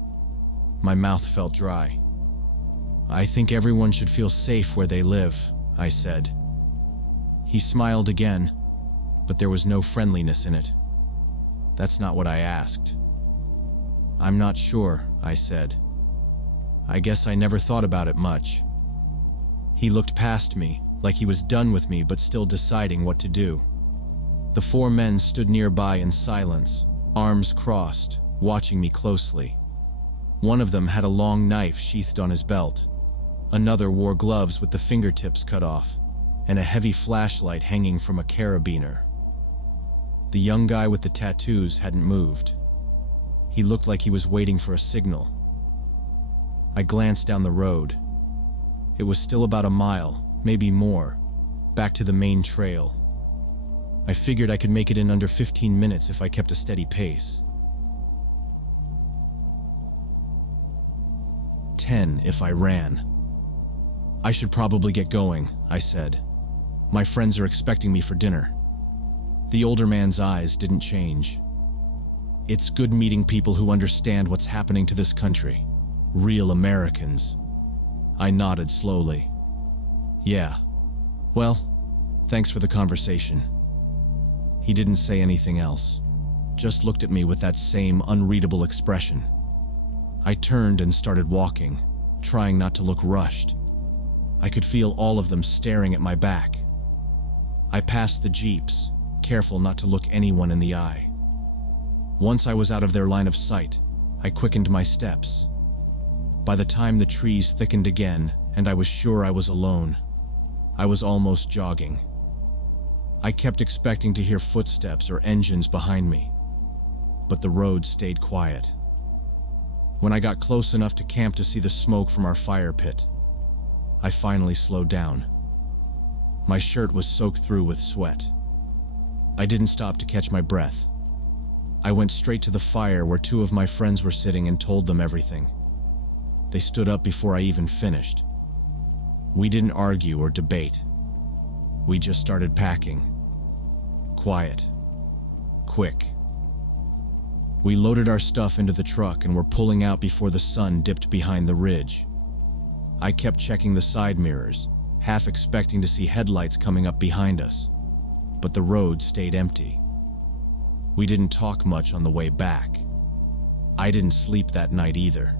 My mouth felt dry. "I think everyone should feel safe where they live," I said. He smiled again, but there was no friendliness in it. "That's not what I asked." "I'm not sure," I said. "I guess I never thought about it much." He looked past me, like he was done with me but still deciding what to do. The 4 men stood nearby in silence, arms crossed, watching me closely. One of them had a long knife sheathed on his belt. Another wore gloves with the fingertips cut off, and a heavy flashlight hanging from a carabiner. The young guy with the tattoos hadn't moved. He looked like he was waiting for a signal. I glanced down the road. It was still about a mile, maybe more, back to the main trail. I figured I could make it in under 15 minutes if I kept a steady pace. 10 if I ran. "I should probably get going," I said. "My friends are expecting me for dinner." The older man's eyes didn't change. "It's good meeting people who understand what's happening to this country. Real Americans." I nodded slowly. "Yeah. Well, thanks for the conversation." He didn't say anything else, just looked at me with that same unreadable expression. I turned and started walking, trying not to look rushed. I could feel all of them staring at my back. I passed the jeeps, careful not to look anyone in the eye. Once I was out of their line of sight, I quickened my steps. By the time the trees thickened again and I was sure I was alone, I was almost jogging. I kept expecting to hear footsteps or engines behind me, but the road stayed quiet. When I got close enough to camp to see the smoke from our fire pit, I finally slowed down. My shirt was soaked through with sweat. I didn't stop to catch my breath. I went straight to the fire where two of my friends were sitting and told them everything. They stood up before I even finished. We didn't argue or debate. We just started packing. Quiet. Quick. We loaded our stuff into the truck and were pulling out before the sun dipped behind the ridge. I kept checking the side mirrors, half expecting to see headlights coming up behind us, but the road stayed empty. We didn't talk much on the way back. I didn't sleep that night either.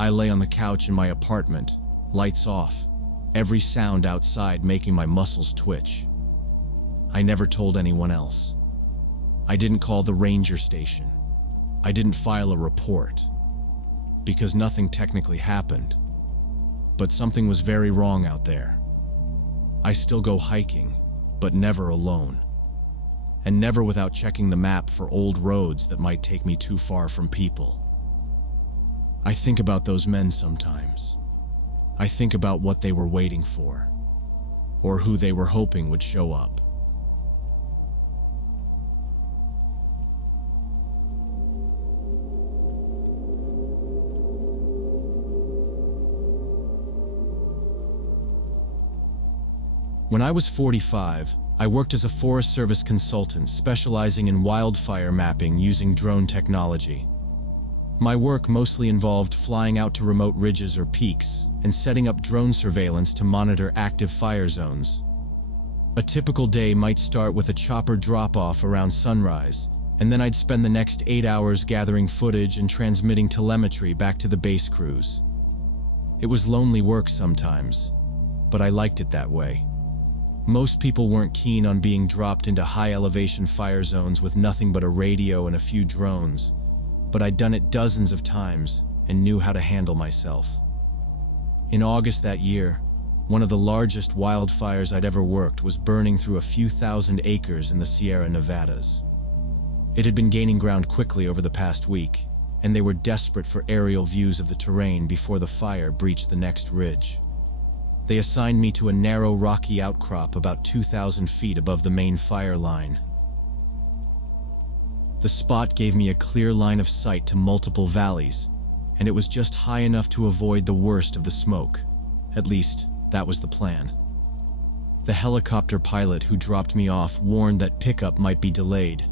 I lay on the couch in my apartment, lights off, every sound outside making my muscles twitch. I never told anyone else. I didn't call the ranger station. I didn't file a report, because nothing technically happened. But something was very wrong out there. I still go hiking, but never alone. And never without checking the map for old roads that might take me too far from people. I think about those men sometimes. I think about what they were waiting for, or who they were hoping would show up. When I was 45, I worked as a Forest Service consultant specializing in wildfire mapping using drone technology. My work mostly involved flying out to remote ridges or peaks and setting up drone surveillance to monitor active fire zones. A typical day might start with a chopper drop-off around sunrise, and then I'd spend the next 8 hours gathering footage and transmitting telemetry back to the base crews. It was lonely work sometimes, but I liked it that way. Most people weren't keen on being dropped into high-elevation fire zones with nothing but a radio and a few drones, but I'd done it dozens of times and knew how to handle myself. In August that year, one of the largest wildfires I'd ever worked was burning through a few thousand acres in the Sierra Nevadas. It had been gaining ground quickly over the past week, and they were desperate for aerial views of the terrain before the fire breached the next ridge. They assigned me to a narrow rocky outcrop about 2,000 feet above the main fire line. The spot gave me a clear line of sight to multiple valleys, and it was just high enough to avoid the worst of the smoke. At least, that was the plan. The helicopter pilot who dropped me off warned that pickup might be delayed.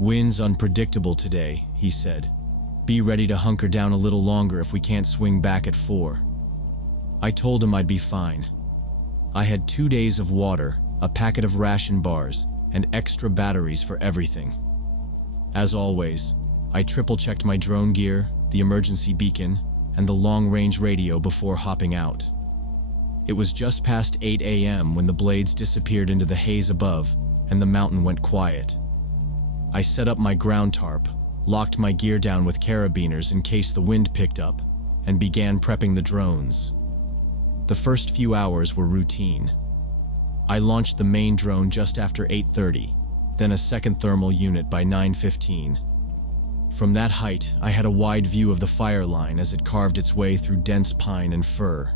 "Wind's unpredictable today," he said. "Be ready to hunker down a little longer if we can't swing back at 4. I told him I'd be fine. I had 2 days of water, a packet of ration bars, and extra batteries for everything. As always, I triple-checked my drone gear, the emergency beacon, and the long-range radio before hopping out. It was just past 8 a.m. when the blades disappeared into the haze above, and the mountain went quiet. I set up my ground tarp, locked my gear down with carabiners in case the wind picked up, and began prepping the drones. The first few hours were routine. I launched the main drone just after 8:30, then a second thermal unit by 9:15. From that height, I had a wide view of the fire line as it carved its way through dense pine and fir.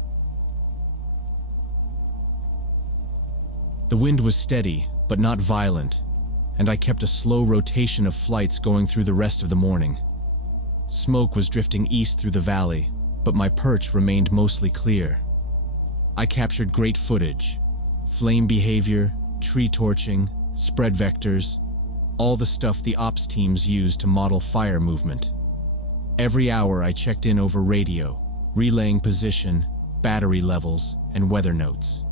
The wind was steady, but not violent, and I kept a slow rotation of flights going through the rest of the morning. Smoke was drifting east through the valley, but my perch remained mostly clear. I captured great footage: flame behavior, tree torching, spread vectors, all the stuff the ops teams use to model fire movement. Every hour I checked in over radio, relaying position, battery levels, and weather notes.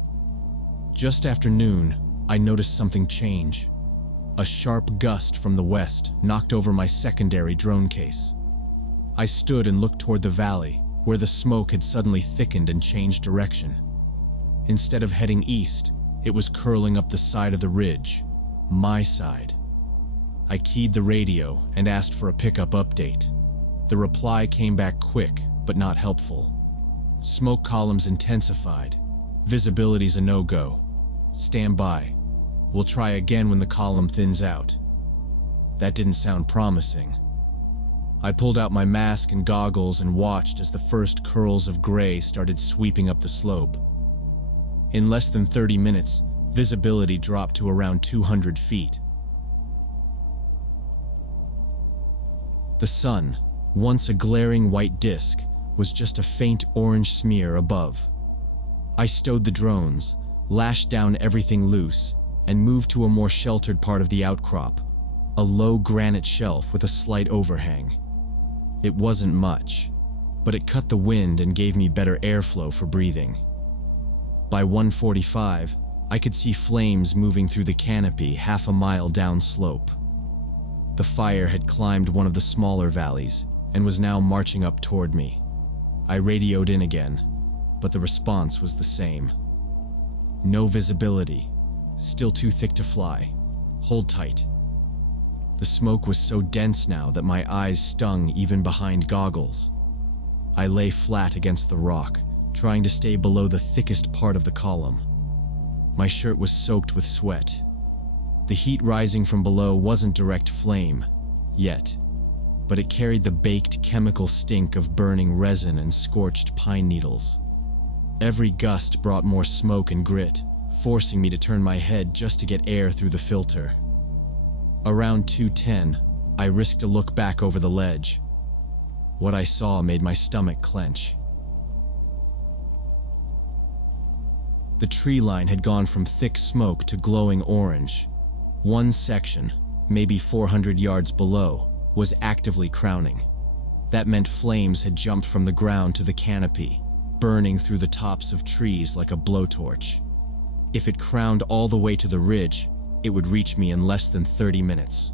Just after noon, I noticed something change. A sharp gust from the west knocked over my secondary drone case. I stood and looked toward the valley, where the smoke had suddenly thickened and changed direction. Instead of heading east, it was curling up the side of the ridge, my side. I keyed the radio and asked for a pickup update. The reply came back quick, but not helpful. Smoke columns intensified. Visibility's a no-go. Stand by. We'll try again when the column thins out. That didn't sound promising. I pulled out my mask and goggles and watched as the first curls of gray started sweeping up the slope. In less than 30 minutes, visibility dropped to around 200 feet. The sun, once a glaring white disk, was just a faint orange smear above. I stowed the drones, lashed down everything loose, and moved to a more sheltered part of the outcrop, a low granite shelf with a slight overhang. It wasn't much, but it cut the wind and gave me better airflow for breathing. By 1:45, I could see flames moving through the canopy half a mile downslope. The fire had climbed one of the smaller valleys and was now marching up toward me. I radioed in again, but the response was the same. No visibility. Still too thick to fly. Hold tight. The smoke was so dense now that my eyes stung even behind goggles. I lay flat against the rock, trying to stay below the thickest part of the column. My shirt was soaked with sweat. The heat rising from below wasn't direct flame, yet, but it carried the baked chemical stink of burning resin and scorched pine needles. Every gust brought more smoke and grit, forcing me to turn my head just to get air through the filter. Around 2:10, I risked a look back over the ledge. What I saw made my stomach clench. The tree line had gone from thick smoke to glowing orange. One section, maybe 400 yards below, was actively crowning. That meant flames had jumped from the ground to the canopy, burning through the tops of trees like a blowtorch. If it crowned all the way to the ridge, it would reach me in less than 30 minutes.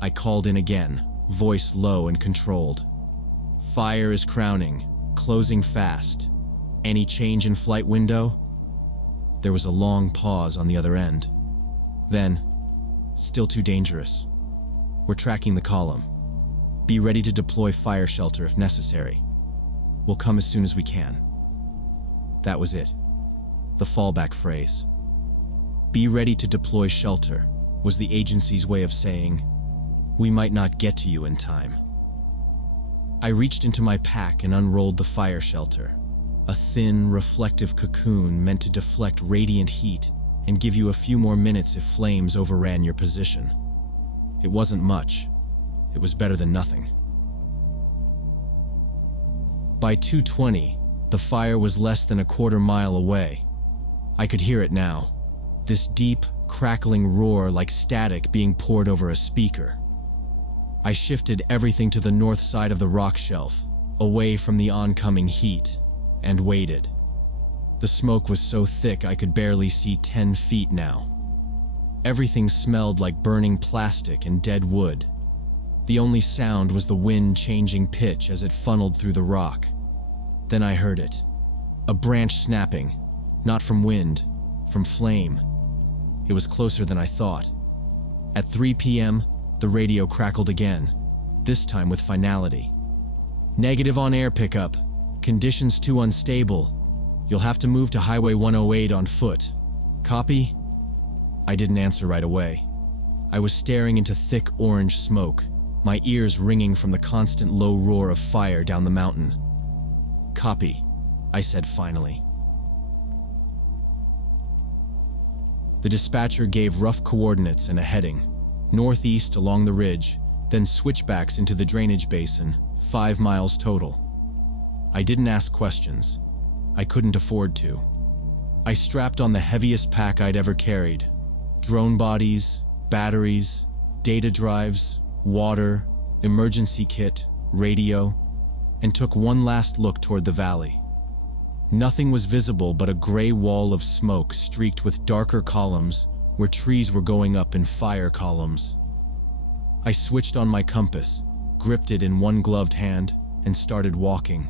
I called in again, voice low and controlled. Fire is crowning, closing fast. Any change in flight window? There was a long pause on the other end. Then, still too dangerous. We're tracking the column. Be ready to deploy fire shelter if necessary. We'll come as soon as we can. That was it. The fallback phrase. Be ready to deploy shelter was the agency's way of saying, we might not get to you in time. I reached into my pack and unrolled the fire shelter, a thin, reflective cocoon meant to deflect radiant heat and give you a few more minutes if flames overran your position. It wasn't much. It was better than nothing. By 2:20, the fire was less than a quarter mile away. I could hear it now, this deep, crackling roar like static being poured over a speaker. I shifted everything to the north side of the rock shelf, away from the oncoming heat, and waited. The smoke was so thick I could barely see 10 feet now. Everything smelled like burning plastic and dead wood. The only sound was the wind changing pitch as it funneled through the rock. Then I heard it. A branch snapping, not from wind, from flame. It was closer than I thought. At 3 p.m., the radio crackled again, this time with finality. Negative on air pickup. Conditions too unstable. You'll have to move to Highway 108 on foot. Copy? I didn't answer right away. I was staring into thick orange smoke, my ears ringing from the constant low roar of fire down the mountain. Copy, I said finally. The dispatcher gave rough coordinates and a heading. Northeast along the ridge, then switchbacks into the drainage basin, 5 miles total. I didn't ask questions. I couldn't afford to. I strapped on the heaviest pack I'd ever carried. Drone bodies, batteries, data drives, water, emergency kit, radio, and took one last look toward the valley. Nothing was visible but a gray wall of smoke streaked with darker columns where trees were going up in fire columns. I switched on my compass, gripped it in one gloved hand, and started walking.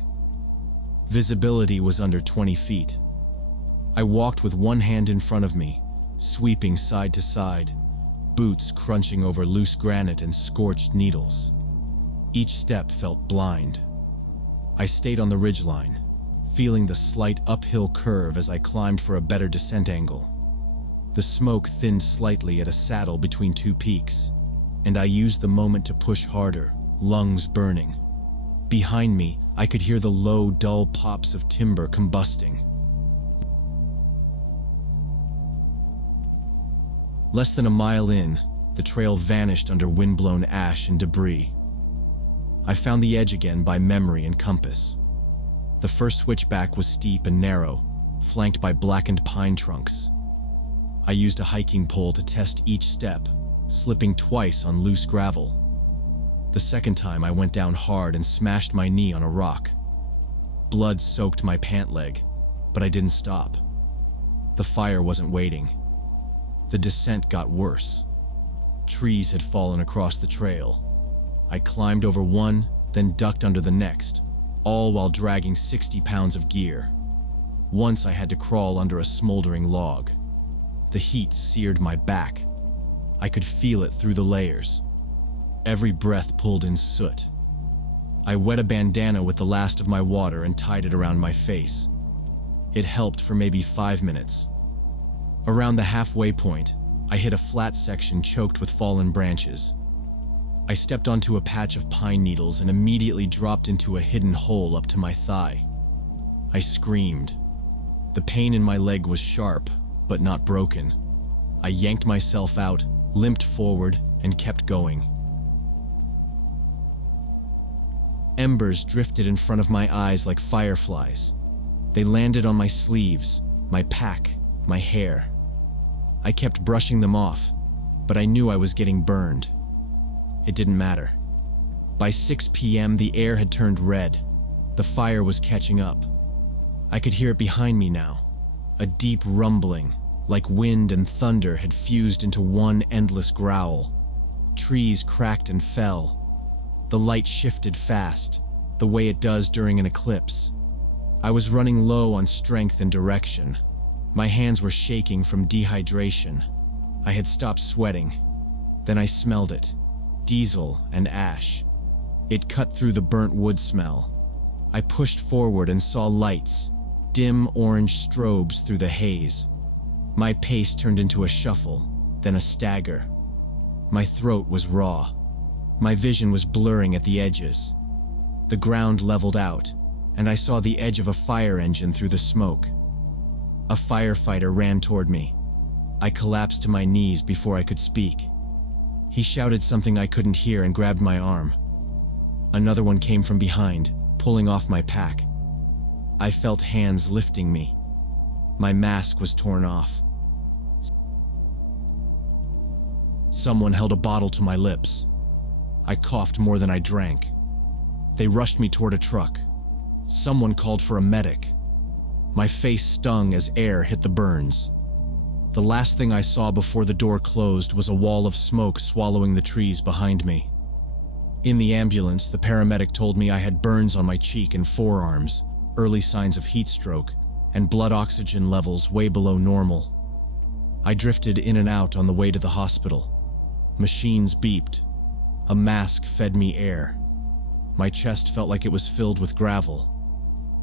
Visibility was under 20 feet. I walked with one hand in front of me, sweeping side to side, boots crunching over loose granite and scorched needles. Each step felt blind. I stayed on the ridgeline, feeling the slight uphill curve as I climbed for a better descent angle. The smoke thinned slightly at a saddle between two peaks, and I used the moment to push harder, lungs burning. Behind me, I could hear the low, dull pops of timber combusting. Less than a mile in, the trail vanished under wind-blown ash and debris. I found the edge again by memory and compass. The first switchback was steep and narrow, flanked by blackened pine trunks. I used a hiking pole to test each step, slipping twice on loose gravel. The second time I went down hard and smashed my knee on a rock. Blood soaked my pant leg, but I didn't stop. The fire wasn't waiting. The descent got worse. Trees had fallen across the trail. I climbed over one, then ducked under the next, all while dragging 60 pounds of gear. Once I had to crawl under a smoldering log. The heat seared my back. I could feel it through the layers. Every breath pulled in soot. I wet a bandana with the last of my water and tied it around my face. It helped for maybe 5 minutes. Around the halfway point, I hit a flat section choked with fallen branches. I stepped onto a patch of pine needles and immediately dropped into a hidden hole up to my thigh. I screamed. The pain in my leg was sharp, but not broken. I yanked myself out, limped forward, and kept going. Embers drifted in front of my eyes like fireflies. They landed on my sleeves, my pack, my hair. I kept brushing them off, but I knew I was getting burned. It didn't matter. By 6 p.m., the air had turned red. The fire was catching up. I could hear it behind me now. A deep rumbling, like wind and thunder, had fused into one endless growl. Trees cracked and fell. The light shifted fast, the way it does during an eclipse. I was running low on strength and direction. My hands were shaking from dehydration. I had stopped sweating. Then I smelled it. Diesel and ash. It cut through the burnt wood smell. I pushed forward and saw lights, dim orange strobes through the haze. My pace turned into a shuffle, then a stagger. My throat was raw. My vision was blurring at the edges. The ground leveled out, and I saw the edge of a fire engine through the smoke. A firefighter ran toward me. I collapsed to my knees before I could speak. He shouted something I couldn't hear and grabbed my arm. Another one came from behind, pulling off my pack. I felt hands lifting me. My mask was torn off. Someone held a bottle to my lips. I coughed more than I drank. They rushed me toward a truck. Someone called for a medic. My face stung as air hit the burns. The last thing I saw before the door closed was a wall of smoke swallowing the trees behind me. In the ambulance, the paramedic told me I had burns on my cheek and forearms, early signs of heat stroke, and blood oxygen levels way below normal. I drifted in and out on the way to the hospital. Machines beeped. A mask fed me air. My chest felt like it was filled with gravel.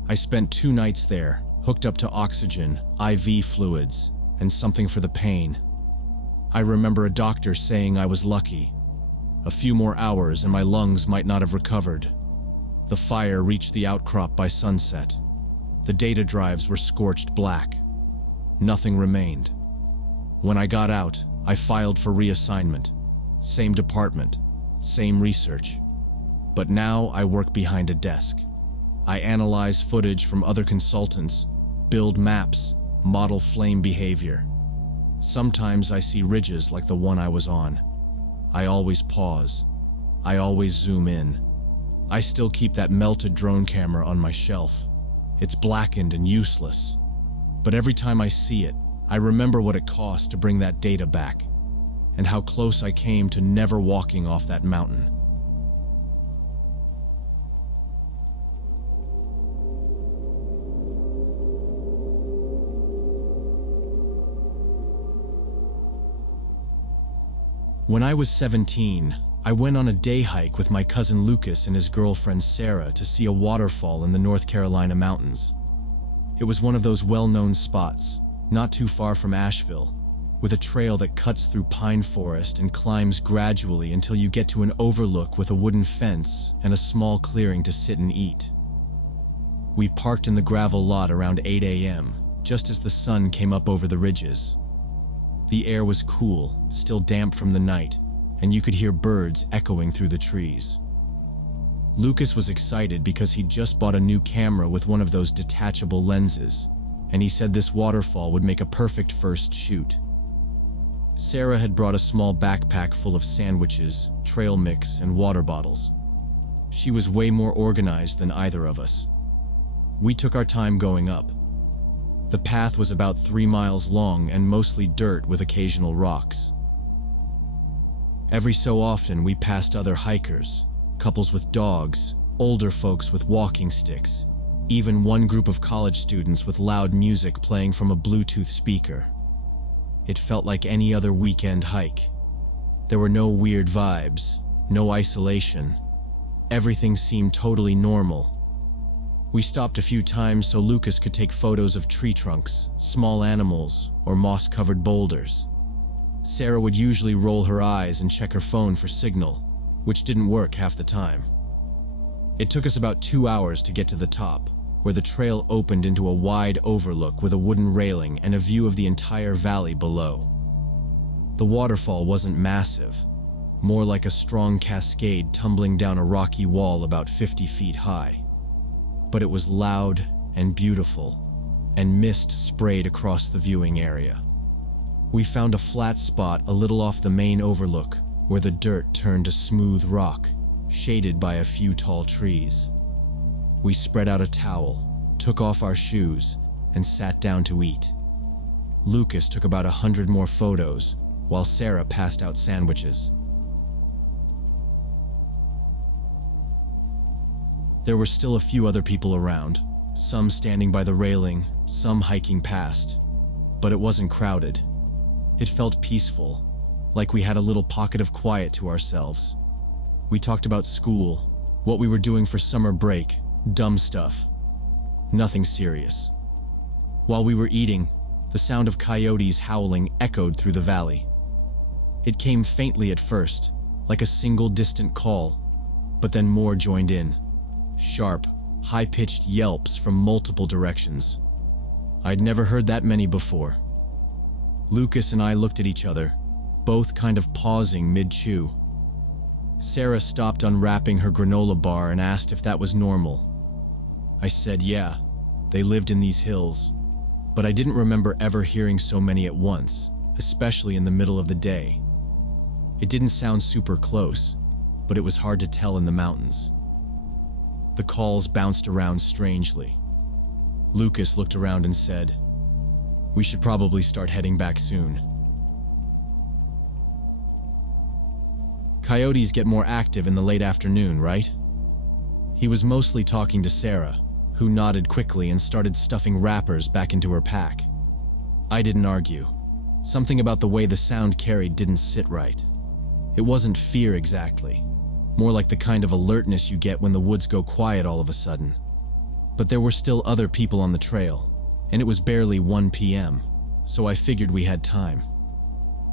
I spent 2 nights there, hooked up to oxygen, IV fluids, and something for the pain. I remember a doctor saying I was lucky. A few more hours and my lungs might not have recovered. The fire reached the outcrop by sunset. The data drives were scorched black. Nothing remained. When I got out, I filed for reassignment. Same department, same research. But now I work behind a desk. I analyze footage from other consultants, build maps, model flame behavior. Sometimes I see ridges like the one I was on. I always pause. I always zoom in. I still keep that melted drone camera on my shelf. It's blackened and useless. But every time I see it, I remember what it cost to bring that data back, and how close I came to never walking off that mountain. When I was 17, I went on a day hike with my cousin Lucas and his girlfriend Sarah to see a waterfall in the North Carolina mountains. It was one of those well-known spots, not too far from Asheville, with a trail that cuts through pine forest and climbs gradually until you get to an overlook with a wooden fence and a small clearing to sit and eat. We parked in the gravel lot around 8 a.m., just as the sun came up over the ridges. The air was cool, still damp from the night, and you could hear birds echoing through the trees. Lucas was excited because he'd just bought a new camera with one of those detachable lenses, and he said this waterfall would make a perfect first shoot. Sarah had brought a small backpack full of sandwiches, trail mix, and water bottles. She was way more organized than either of us. We took our time going up. The path was about 3 miles long and mostly dirt with occasional rocks. Every so often we passed other hikers, couples with dogs, older folks with walking sticks, even one group of college students with loud music playing from a Bluetooth speaker. It felt like any other weekend hike. There were no weird vibes, no isolation. Everything seemed totally normal. We stopped a few times so Lucas could take photos of tree trunks, small animals, or moss-covered boulders. Sarah would usually roll her eyes and check her phone for signal, which didn't work half the time. It took us about 2 hours to get to the top, where the trail opened into a wide overlook with a wooden railing and a view of the entire valley below. The waterfall wasn't massive, more like a strong cascade tumbling down a rocky wall about 50 feet high. But it was loud and beautiful, and mist sprayed across the viewing area. We found a flat spot a little off the main overlook, where the dirt turned to smooth rock, shaded by a few tall trees. We spread out a towel, took off our shoes, and sat down to eat. Lucas took about 100 more photos, while Sarah passed out sandwiches. There were still a few other people around, some standing by the railing, some hiking past, but it wasn't crowded. It felt peaceful, like we had a little pocket of quiet to ourselves. We talked about school, what we were doing for summer break, dumb stuff. Nothing serious. While we were eating, the sound of coyotes howling echoed through the valley. It came faintly at first, like a single distant call, but then more joined in. Sharp, high-pitched yelps from multiple directions. I'd never heard that many before. Lucas and I looked at each other, both kind of pausing mid-chew. Sarah stopped unwrapping her granola bar and asked if that was normal. I said yeah, they lived in these hills, but I didn't remember ever hearing so many at once, especially in the middle of the day. It didn't sound super close, but it was hard to tell in the mountains. The calls bounced around strangely. Lucas looked around and said, "We should probably start heading back soon." Coyotes get more active in the late afternoon, right? He was mostly talking to Sarah, who nodded quickly and started stuffing wrappers back into her pack. I didn't argue. Something about the way the sound carried didn't sit right. It wasn't fear exactly, more like the kind of alertness you get when the woods go quiet all of a sudden. But there were still other people on the trail, and it was barely 1 p.m., so I figured we had time.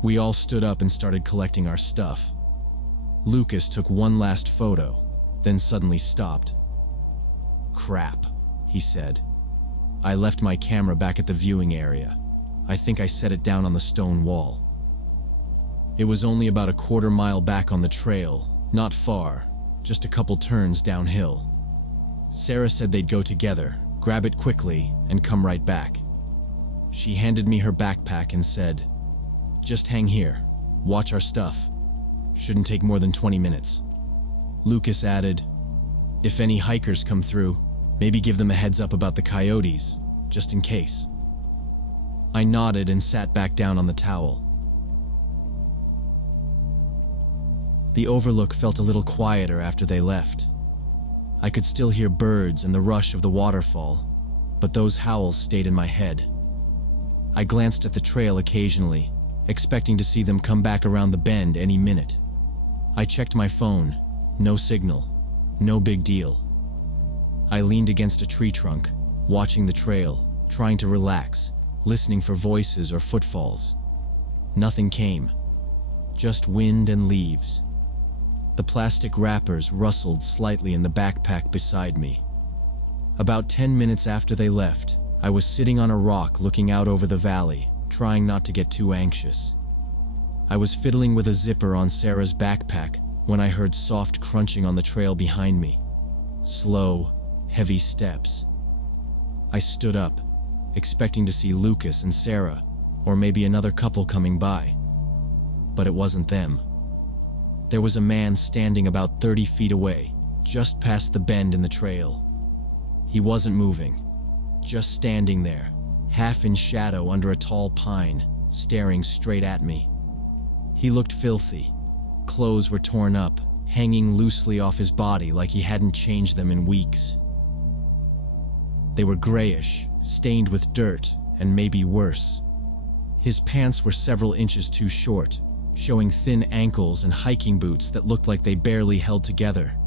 We all stood up and started collecting our stuff. Lucas took one last photo, then suddenly stopped. "Crap," he said. I left my camera back at the viewing area. I think I set it down on the stone wall. It was only about a 1/4 mile back on the trail, Not far, just a couple turns downhill. Sarah said they'd go together, grab it quickly, and come right back. She handed me her backpack and said, "Just hang here, watch our stuff. Shouldn't take more than 20 minutes. Lucas added, "If any hikers come through, maybe give them a heads up about the coyotes, just in case." I nodded and sat back down on the towel. The overlook felt a little quieter after they left. I could still hear birds and the rush of the waterfall, but those howls stayed in my head. I glanced at the trail occasionally, expecting to see them come back around the bend any minute. I checked my phone. No signal. No big deal. I leaned against a tree trunk, watching the trail, trying to relax, listening for voices or footfalls. Nothing came. Just wind and leaves. The plastic wrappers rustled slightly in the backpack beside me. About 10 minutes after they left, I was sitting on a rock looking out over the valley, trying not to get too anxious. I was fiddling with a zipper on Sarah's backpack when I heard soft crunching on the trail behind me. Slow, heavy steps. I stood up, expecting to see Lucas and Sarah, or maybe another couple coming by. But it wasn't them. There was a man standing about 30 feet away, just past the bend in the trail. He wasn't moving, just standing there, half in shadow under a tall pine, staring straight at me. He looked filthy. Clothes were torn up, hanging loosely off his body like he hadn't changed them in weeks. They were grayish, stained with dirt, and maybe worse. His pants were several inches too short, showing thin ankles and hiking boots that looked like they barely held together.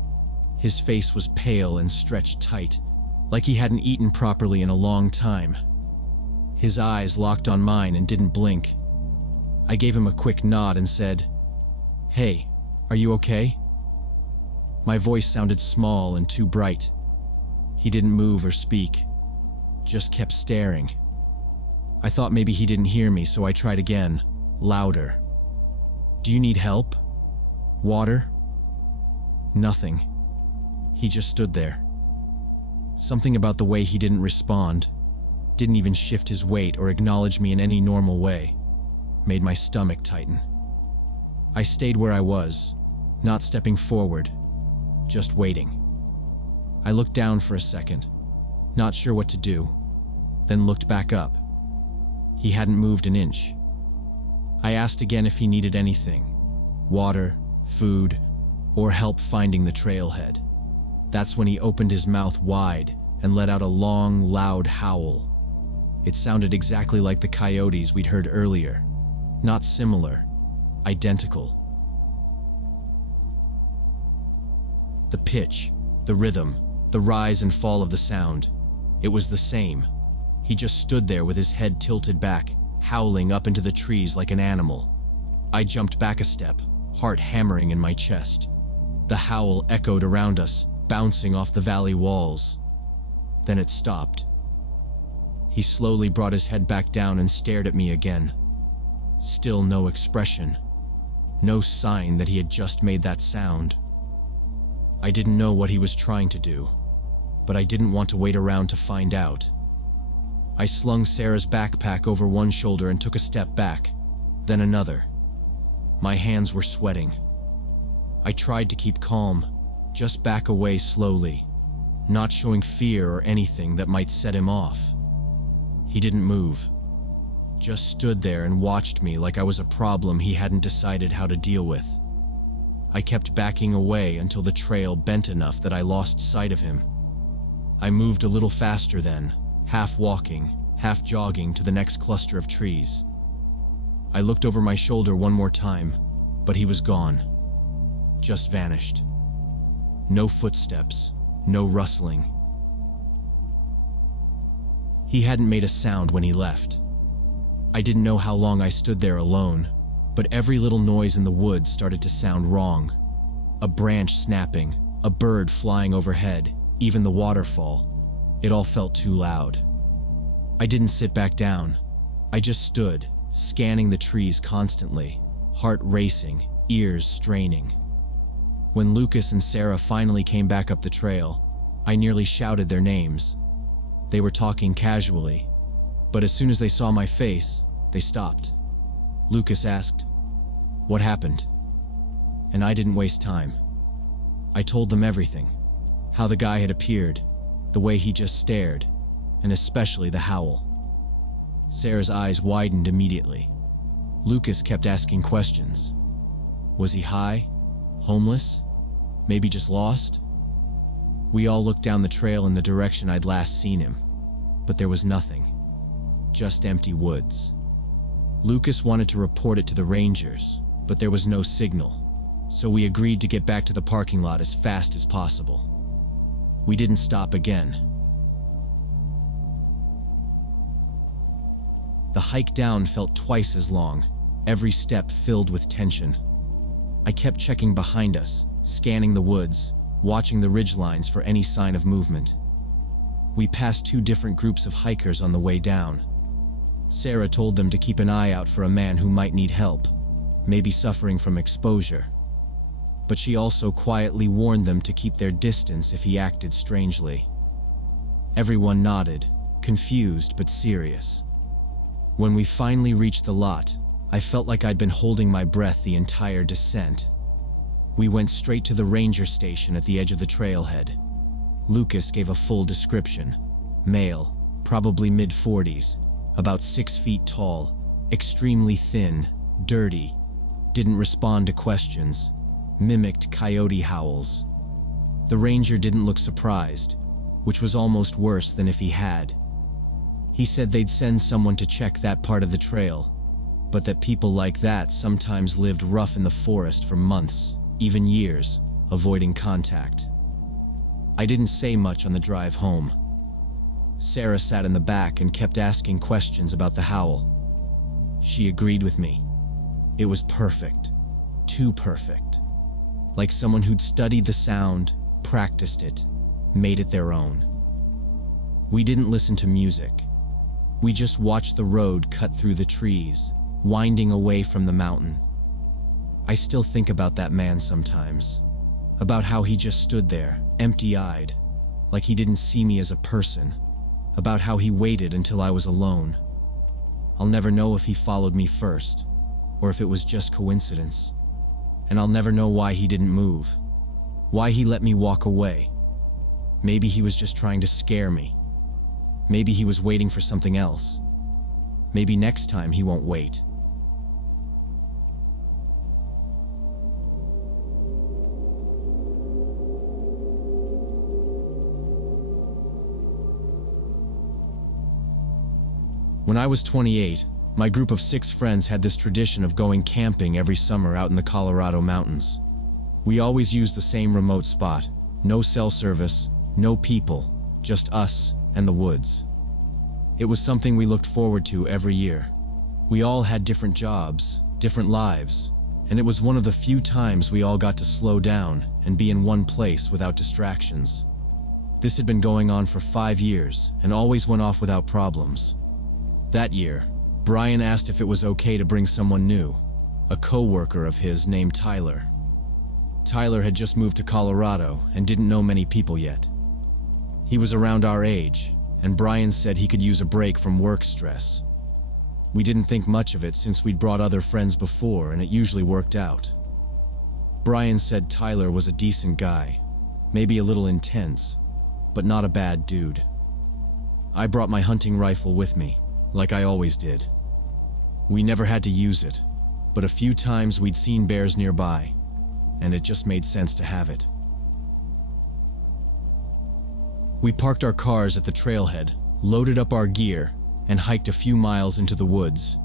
His face was pale and stretched tight, like he hadn't eaten properly in a long time. His eyes locked on mine and didn't blink. I gave him a quick nod and said, "Hey, are you okay?" My voice sounded small and too bright. He didn't move or speak, just kept staring. I thought maybe he didn't hear me, so I tried again, louder. "Do you need help? Water?" Nothing. He just stood there. Something about the way he didn't respond, didn't even shift his weight or acknowledge me in any normal way, made my stomach tighten. I stayed where I was, not stepping forward, just waiting. I looked down for a second, not sure what to do, then looked back up. He hadn't moved an inch. I asked again if he needed anything, water, food, or help finding the trailhead. That's when he opened his mouth wide and let out a long, loud howl. It sounded exactly like the coyotes we'd heard earlier. Not similar, identical. The pitch, the rhythm, the rise and fall of the sound, it was the same. He just stood there with his head tilted back, howling up into the trees like an animal. I jumped back a step, heart hammering in my chest. The howl echoed around us, bouncing off the valley walls. Then it stopped. He slowly brought his head back down and stared at me again. Still no expression. No sign that he had just made that sound. I didn't know what he was trying to do, but I didn't want to wait around to find out. I slung Sarah's backpack over one shoulder and took a step back, then another. My hands were sweating. I tried to keep calm, just back away slowly, not showing fear or anything that might set him off. He didn't move, just stood there and watched me like I was a problem he hadn't decided how to deal with. I kept backing away until the trail bent enough that I lost sight of him. I moved a little faster then, half walking, half jogging to the next cluster of trees. I looked over my shoulder one more time, but he was gone. Just vanished. No footsteps, no rustling. He hadn't made a sound when he left. I didn't know how long I stood there alone, but every little noise in the woods started to sound wrong. A branch snapping, a bird flying overhead, even the waterfall. It all felt too loud. I didn't sit back down. I just stood, scanning the trees constantly, heart racing, ears straining. When Lucas and Sarah finally came back up the trail, I nearly shouted their names. They were talking casually, but as soon as they saw my face, they stopped. Lucas asked, "What happened?" And I didn't waste time. I told them everything. How the guy had appeared, the way he just stared, and especially the howl. Sarah's eyes widened immediately. Lucas kept asking questions. Was he high? Homeless? Maybe just lost? We all looked down the trail in the direction I'd last seen him, but there was nothing. Just empty woods. Lucas wanted to report it to the rangers, but there was no signal, so we agreed to get back to the parking lot as fast as possible. We didn't stop again. The hike down felt twice as long, every step filled with tension. I kept checking behind us, scanning the woods, watching the ridgelines for any sign of movement. We passed 2 different groups of hikers on the way down. Sarah told them to keep an eye out for a man who might need help, maybe suffering from exposure. But she also quietly warned them to keep their distance if he acted strangely. Everyone nodded, confused but serious. When we finally reached the lot, I felt like I'd been holding my breath the entire descent. We went straight to the ranger station at the edge of the trailhead. Lucas gave a full description. Male, probably mid-40s, about 6 feet tall, extremely thin, dirty, didn't respond to questions, mimicked coyote howls. The ranger didn't look surprised, which was almost worse than if he had. He said they'd send someone to check that part of the trail, but that people like that sometimes lived rough in the forest for months, even years, avoiding contact. I didn't say much on the drive home. Sarah sat in the back and kept asking questions about the howl. She agreed with me. It was perfect. Too perfect. Like someone who'd studied the sound, practiced it, made it their own. We didn't listen to music. We just watched the road cut through the trees, winding away from the mountain. I still think about that man sometimes. About how he just stood there, empty-eyed, like he didn't see me as a person. About how he waited until I was alone. I'll never know if he followed me first, or if it was just coincidence. And I'll never know why he didn't move. Why he let me walk away. Maybe he was just trying to scare me. Maybe he was waiting for something else. Maybe next time he won't wait. When I was 28, my group of 6 friends had this tradition of going camping every summer out in the Colorado mountains. We always used the same remote spot. No cell service, no people, just us and the woods. It was something we looked forward to every year. We all had different jobs, different lives, and it was one of the few times we all got to slow down and be in one place without distractions. This had been going on for 5 years and always went off without problems. That year, Brian asked if it was okay to bring someone new, a co-worker of his named Tyler. Tyler had just moved to Colorado and didn't know many people yet. He was around our age, and Brian said he could use a break from work stress. We didn't think much of it since we'd brought other friends before and it usually worked out. Brian said Tyler was a decent guy, maybe a little intense, but not a bad dude. I brought my hunting rifle with me, like I always did. We never had to use it, but a few times we'd seen bears nearby, and it just made sense to have it. We parked our cars at the trailhead, loaded up our gear, and hiked a few miles into the woods.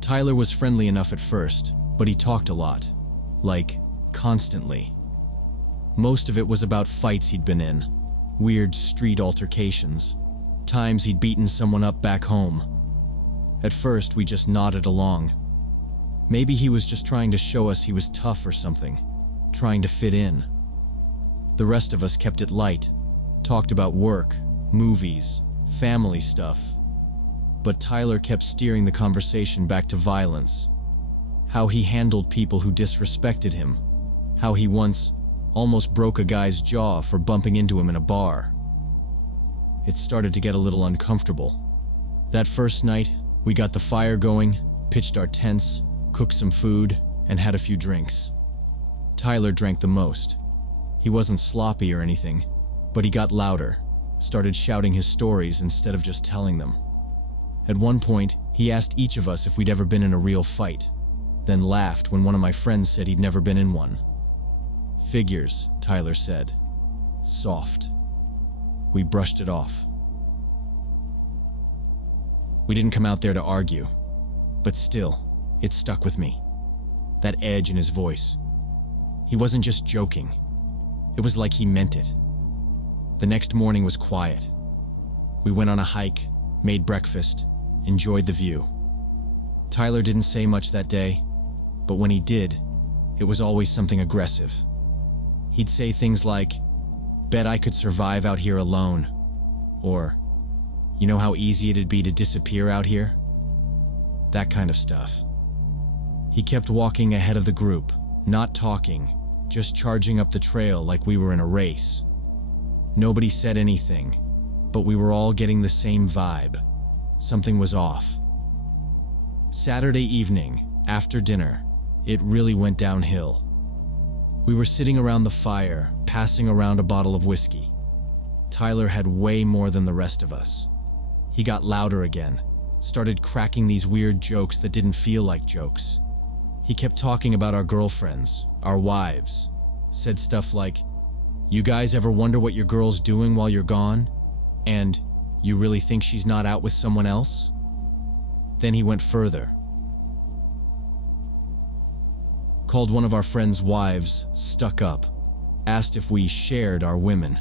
Tyler was friendly enough at first, but he talked a lot. Like, constantly. Most of it was about fights he'd been in, weird street altercations, times he'd beaten someone up back home. At first, we just nodded along. Maybe he was just trying to show us he was tough or something, trying to fit in. The rest of us kept it light, talked about work, movies, family stuff. But Tyler kept steering the conversation back to violence. How he handled people who disrespected him. How he once almost broke a guy's jaw for bumping into him in a bar. It started to get a little uncomfortable. That first night, we got the fire going, pitched our tents, cooked some food, and had a few drinks. Tyler drank the most. He wasn't sloppy or anything, but he got louder, started shouting his stories instead of just telling them. At one point, he asked each of us if we'd ever been in a real fight, then laughed when one of my friends said he'd never been in one. "Figures," Tyler said. Soft. We brushed it off. We didn't come out there to argue, but still, it stuck with me. That edge in his voice. He wasn't just joking. It was like he meant it. The next morning was quiet. We went on a hike, made breakfast, enjoyed the view. Tyler didn't say much that day, but when he did, it was always something aggressive. He'd say things like, "Bet I could survive out here alone," or, "You know how easy it'd be to disappear out here?" That kind of stuff. He kept walking ahead of the group, not talking, just charging up the trail like we were in a race. Nobody said anything, but we were all getting the same vibe. Something was off. Saturday evening, after dinner, it really went downhill. We were sitting around the fire, passing around a bottle of whiskey. Tyler had way more than the rest of us. He got louder again, started cracking these weird jokes that didn't feel like jokes. He kept talking about our girlfriends, our wives, said stuff like, "You guys ever wonder what your girl's doing while you're gone? And you really think she's not out with someone else?" Then he went further. Called one of our friends' wives stuck up, asked if we shared our women.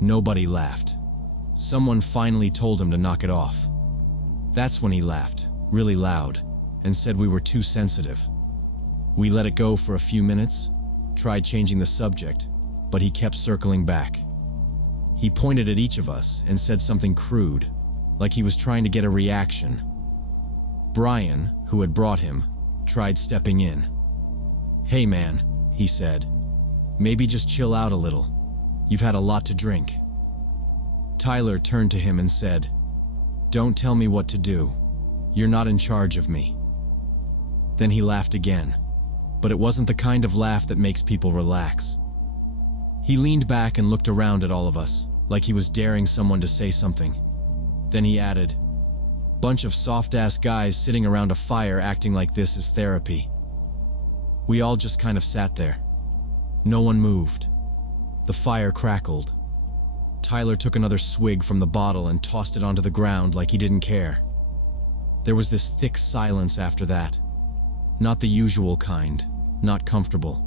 Nobody laughed. Someone finally told him to knock it off. That's when he laughed, really loud, and said we were too sensitive. We let it go for a few minutes, tried changing the subject, but he kept circling back. He pointed at each of us and said something crude, like he was trying to get a reaction. Brian, who had brought him, tried stepping in. "Hey man," he said, "maybe just chill out a little. You've had a lot to drink." Tyler turned to him and said, "Don't tell me what to do. You're not in charge of me." Then he laughed again, but it wasn't the kind of laugh that makes people relax. He leaned back and looked around at all of us, like he was daring someone to say something. Then he added, "Bunch of soft-ass guys sitting around a fire acting like this is therapy." We all just kind of sat there. No one moved. The fire crackled. Tyler took another swig from the bottle and tossed it onto the ground like he didn't care. There was this thick silence after that. Not the usual kind, not comfortable.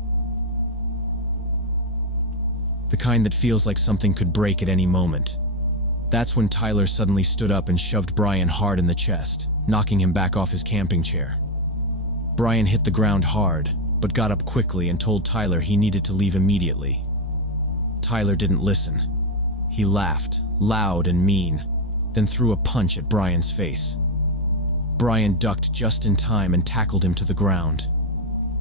The kind that feels like something could break at any moment. That's when Tyler suddenly stood up and shoved Brian hard in the chest, knocking him back off his camping chair. Brian hit the ground hard, but got up quickly and told Tyler he needed to leave immediately. Tyler didn't listen. He laughed, loud and mean, then threw a punch at Brian's face. Brian ducked just in time and tackled him to the ground.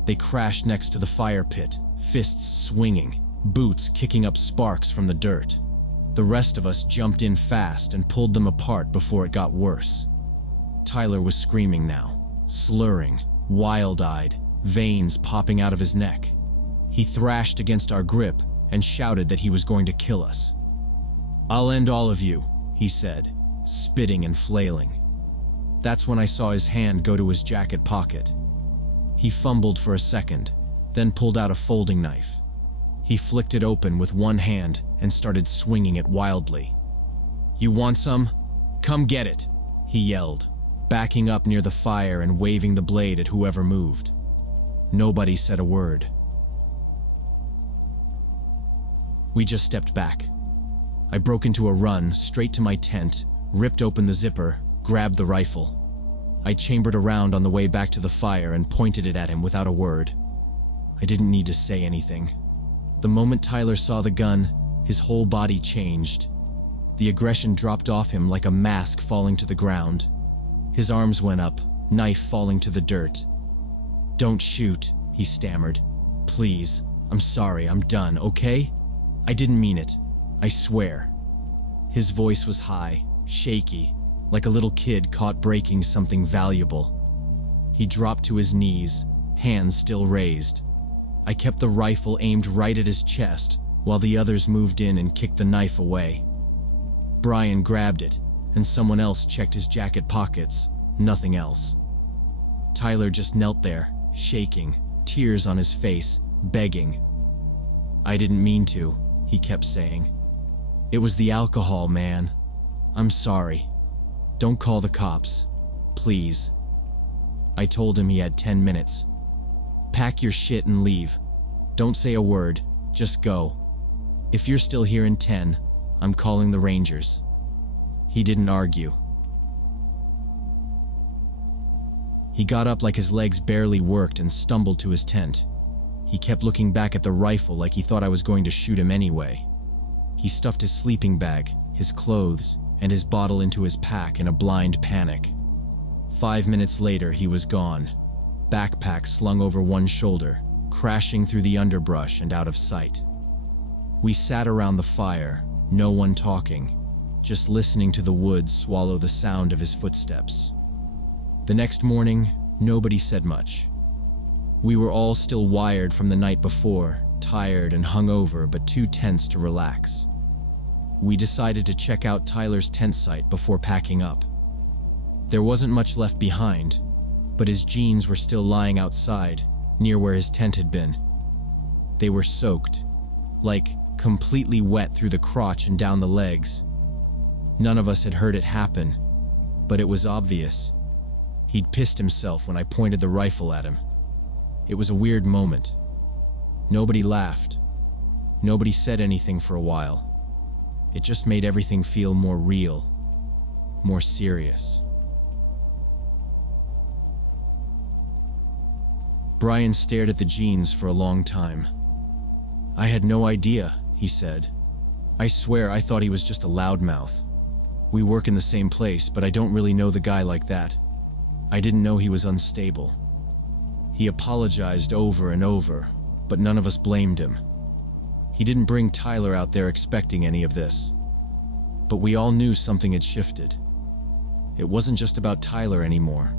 They crashed next to the fire pit, fists swinging, boots kicking up sparks from the dirt. The rest of us jumped in fast and pulled them apart before it got worse. Tyler was screaming now, slurring, wild-eyed, veins popping out of his neck. He thrashed against our grip and shouted that he was going to kill us. "I'll end all of you," he said, spitting and flailing. That's when I saw his hand go to his jacket pocket. He fumbled for a second, then pulled out a folding knife. He flicked it open with one hand and started swinging it wildly. "You want some? Come get it," he yelled, backing up near the fire and waving the blade at whoever moved. Nobody said a word. We just stepped back. I broke into a run straight to my tent, ripped open the zipper, grabbed the rifle. I chambered around on the way back to the fire and pointed it at him without a word. I didn't need to say anything. The moment Tyler saw the gun, his whole body changed. The aggression dropped off him like a mask falling to the ground. His arms went up, knife falling to the dirt. "Don't shoot," he stammered. "Please." I'm sorry, I'm done, okay? I didn't mean it. I swear. His voice was high, shaky, like a little kid caught breaking something valuable. He dropped to his knees, hands still raised. I kept the rifle aimed right at his chest, while the others moved in and kicked the knife away. Brian grabbed it, and someone else checked his jacket pockets, nothing else. Tyler just knelt there, shaking, tears on his face, begging. I didn't mean to, he kept saying. It was the alcohol, man. I'm sorry. Don't call the cops, please. I told him he had 10 minutes. Pack your shit and leave. Don't say a word, just go. If you're still here in 10, I'm calling the Rangers. He didn't argue. He got up like his legs barely worked and stumbled to his tent. He kept looking back at the rifle like he thought I was going to shoot him anyway. He stuffed his sleeping bag, his clothes, and his bottle into his pack in a blind panic. 5 minutes later, he was gone, backpack slung over one shoulder, crashing through the underbrush and out of sight. We sat around the fire, no one talking, just listening to the woods swallow the sound of his footsteps. The next morning, nobody said much. We were all still wired from the night before, tired and hungover, but too tense to relax. We decided to check out Tyler's tent site before packing up. There wasn't much left behind, but his jeans were still lying outside, near where his tent had been. They were soaked, like completely wet through the crotch and down the legs. None of us had heard it happen, but it was obvious. He'd pissed himself when I pointed the rifle at him. It was a weird moment. Nobody laughed. Nobody said anything for a while. It just made everything feel more real, more serious. Brian stared at the jeans for a long time. I had no idea, he said. I swear I thought he was just a loudmouth. We work in the same place, but I don't really know the guy like that. I didn't know he was unstable. He apologized over and over, but none of us blamed him. He didn't bring Tyler out there expecting any of this. But we all knew something had shifted. It wasn't just about Tyler anymore.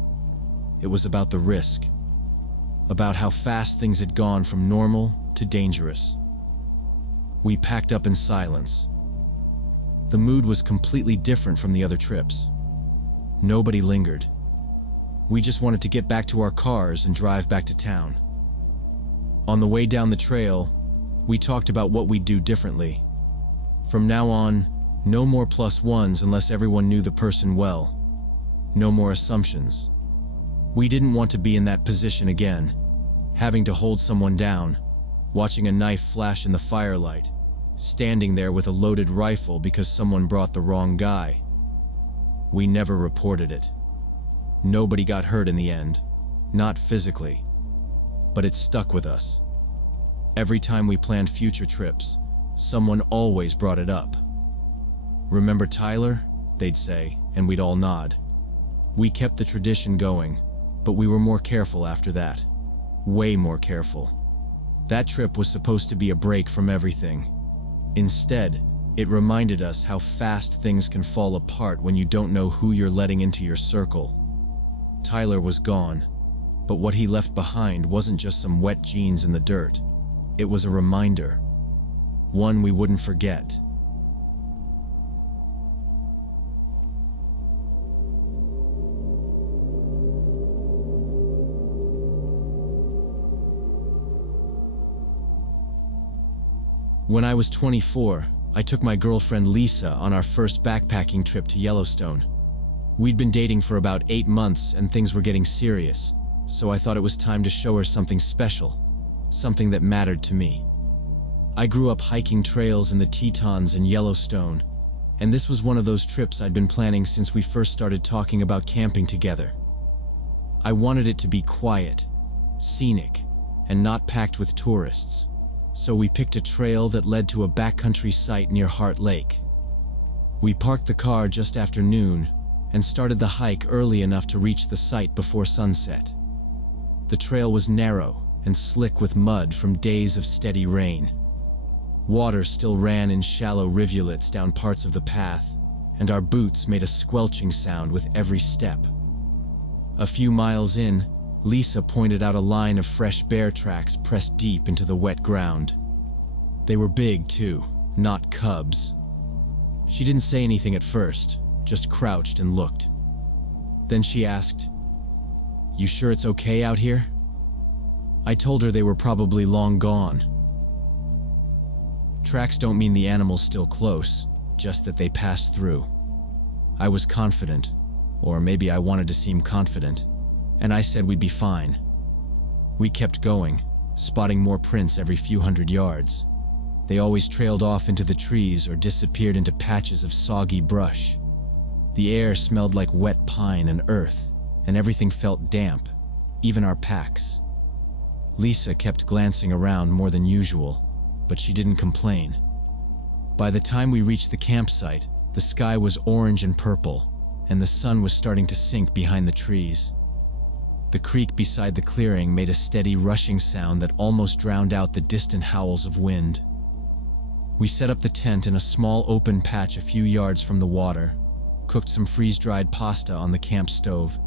It was about the risk. About how fast things had gone from normal to dangerous. We packed up in silence. The mood was completely different from the other trips. Nobody lingered. We just wanted to get back to our cars and drive back to town. On the way down the trail, we talked about what we'd do differently. From now on, no more +1s unless everyone knew the person well. No more assumptions. We didn't want to be in that position again, having to hold someone down, watching a knife flash in the firelight, standing there with a loaded rifle because someone brought the wrong guy. We never reported it. Nobody got hurt in the end, not physically, but it stuck with us. Every time we planned future trips, someone always brought it up. Remember Tyler? They'd say, and we'd all nod. We kept the tradition going, but we were more careful after that. Way more careful. That trip was supposed to be a break from everything. Instead, it reminded us how fast things can fall apart when you don't know who you're letting into your circle. Tyler was gone, but what he left behind wasn't just some wet jeans in the dirt. It was a reminder. One we wouldn't forget. When I was 24, I took my girlfriend Lisa on our first backpacking trip to Yellowstone. We'd been dating for about 8 months and things were getting serious, so I thought it was time to show her something special, something that mattered to me. I grew up hiking trails in the Tetons and Yellowstone, and this was one of those trips I'd been planning since we first started talking about camping together. I wanted it to be quiet, scenic, and not packed with tourists, so we picked a trail that led to a backcountry site near Heart Lake. We parked the car just after noon and started the hike early enough to reach the site before sunset. The trail was narrow and slick with mud from days of steady rain. Water still ran in shallow rivulets down parts of the path, and our boots made a squelching sound with every step. A few miles in, Lisa pointed out a line of fresh bear tracks pressed deep into the wet ground. They were big too, not cubs. She didn't say anything at first, just crouched and looked. Then she asked, "You sure it's okay out here?" I told her they were probably long gone. Tracks don't mean the animal's still close, just that they passed through. I was confident, or maybe I wanted to seem confident, and I said we'd be fine. We kept going, spotting more prints every few hundred yards. They always trailed off into the trees or disappeared into patches of soggy brush. The air smelled like wet pine and earth, and everything felt damp, even our packs. Lisa kept glancing around more than usual, but she didn't complain. By the time we reached the campsite, the sky was orange and purple, and the sun was starting to sink behind the trees. The creek beside the clearing made a steady rushing sound that almost drowned out the distant howls of wind. We set up the tent in a small open patch a few yards from the water, cooked some freeze-dried pasta on the camp stove,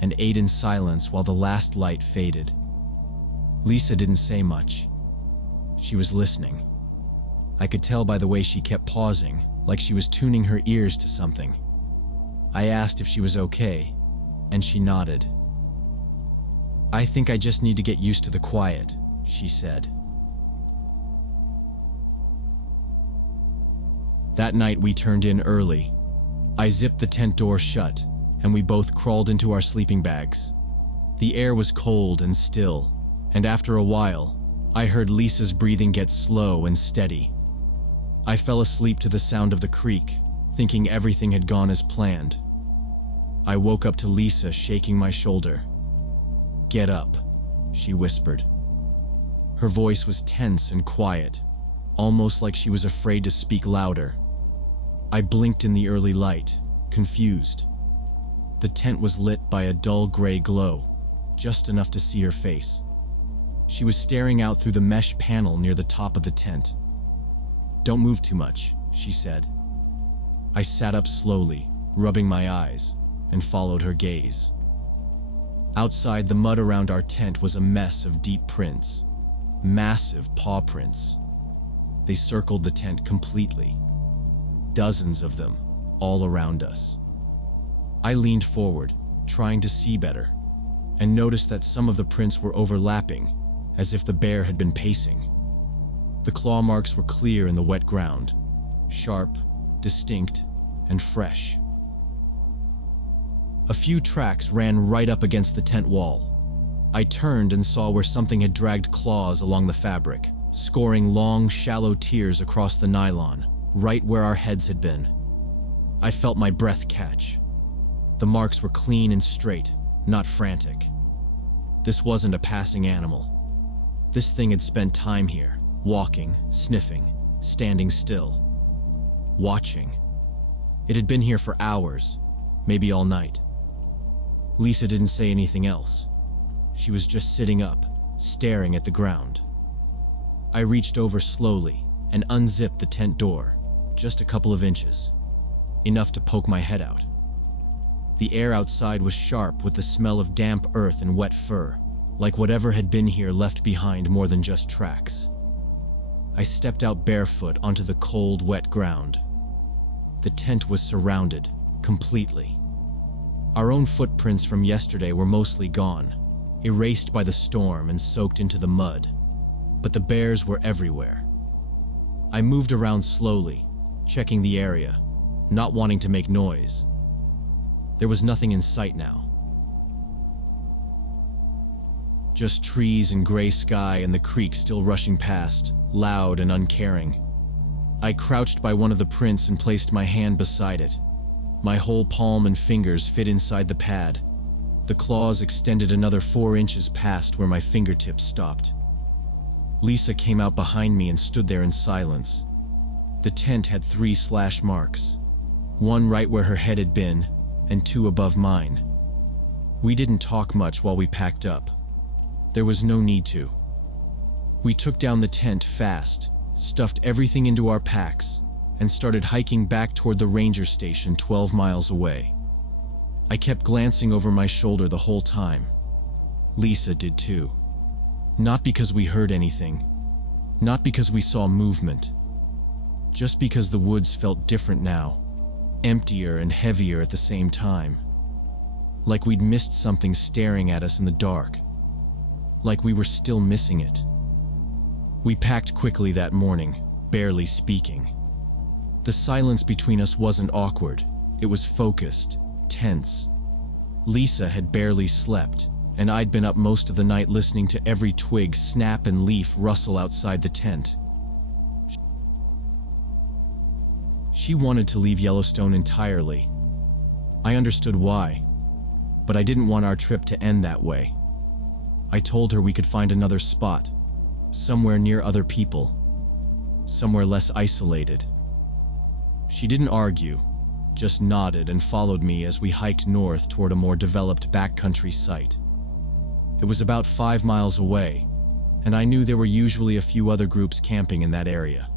and ate in silence while the last light faded. Lisa didn't say much. She was listening. I could tell by the way she kept pausing, like she was tuning her ears to something. I asked if she was okay, and she nodded. "I think I just need to get used to the quiet," she said. That night we turned in early. I zipped the tent door shut, and we both crawled into our sleeping bags. The air was cold and still, and after a while, I heard Lisa's breathing get slow and steady. I fell asleep to the sound of the creek, thinking everything had gone as planned. I woke up to Lisa shaking my shoulder. "Get up," she whispered. Her voice was tense and quiet, almost like she was afraid to speak louder. I blinked in the early light, confused. The tent was lit by a dull gray glow, just enough to see her face. She was staring out through the mesh panel near the top of the tent. "Don't move too much," she said. I sat up slowly, rubbing my eyes, and followed her gaze. Outside, the mud around our tent was a mess of deep prints, massive paw prints. They circled the tent completely. Dozens of them, all around us. I leaned forward, trying to see better, and noticed that some of the prints were overlapping, as if the bear had been pacing. The claw marks were clear in the wet ground, sharp, distinct, and fresh. A few tracks ran right up against the tent wall. I turned and saw where something had dragged claws along the fabric, scoring long, shallow tears across the nylon, right where our heads had been. I felt my breath catch. The marks were clean and straight, not frantic. This wasn't a passing animal. This thing had spent time here, walking, sniffing, standing still, watching. It had been here for hours, maybe all night. Lisa didn't say anything else. She was just sitting up, staring at the ground. I reached over slowly and unzipped the tent door, just a couple of inches, enough to poke my head out. The air outside was sharp with the smell of damp earth and wet fur, like whatever had been here left behind more than just tracks. I stepped out barefoot onto the cold, wet ground. The tent was surrounded, completely. Our own footprints from yesterday were mostly gone, erased by the storm and soaked into the mud, but the bears were everywhere. I moved around slowly, checking the area, not wanting to make noise. There was nothing in sight now. Just trees and gray sky and the creek still rushing past, loud and uncaring. I crouched by one of the prints and placed my hand beside it. My whole palm and fingers fit inside the pad. The claws extended another 4 inches past where my fingertips stopped. Lisa came out behind me and stood there in silence. The tent had 3 slash marks, one right where her head had been, and 2 above mine. We didn't talk much while we packed up. There was no need to. We took down the tent fast, stuffed everything into our packs, and started hiking back toward the ranger station 12 miles away. I kept glancing over my shoulder the whole time. Lisa did too. Not because we heard anything, not because we saw movement, just because the woods felt different now, emptier and heavier at the same time. Like we'd missed something staring at us in the dark, like we were still missing it. We packed quickly that morning, barely speaking. The silence between us wasn't awkward, it was focused, tense. Lisa had barely slept, and I'd been up most of the night listening to every twig snap and leaf rustle outside the tent. She wanted to leave Yellowstone entirely. I understood why, but I didn't want our trip to end that way. I told her we could find another spot, somewhere near other people, somewhere less isolated. She didn't argue, just nodded and followed me as we hiked north toward a more developed backcountry site. It was about 5 miles away, and I knew there were usually a few other groups camping in that area.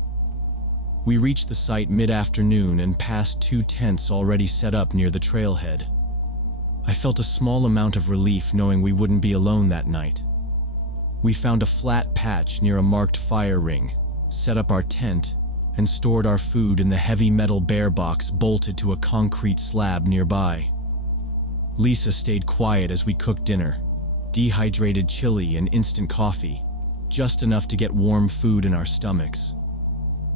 We reached the site mid-afternoon and passed 2 tents already set up near the trailhead. I felt a small amount of relief knowing we wouldn't be alone that night. We found a flat patch near a marked fire ring, set up our tent, and stored our food in the heavy metal bear box bolted to a concrete slab nearby. Lisa stayed quiet as we cooked dinner, dehydrated chili and instant coffee, just enough to get warm food in our stomachs.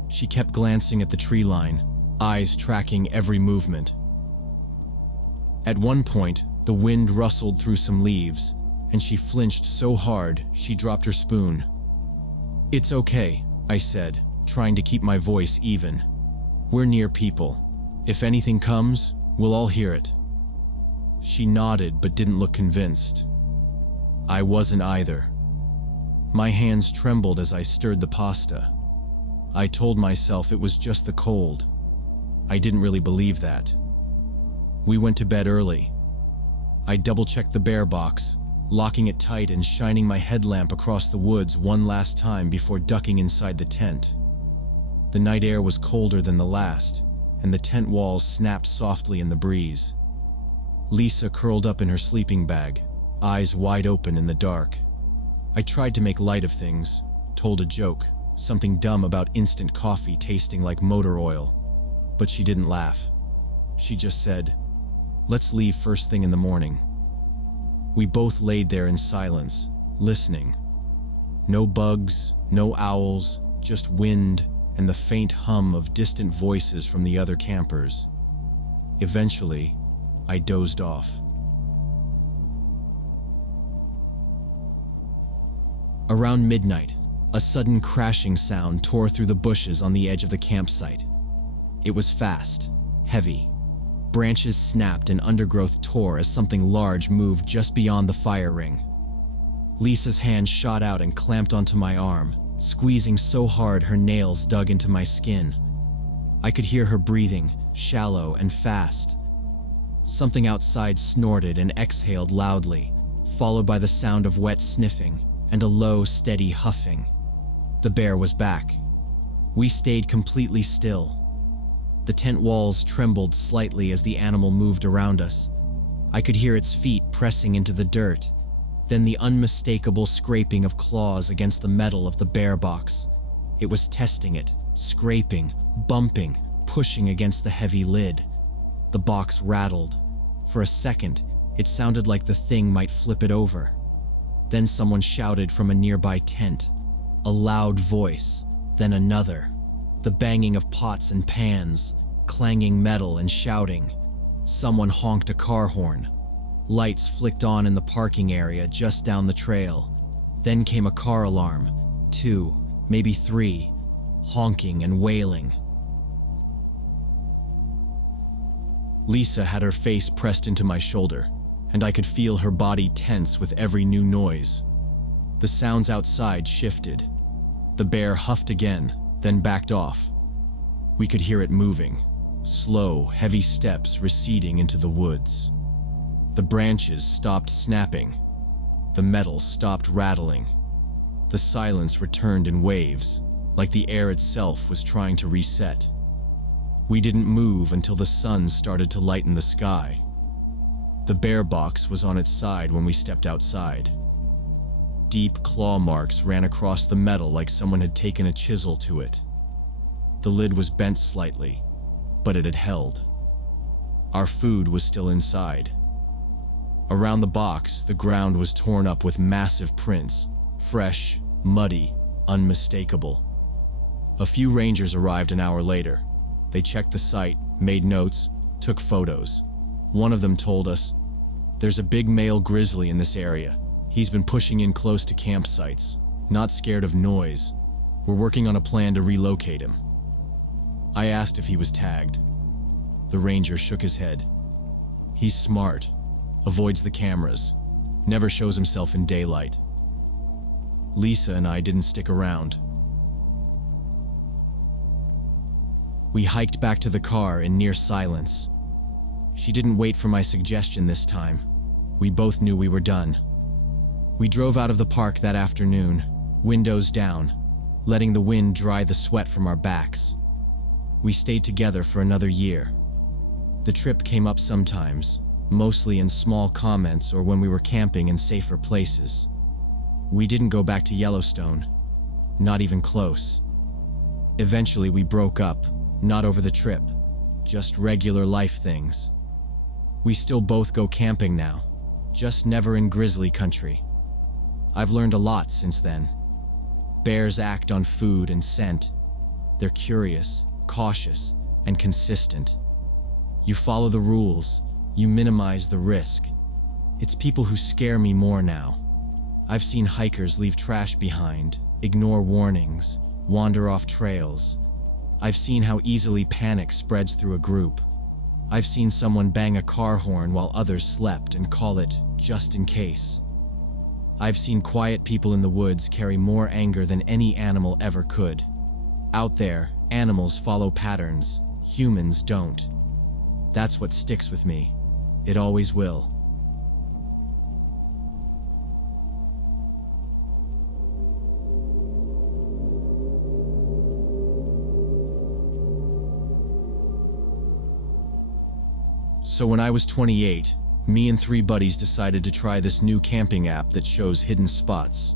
She kept glancing at the tree line, eyes tracking every movement. At one point, the wind rustled through some leaves, and she flinched so hard she dropped her spoon. "It's okay," I said, trying to keep my voice even. "We're near people. If anything comes, we'll all hear it." She nodded but didn't look convinced. I wasn't either. My hands trembled as I stirred the pasta. I told myself it was just the cold. I didn't really believe that. We went to bed early. I double-checked the bear box, locking it tight and shining my headlamp across the woods one last time before ducking inside the tent. The night air was colder than the last, and the tent walls snapped softly in the breeze. Lisa curled up in her sleeping bag, eyes wide open in the dark. I tried to make light of things, told a joke, something dumb about instant coffee tasting like motor oil, but she didn't laugh. She just said, "Let's leave first thing in the morning." We both laid there in silence, listening. No bugs, no owls, just wind and the faint hum of distant voices from the other campers. Eventually, I dozed off. Around midnight, a sudden crashing sound tore through the bushes on the edge of the campsite. It was fast, heavy. Branches snapped and undergrowth tore as something large moved just beyond the fire ring. Lisa's hand shot out and clamped onto my arm, squeezing so hard her nails dug into my skin. I could hear her breathing, shallow and fast. Something outside snorted and exhaled loudly, followed by the sound of wet sniffing and a low, steady huffing. The bear was back. We stayed completely still. The tent walls trembled slightly as the animal moved around us. I could hear its feet pressing into the dirt, then the unmistakable scraping of claws against the metal of the bear box. It was testing it, scraping, bumping, pushing against the heavy lid. The box rattled. For a second, it sounded like the thing might flip it over. Then someone shouted from a nearby tent. A loud voice, then another. The banging of pots and pans, clanging metal and shouting. Someone honked a car horn. Lights flicked on in the parking area just down the trail. Then came a car alarm, 2, maybe 3, honking and wailing. Lisa had her face pressed into my shoulder, and I could feel her body tense with every new noise. The sounds outside shifted. The bear huffed again, then backed off. We could hear it moving, slow, heavy steps receding into the woods. The branches stopped snapping. The metal stopped rattling. The silence returned in waves, like the air itself was trying to reset. We didn't move until the sun started to lighten the sky. The bear box was on its side when we stepped outside. Deep claw marks ran across the metal like someone had taken a chisel to it. The lid was bent slightly, but it had held. Our food was still inside. Around the box, the ground was torn up with massive prints, fresh, muddy, unmistakable. A few rangers arrived an hour later. They checked the site, made notes, took photos. One of them told us, "There's a big male grizzly in this area. He's been pushing in close to campsites, not scared of noise. We're working on a plan to relocate him." I asked if he was tagged. The ranger shook his head. "He's smart, avoids the cameras, never shows himself in daylight." Lisa and I didn't stick around. We hiked back to the car in near silence. She didn't wait for my suggestion this time. We both knew we were done. We drove out of the park that afternoon, windows down, letting the wind dry the sweat from our backs. We stayed together for another year. The trip came up sometimes, mostly in small comments or when we were camping in safer places. We didn't go back to Yellowstone, not even close. Eventually we broke up, not over the trip, just regular life things. We still both go camping now, just never in grizzly country. I've learned a lot since then. Bears act on food and scent. They're curious, cautious, and consistent. You follow the rules, you minimize the risk. It's people who scare me more now. I've seen hikers leave trash behind, ignore warnings, wander off trails. I've seen how easily panic spreads through a group. I've seen someone bang a car horn while others slept and call it just in case. I've seen quiet people in the woods carry more anger than any animal ever could. Out there, animals follow patterns, humans don't. That's what sticks with me. It always will. So when I was 28, me and 3 buddies decided to try this new camping app that shows hidden spots.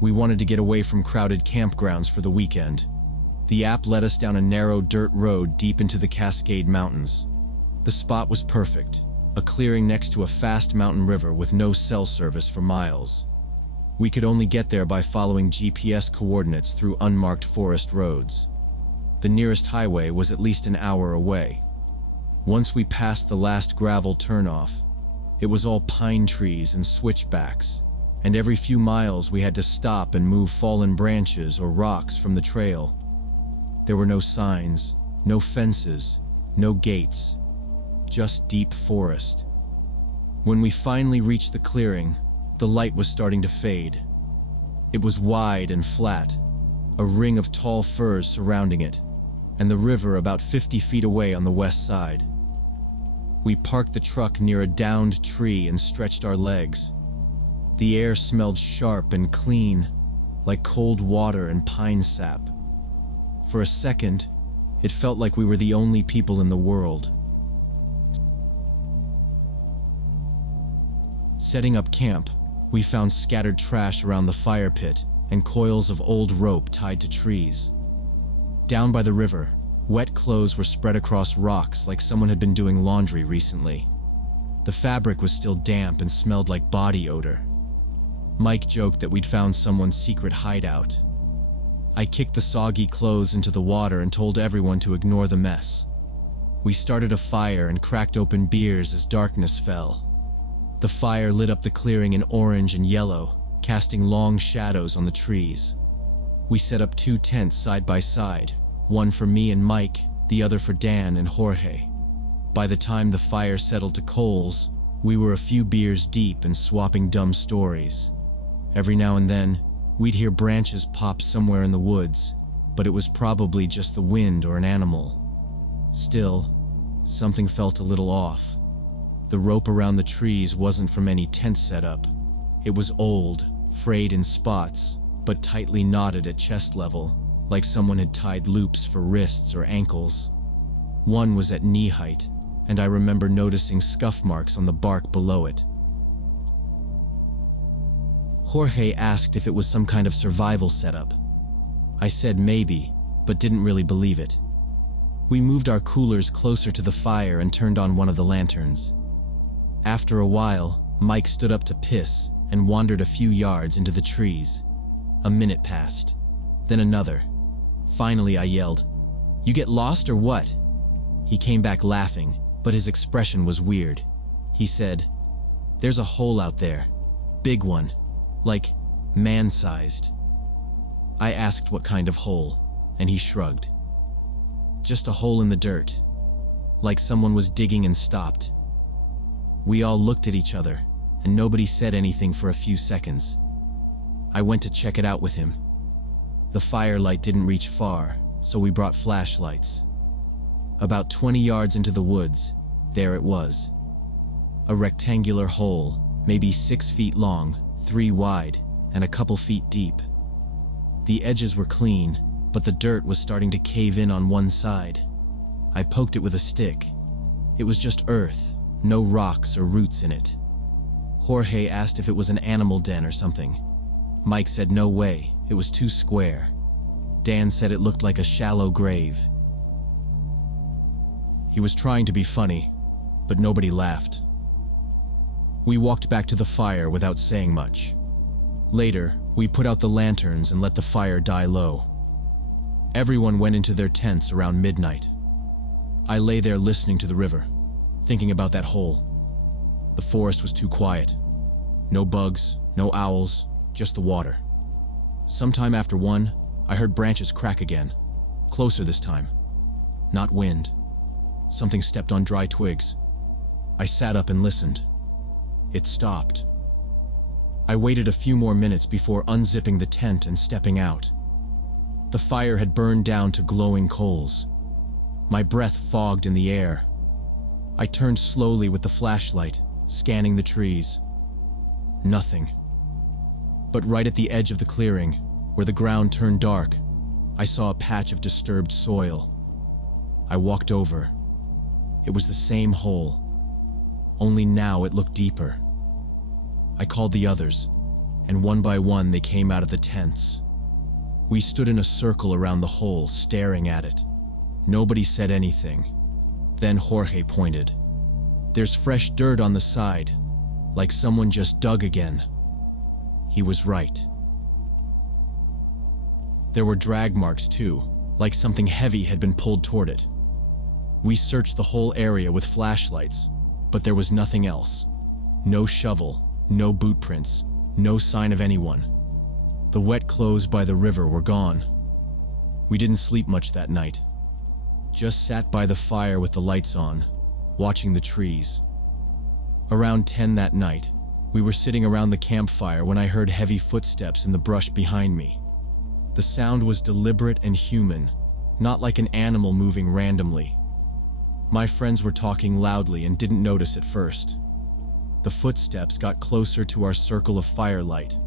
We wanted to get away from crowded campgrounds for the weekend. The app led us down a narrow dirt road deep into the Cascade Mountains. The spot was perfect, a clearing next to a fast mountain river with no cell service for miles. We could only get there by following GPS coordinates through unmarked forest roads. The nearest highway was at least an hour away. Once we passed the last gravel turnoff, it was all pine trees and switchbacks, and every few miles we had to stop and move fallen branches or rocks from the trail. There were no signs, no fences, no gates, just deep forest. When we finally reached the clearing, the light was starting to fade. It was wide and flat, a ring of tall firs surrounding it, and the river about 50 feet away on the west side. We parked the truck near a downed tree and stretched our legs. The air smelled sharp and clean, like cold water and pine sap. For a second, it felt like we were the only people in the world. Setting up camp, we found scattered trash around the fire pit and coils of old rope tied to trees. Down by the river, wet clothes were spread across rocks like someone had been doing laundry recently. The fabric was still damp and smelled like body odor. Mike joked that we'd found someone's secret hideout. I kicked the soggy clothes into the water and told everyone to ignore the mess. We started a fire and cracked open beers as darkness fell. The fire lit up the clearing in orange and yellow, casting long shadows on the trees. We set up 2 tents side by side, one for me and Mike, the other for Dan and Jorge. By the time the fire settled to coals, we were a few beers deep and swapping dumb stories. Every now and then, we'd hear branches pop somewhere in the woods, but it was probably just the wind or an animal. Still, something felt a little off. The rope around the trees wasn't from any tent setup. It was old, frayed in spots, but tightly knotted at chest level, like someone had tied loops for wrists or ankles. One was at knee height, and I remember noticing scuff marks on the bark below it. Jorge asked if it was some kind of survival setup. I said maybe, but didn't really believe it. We moved our coolers closer to the fire and turned on one of the lanterns. After a while, Mike stood up to piss and wandered a few yards into the trees. A minute passed, then another. Finally, I yelled, "You get lost or what?" He came back laughing, but his expression was weird. He said, "There's a hole out there. Big one. Like, man-sized." I asked what kind of hole, and he shrugged. "Just a hole in the dirt. Like someone was digging and stopped." We all looked at each other, and nobody said anything for a few seconds. I went to check it out with him. The firelight didn't reach far, so we brought flashlights. About 20 yards into the woods, there it was. A rectangular hole, maybe 6 feet long, 3 wide, and a couple feet deep. The edges were clean, but the dirt was starting to cave in on one side. I poked it with a stick. It was just earth, no rocks or roots in it. Jorge asked if it was an animal den or something. Mike said no way, it was too square. Dan said it looked like a shallow grave. He was trying to be funny, but nobody laughed. We walked back to the fire without saying much. Later, we put out the lanterns and let the fire die low. Everyone went into their tents around midnight. I lay there listening to the river, thinking about that hole. The forest was too quiet. No bugs, no owls, just the water. Sometime after 1, I heard branches crack again, closer this time. Not wind. Something stepped on dry twigs. I sat up and listened. It stopped. I waited a few more minutes before unzipping the tent and stepping out. The fire had burned down to glowing coals. My breath fogged in the air. I turned slowly with the flashlight, scanning the trees. Nothing. But right at the edge of the clearing, where the ground turned dark, I saw a patch of disturbed soil. I walked over. It was the same hole, only now it looked deeper. I called the others, and one by one they came out of the tents. We stood in a circle around the hole, staring at it. Nobody said anything. Then Jorge pointed. "There's fresh dirt on the side, like someone just dug again." He was right. There were drag marks too, like something heavy had been pulled toward it. We searched the whole area with flashlights, but there was nothing else. No shovel, no boot prints, no sign of anyone. The wet clothes by the river were gone. We didn't sleep much that night. Just sat by the fire with the lights on, watching the trees. Around 10 that night, we were sitting around the campfire when I heard heavy footsteps in the brush behind me. The sound was deliberate and human, not like an animal moving randomly. My friends were talking loudly and didn't notice at first. The footsteps got closer to our circle of firelight.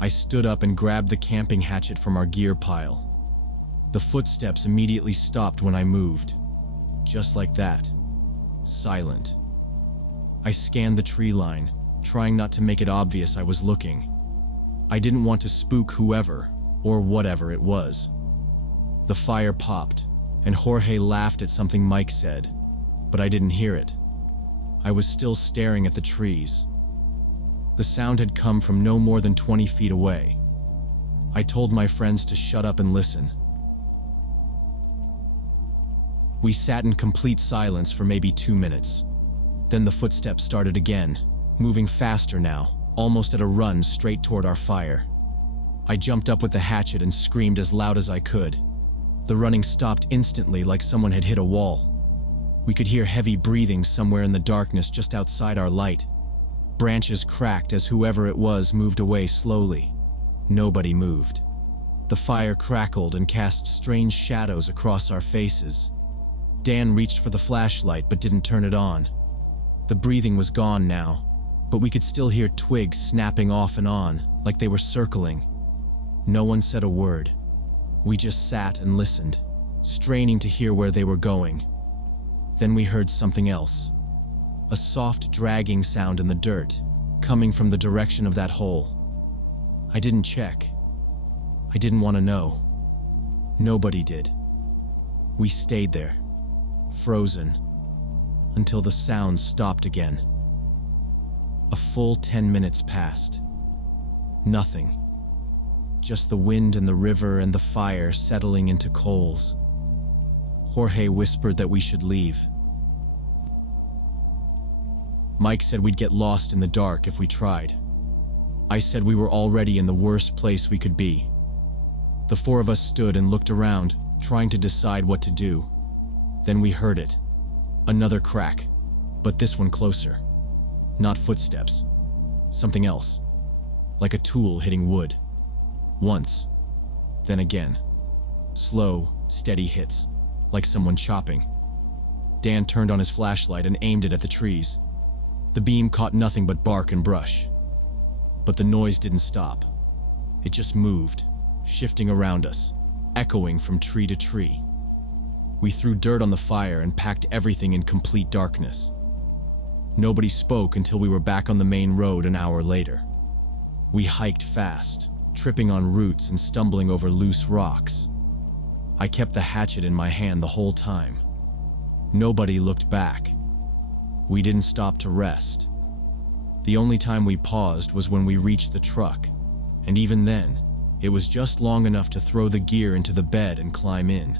I stood up and grabbed the camping hatchet from our gear pile. The footsteps immediately stopped when I moved. Just like that. Silent. I scanned the tree line, trying not to make it obvious I was looking. I didn't want to spook whoever, or whatever it was. The fire popped, and Jorge laughed at something Mike said, but I didn't hear it. I was still staring at the trees. The sound had come from no more than 20 feet away. I told my friends to shut up and listen. We sat in complete silence for maybe 2 minutes. Then the footsteps started again, moving faster now, almost at a run straight toward our fire. I jumped up with the hatchet and screamed as loud as I could. The running stopped instantly, like someone had hit a wall. We could hear heavy breathing somewhere in the darkness just outside our light. Branches cracked as whoever it was moved away slowly. Nobody moved. The fire crackled and cast strange shadows across our faces. Dan reached for the flashlight but didn't turn it on. The breathing was gone now, but we could still hear twigs snapping off and on, like they were circling. No one said a word. We just sat and listened, straining to hear where they were going. Then we heard something else. A soft dragging sound in the dirt, coming from the direction of that hole. I didn't check. I didn't want to know. Nobody did. We stayed there, frozen, until the sound stopped again. A full 10 minutes passed. Nothing. Just the wind and the river and the fire settling into coals. Jorge whispered that we should leave. Mike said we'd get lost in the dark if we tried. I said we were already in the worst place we could be. The four of us stood and looked around, trying to decide what to do. Then we heard it. Another crack, but this one closer. Not footsteps. Something else. Like a tool hitting wood. Once. Then again. Slow, steady hits. Like someone chopping. Dan turned on his flashlight and aimed it at the trees. The beam caught nothing but bark and brush. But the noise didn't stop. It just moved, shifting around us, echoing from tree to tree. We threw dirt on the fire and packed everything in complete darkness. Nobody spoke until we were back on the main road an hour later. We hiked fast, tripping on roots and stumbling over loose rocks. I kept the hatchet in my hand the whole time. Nobody looked back. We didn't stop to rest. The only time we paused was when we reached the truck, and even then, it was just long enough to throw the gear into the bed and climb in.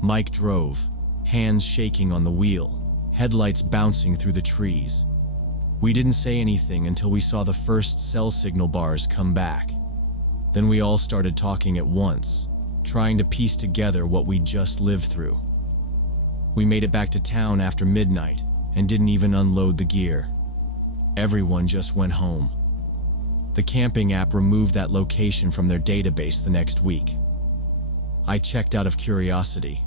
Mike drove, hands shaking on the wheel, headlights bouncing through the trees. We didn't say anything until we saw the first cell signal bars come back. Then we all started talking at once, trying to piece together what we'd just lived through. We made it back to town after midnight and didn't even unload the gear. Everyone just went home. The camping app removed that location from their database the next week. I checked out of curiosity.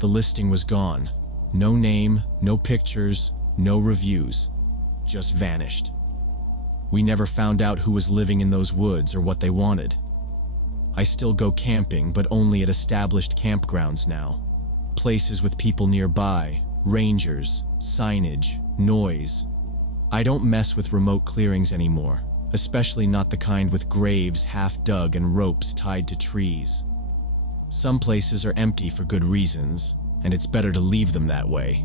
The listing was gone. No name, no pictures, no reviews. Just vanished. We never found out who was living in those woods or what they wanted. I still go camping, but only at established campgrounds now. Places with people nearby, rangers, signage, noise. I don't mess with remote clearings anymore, especially not the kind with graves half dug and ropes tied to trees. Some places are empty for good reasons, and it's better to leave them that way.